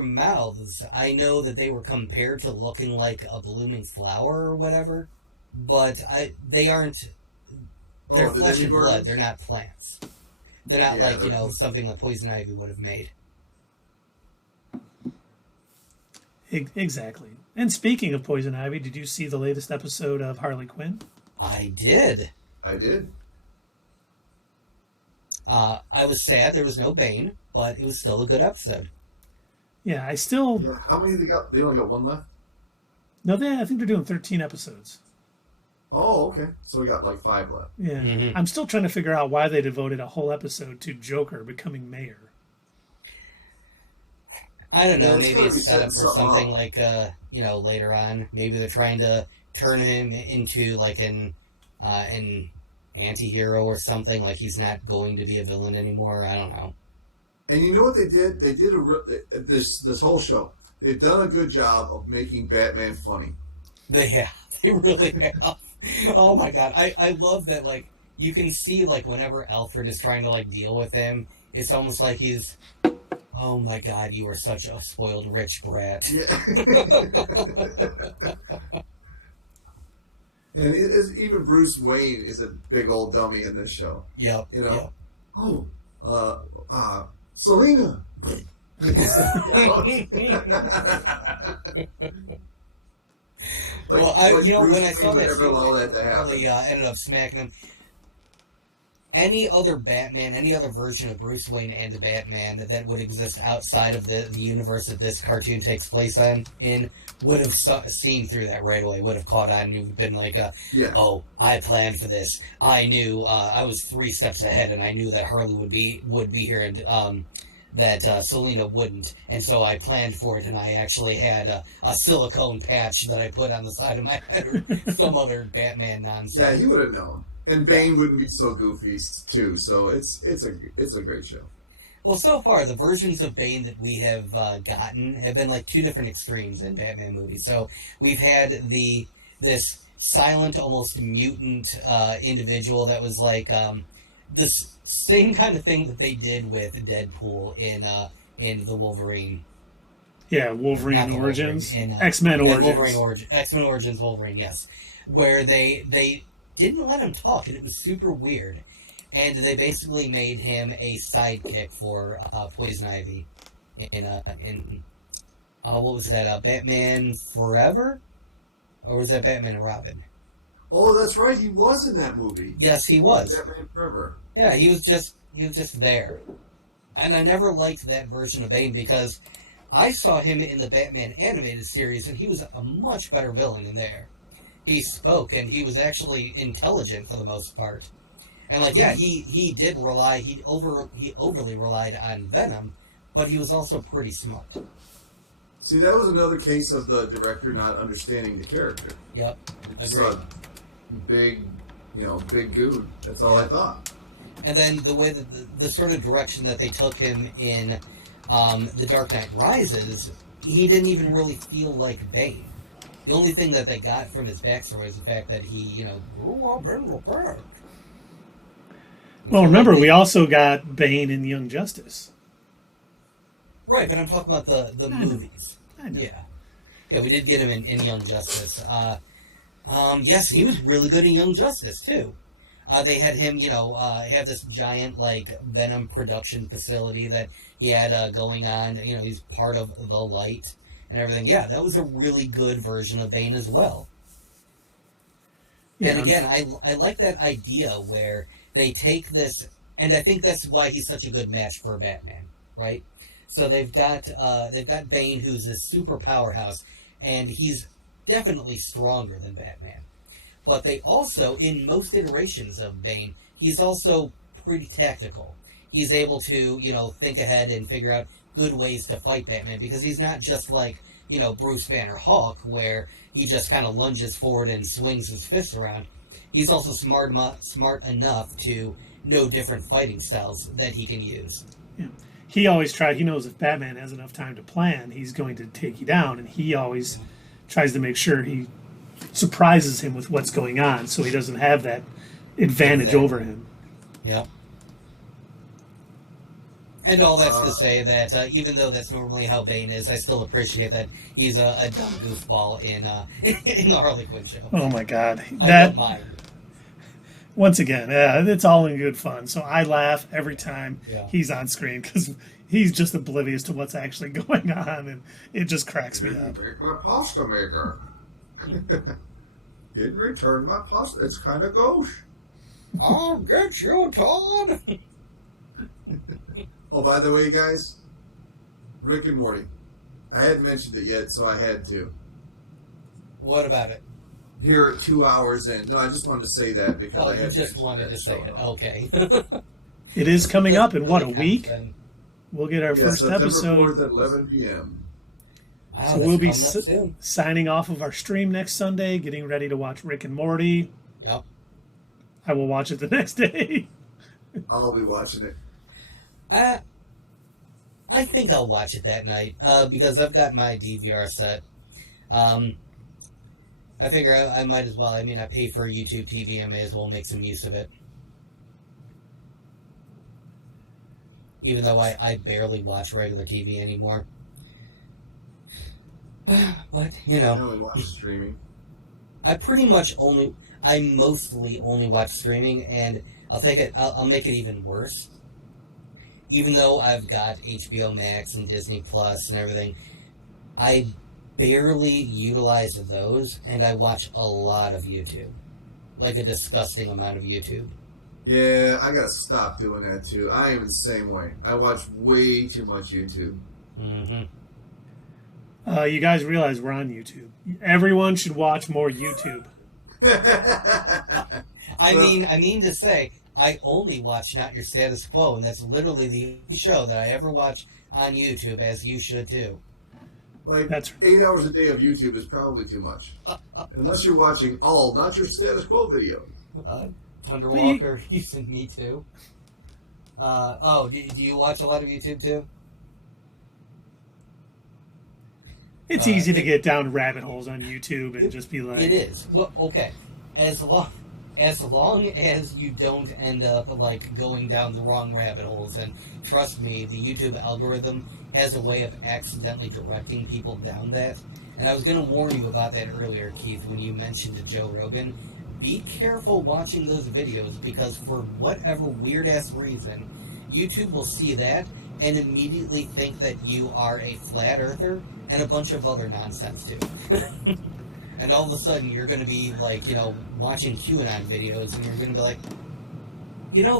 mouths. I know that they were compared to looking like a blooming flower or whatever, but they aren't. They're the flesh and blood. Demogorgons? They're not plants. They're not Yeah, like they're- something that Poison Ivy would have made. Exactly. And speaking of Poison Ivy, did you see the latest episode of Harley Quinn? I did. I did. I was sad there was no Bane, but it was still a good episode. Yeah, I still Yeah. How many they got? They only got one left. no. I think they're doing 13 episodes. Oh, okay. So we got like 5 left. Yeah, Mhm. I'm still trying to figure out why they devoted a whole episode to Joker becoming mayor. I don't know. Yeah, it's Maybe gotta it's be set up setting for something something up. like later on. Maybe they're trying to turn him into like an anti-hero or something. Like he's not going to be a villain anymore. I don't know. And you know what they did? They did this whole show. They've done a good job of making Batman funny. They really have. Oh my god, I love that. Like you can see like whenever Alfred is trying to like deal with him, it's almost like he's. Oh my god, you are such a spoiled rich brat. Yeah. And it is, even Bruce Wayne is a big old dummy in this show. Yep. You know? Yep. Oh, Selena. Well, Bruce when I saw Wayne would that, ever allow that to happen. really ended up smacking him. Any other Batman, any other version of Bruce Wayne and Batman that would exist outside of the universe that this cartoon takes place in would have seen through that right away, would have caught on, and would have been like, Yeah. oh, I planned for this. I knew I was 3 steps ahead, and I knew that Harley would be here, and that Selena wouldn't, and so I planned for it, and I actually had a silicone patch that I put on the side of my head, or some other Batman nonsense. Yeah, he would have known. And Bane wouldn't be so goofy too. So it's a great show. Well, so far, the versions of Bane that we have gotten have been like 2 different extremes in Batman movies. So we've had this silent, almost mutant individual that was like this same kind of thing that they did with Deadpool in the Wolverine. Yeah, Not Wolverine the Origins, Wolverine, X-Men Wolverine Origins. X-Men Origins Wolverine, yes. Where they didn't let him talk, and it was super weird. And they basically made him a sidekick for Poison Ivy in what was that? Batman Forever, or was that Batman and Robin? Oh, that's right. He was in that movie. Yes, he was. Batman Forever. Yeah, he was just there. And I never liked that version of Bane because I saw him in the Batman animated series, and he was a much better villain in there. He spoke, and he was actually intelligent for the most part. And like, yeah, he did rely. He overly relied on Venom, but he was also pretty smart. See, that was another case of the director not understanding the character. Yep, Just agreed. a big goon. That's all I thought. And then the way that the sort of direction that they took him in The Dark Knight Rises, he didn't even really feel like Bane. The only thing that they got from his backstory is the fact that he, grew up in the park. Well, remember, we also got Bane in Young Justice. Right, but I'm talking about the I know. movies. I know. Yeah, we did get him in Young Justice. Yes, he was really good in Young Justice, too. They had him, have this giant, Venom production facility that he had going on. He's part of the Light and everything. Yeah, that was a really good version of Bane as well. Yeah, And again, I like that idea where they take this, and I think that's why he's such a good match for Batman, right? So they've got Bane, who's this super powerhouse, and he's definitely stronger than Batman. But they also, in most iterations of Bane, he's also pretty tactical. He's able to, think ahead and figure out good ways to fight Batman, because he's not just like, Bruce Banner Hawk, where he just kind of lunges forward and swings his fists around. He's also smart enough to know different fighting styles that he can use. Yeah. He always he knows if Batman has enough time to plan, he's going to take you down, and he always tries to make sure he surprises him with what's going on, so he doesn't have that advantage over him. Yep. And all that's to say that even though that's normally how Bane is, I still appreciate that he's a dumb goofball in the Harley Quinn show. Oh my God, I don't mind. Once again, it's all in good fun. So I laugh every time he's on screen because he's just oblivious to what's actually going on, and it just cracks me up. Take my pasta maker. Didn't return my pasta. It's kind of gauche. I'll get you, Todd. Oh, by the way, guys, Rick and Morty. I hadn't mentioned it yet, so I had to. What about it? Here at 2 hours in. No, I just wanted to say that because I had just wanted to say it. Okay. It is coming up in, what, a Really week? then. We'll get our first September episode. 4th at 11 p.m. Wow, So we'll be that's coming up soon. signing off of our stream next Sunday, getting ready to watch Rick and Morty. Yep. I will watch it the next day. I'll be watching it. I think I'll watch it that night because I've got my DVR set. I figure I might as well. I mean, I pay for YouTube TV. I may as well make some use of it. Even though I barely watch regular TV anymore. But, you know. I only watch streaming. I mostly only watch streaming, and I'll make it even worse. Even though I've got HBO Max and Disney Plus and everything, I barely utilize those, and I watch a lot of YouTube. Like a disgusting amount of YouTube. Yeah, I gotta stop doing that too. I am the same way. I watch way too much YouTube. Mm-hmm. You guys realize we're on YouTube. Everyone should watch more YouTube. I mean to say, I only watch Not Your Status Quo, and that's literally the only show that I ever watch on YouTube, as you should too. Like, That's 8 hours a day of YouTube is probably too much. Unless you're watching all Not Your Status Quo videos. Thunder Walker, you sent me too. Do you watch a lot of YouTube too? It's easy to get down rabbit holes on YouTube and just be like... It is. Well, okay. As long as you don't end up like going down the wrong rabbit holes, and trust me, the YouTube algorithm has a way of accidentally directing people down that. And I was going to warn you about that earlier, Keith, when you mentioned Joe Rogan. Be careful watching those videos, because for whatever weird-ass reason, YouTube will see that and immediately think that you are a flat earther and a bunch of other nonsense, too. And all of a sudden, you're going to be, like, watching QAnon videos, and you're going to be like,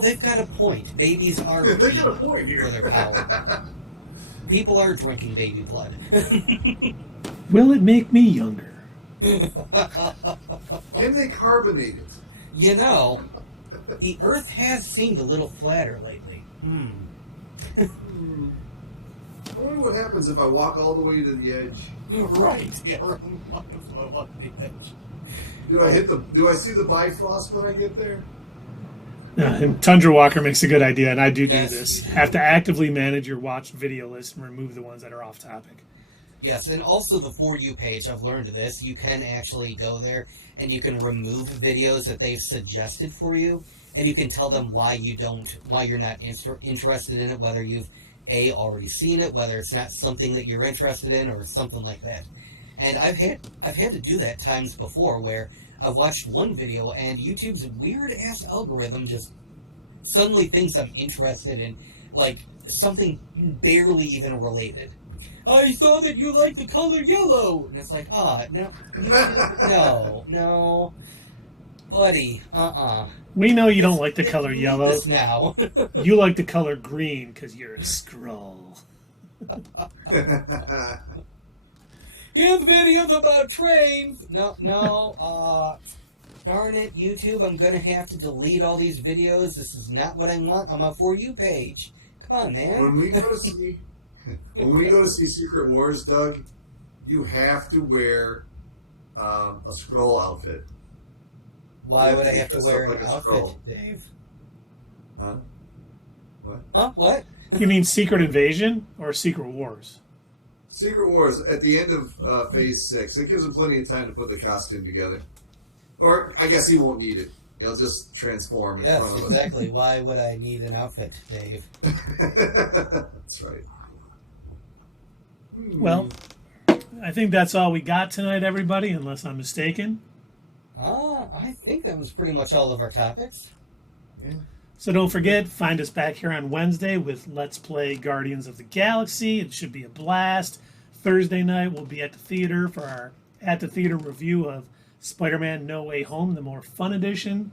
they've got a point. Babies are They got a point here for their power. People are drinking baby blood. Will it make me younger? Can they carbonate it? The Earth has seemed a little flatter lately. I wonder what happens if I walk all the way to the edge. Right. Yeah, walk the edge. Do I see the Bifrost when I get there? And Tundra Walker makes a good idea, and I do Yes. this. Have to actively manage your watched video list and remove the ones that are off topic. Yes, and also the For You page, I've learned this. You can actually go there and you can remove videos that they've suggested for you, and you can tell them why you're not interested in it, whether you've already seen it, whether it's not something that you're interested in, or something like that. And I've had to do that times before, where I've watched one video and YouTube's weird ass algorithm just suddenly thinks I'm interested in like something barely even related. I saw that you like the color yellow, and it's like, no, buddy, We know you don't like the color yellow. This now. You like the color green because you're a Skrull. You have videos about trains. No, darn it, YouTube, I'm gonna have to delete all these videos. This is not what I want on my For You page. Come on, man. When we go to see Secret Wars, Doug, you have to wear a Skrull outfit. Why would I have to wear like an a outfit, Skrull. Dave? Huh? What? Huh? What? You mean Secret Invasion or Secret Wars? Secret Wars at the end of Phase 6. It gives him plenty of time to put the costume together. Or I guess he won't need it. He'll just transform in Yes, front of us. exactly. Why would I need an outfit, Dave? That's right. Well, I think that's all we got tonight, everybody, unless I'm mistaken. I think that was pretty much all of our topics. Yeah. So don't forget, find us back here on Wednesday with Let's Play Guardians of the Galaxy. It should be a blast. Thursday night, we'll be at the theater for our At the Theater review of Spider-Man No Way Home, the more fun edition.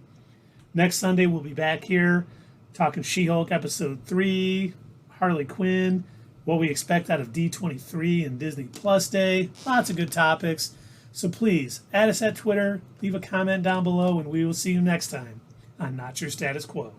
Next Sunday, we'll be back here talking She-Hulk Episode 3, Harley Quinn, what we expect out of D23 and Disney Plus Day. Lots of good topics. So please, add us at Twitter, leave a comment down below, and we will see you next time on Not Your Status Quo.